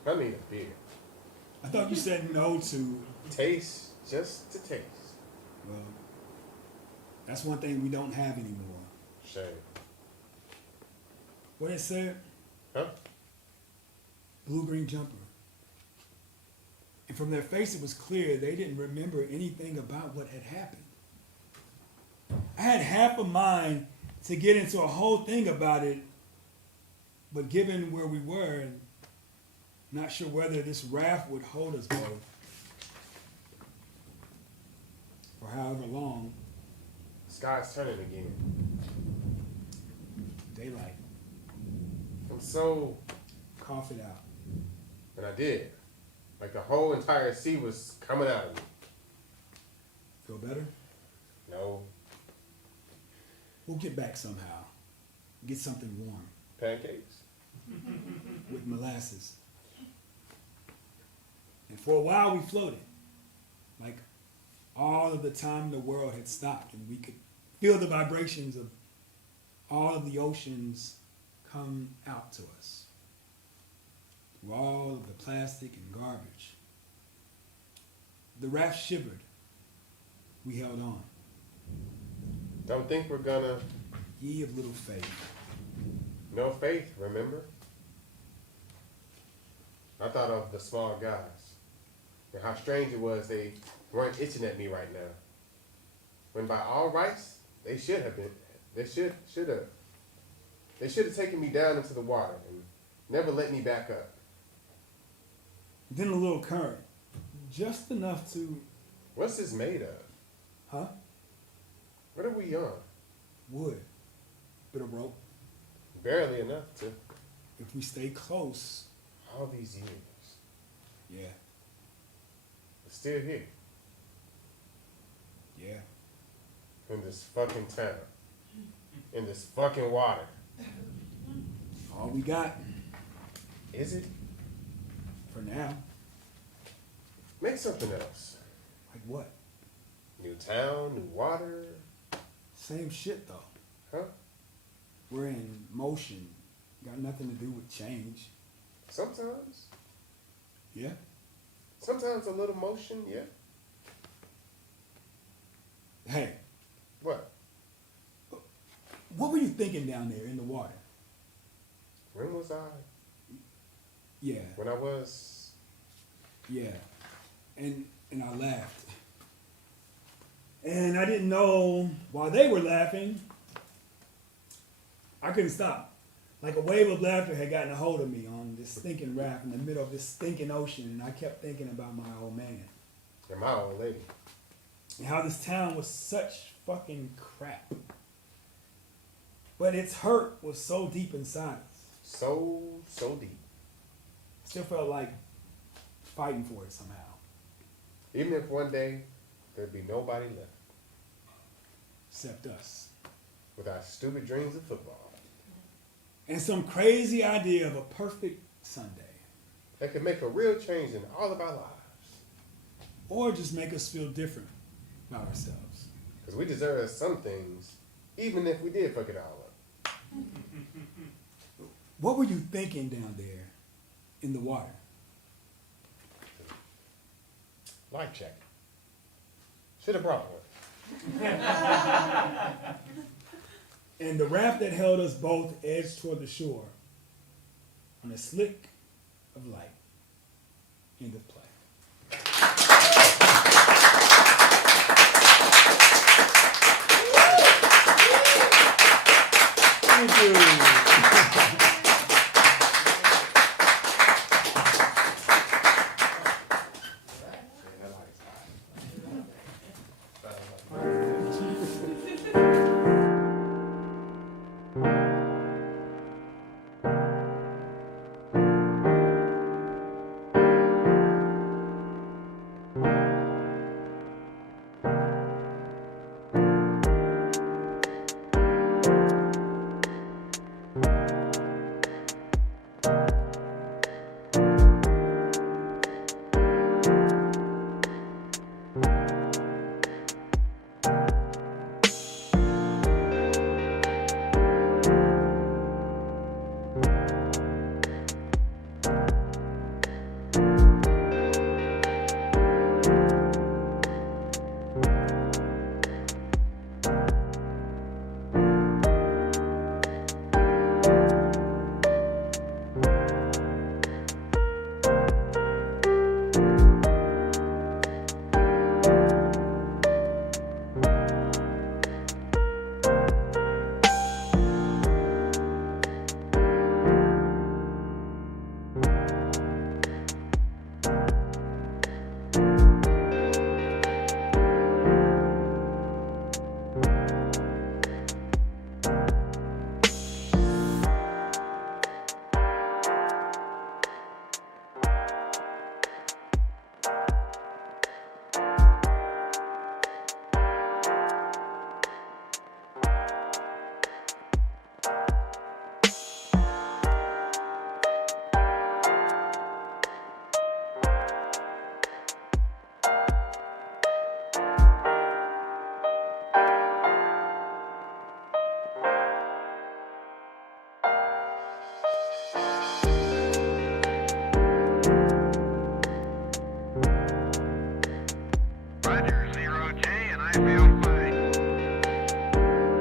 I need a beer. I thought you said no to... Taste, just to taste. Well, that's one thing we don't have anymore. Shame. What it said? Huh? Blue-green jumper. And from their face it was clear they didn't remember anything about what had happened. I had half a mind to get into a whole thing about it, but given where we were, and not sure whether this raft would hold us both for however long. Sky's turning again. Daylight. I'm so... Cough it out. And I did. Like the whole entire sea was coming out of me. Feel better? No. We'll get back somehow. Get something warm. Pancakes? With molasses. And for a while we floated. Like all of the time the world had stopped and we could feel the vibrations of all of the oceans come out to us. Through all of the plastic and garbage. The raft shivered. We held on. Don't think we're gonna... Ye of little faith. No faith, remember? I thought of the small guys. And how strange it was they weren't itching at me right now. When by all rights, they should have been. They should have. They should have taken me down into the water and never let me back up. Then a little current. Just enough to... What's this made of? Huh? What are we on? Wood. Bit of rope. Barely enough to... If we stay close. All these years. Yeah. We're still here. Yeah. In this fucking town. In this fucking water. All we got. Is it? For now. Make something else. Like what? New town, new water. Same shit though. Huh? We're in motion. Got nothing to do with change. Sometimes. Yeah. Sometimes a little motion, yeah. Hey, What? what were you thinking down there in the water? When was I? Yeah, When I was. yeah. And I laughed. And I didn't know why they were laughing. I couldn't stop. Like a wave of laughter had gotten a hold of me on this stinking raft in the middle of this stinking ocean, and I kept thinking about my old man. And my old lady. And how this town was such fucking crap. But its hurt was so deep inside us. So deep. Still felt like fighting for it somehow. Even if one day there'd be nobody left Except us. with our stupid dreams of football. And some crazy idea of a perfect Sunday. That could make a real change in all of our lives. Or just make us feel different about ourselves. Because we deserve some things, even if we did fuck it all up. What were you thinking down there in the water? Life check. Should have brought one. And the raft that held us both edged toward the shore on a slick of light. End of play. Thank you.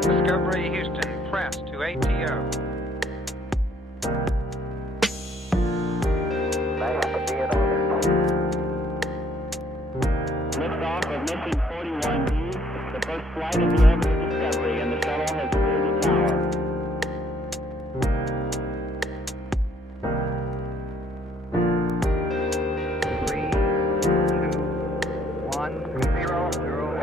Discovery Houston, press to ATO. Liftoff of mission 41B, the first flight of the Orbit Discovery, and the shuttle has cleared the tower. 3, 2, 1, 0, 0.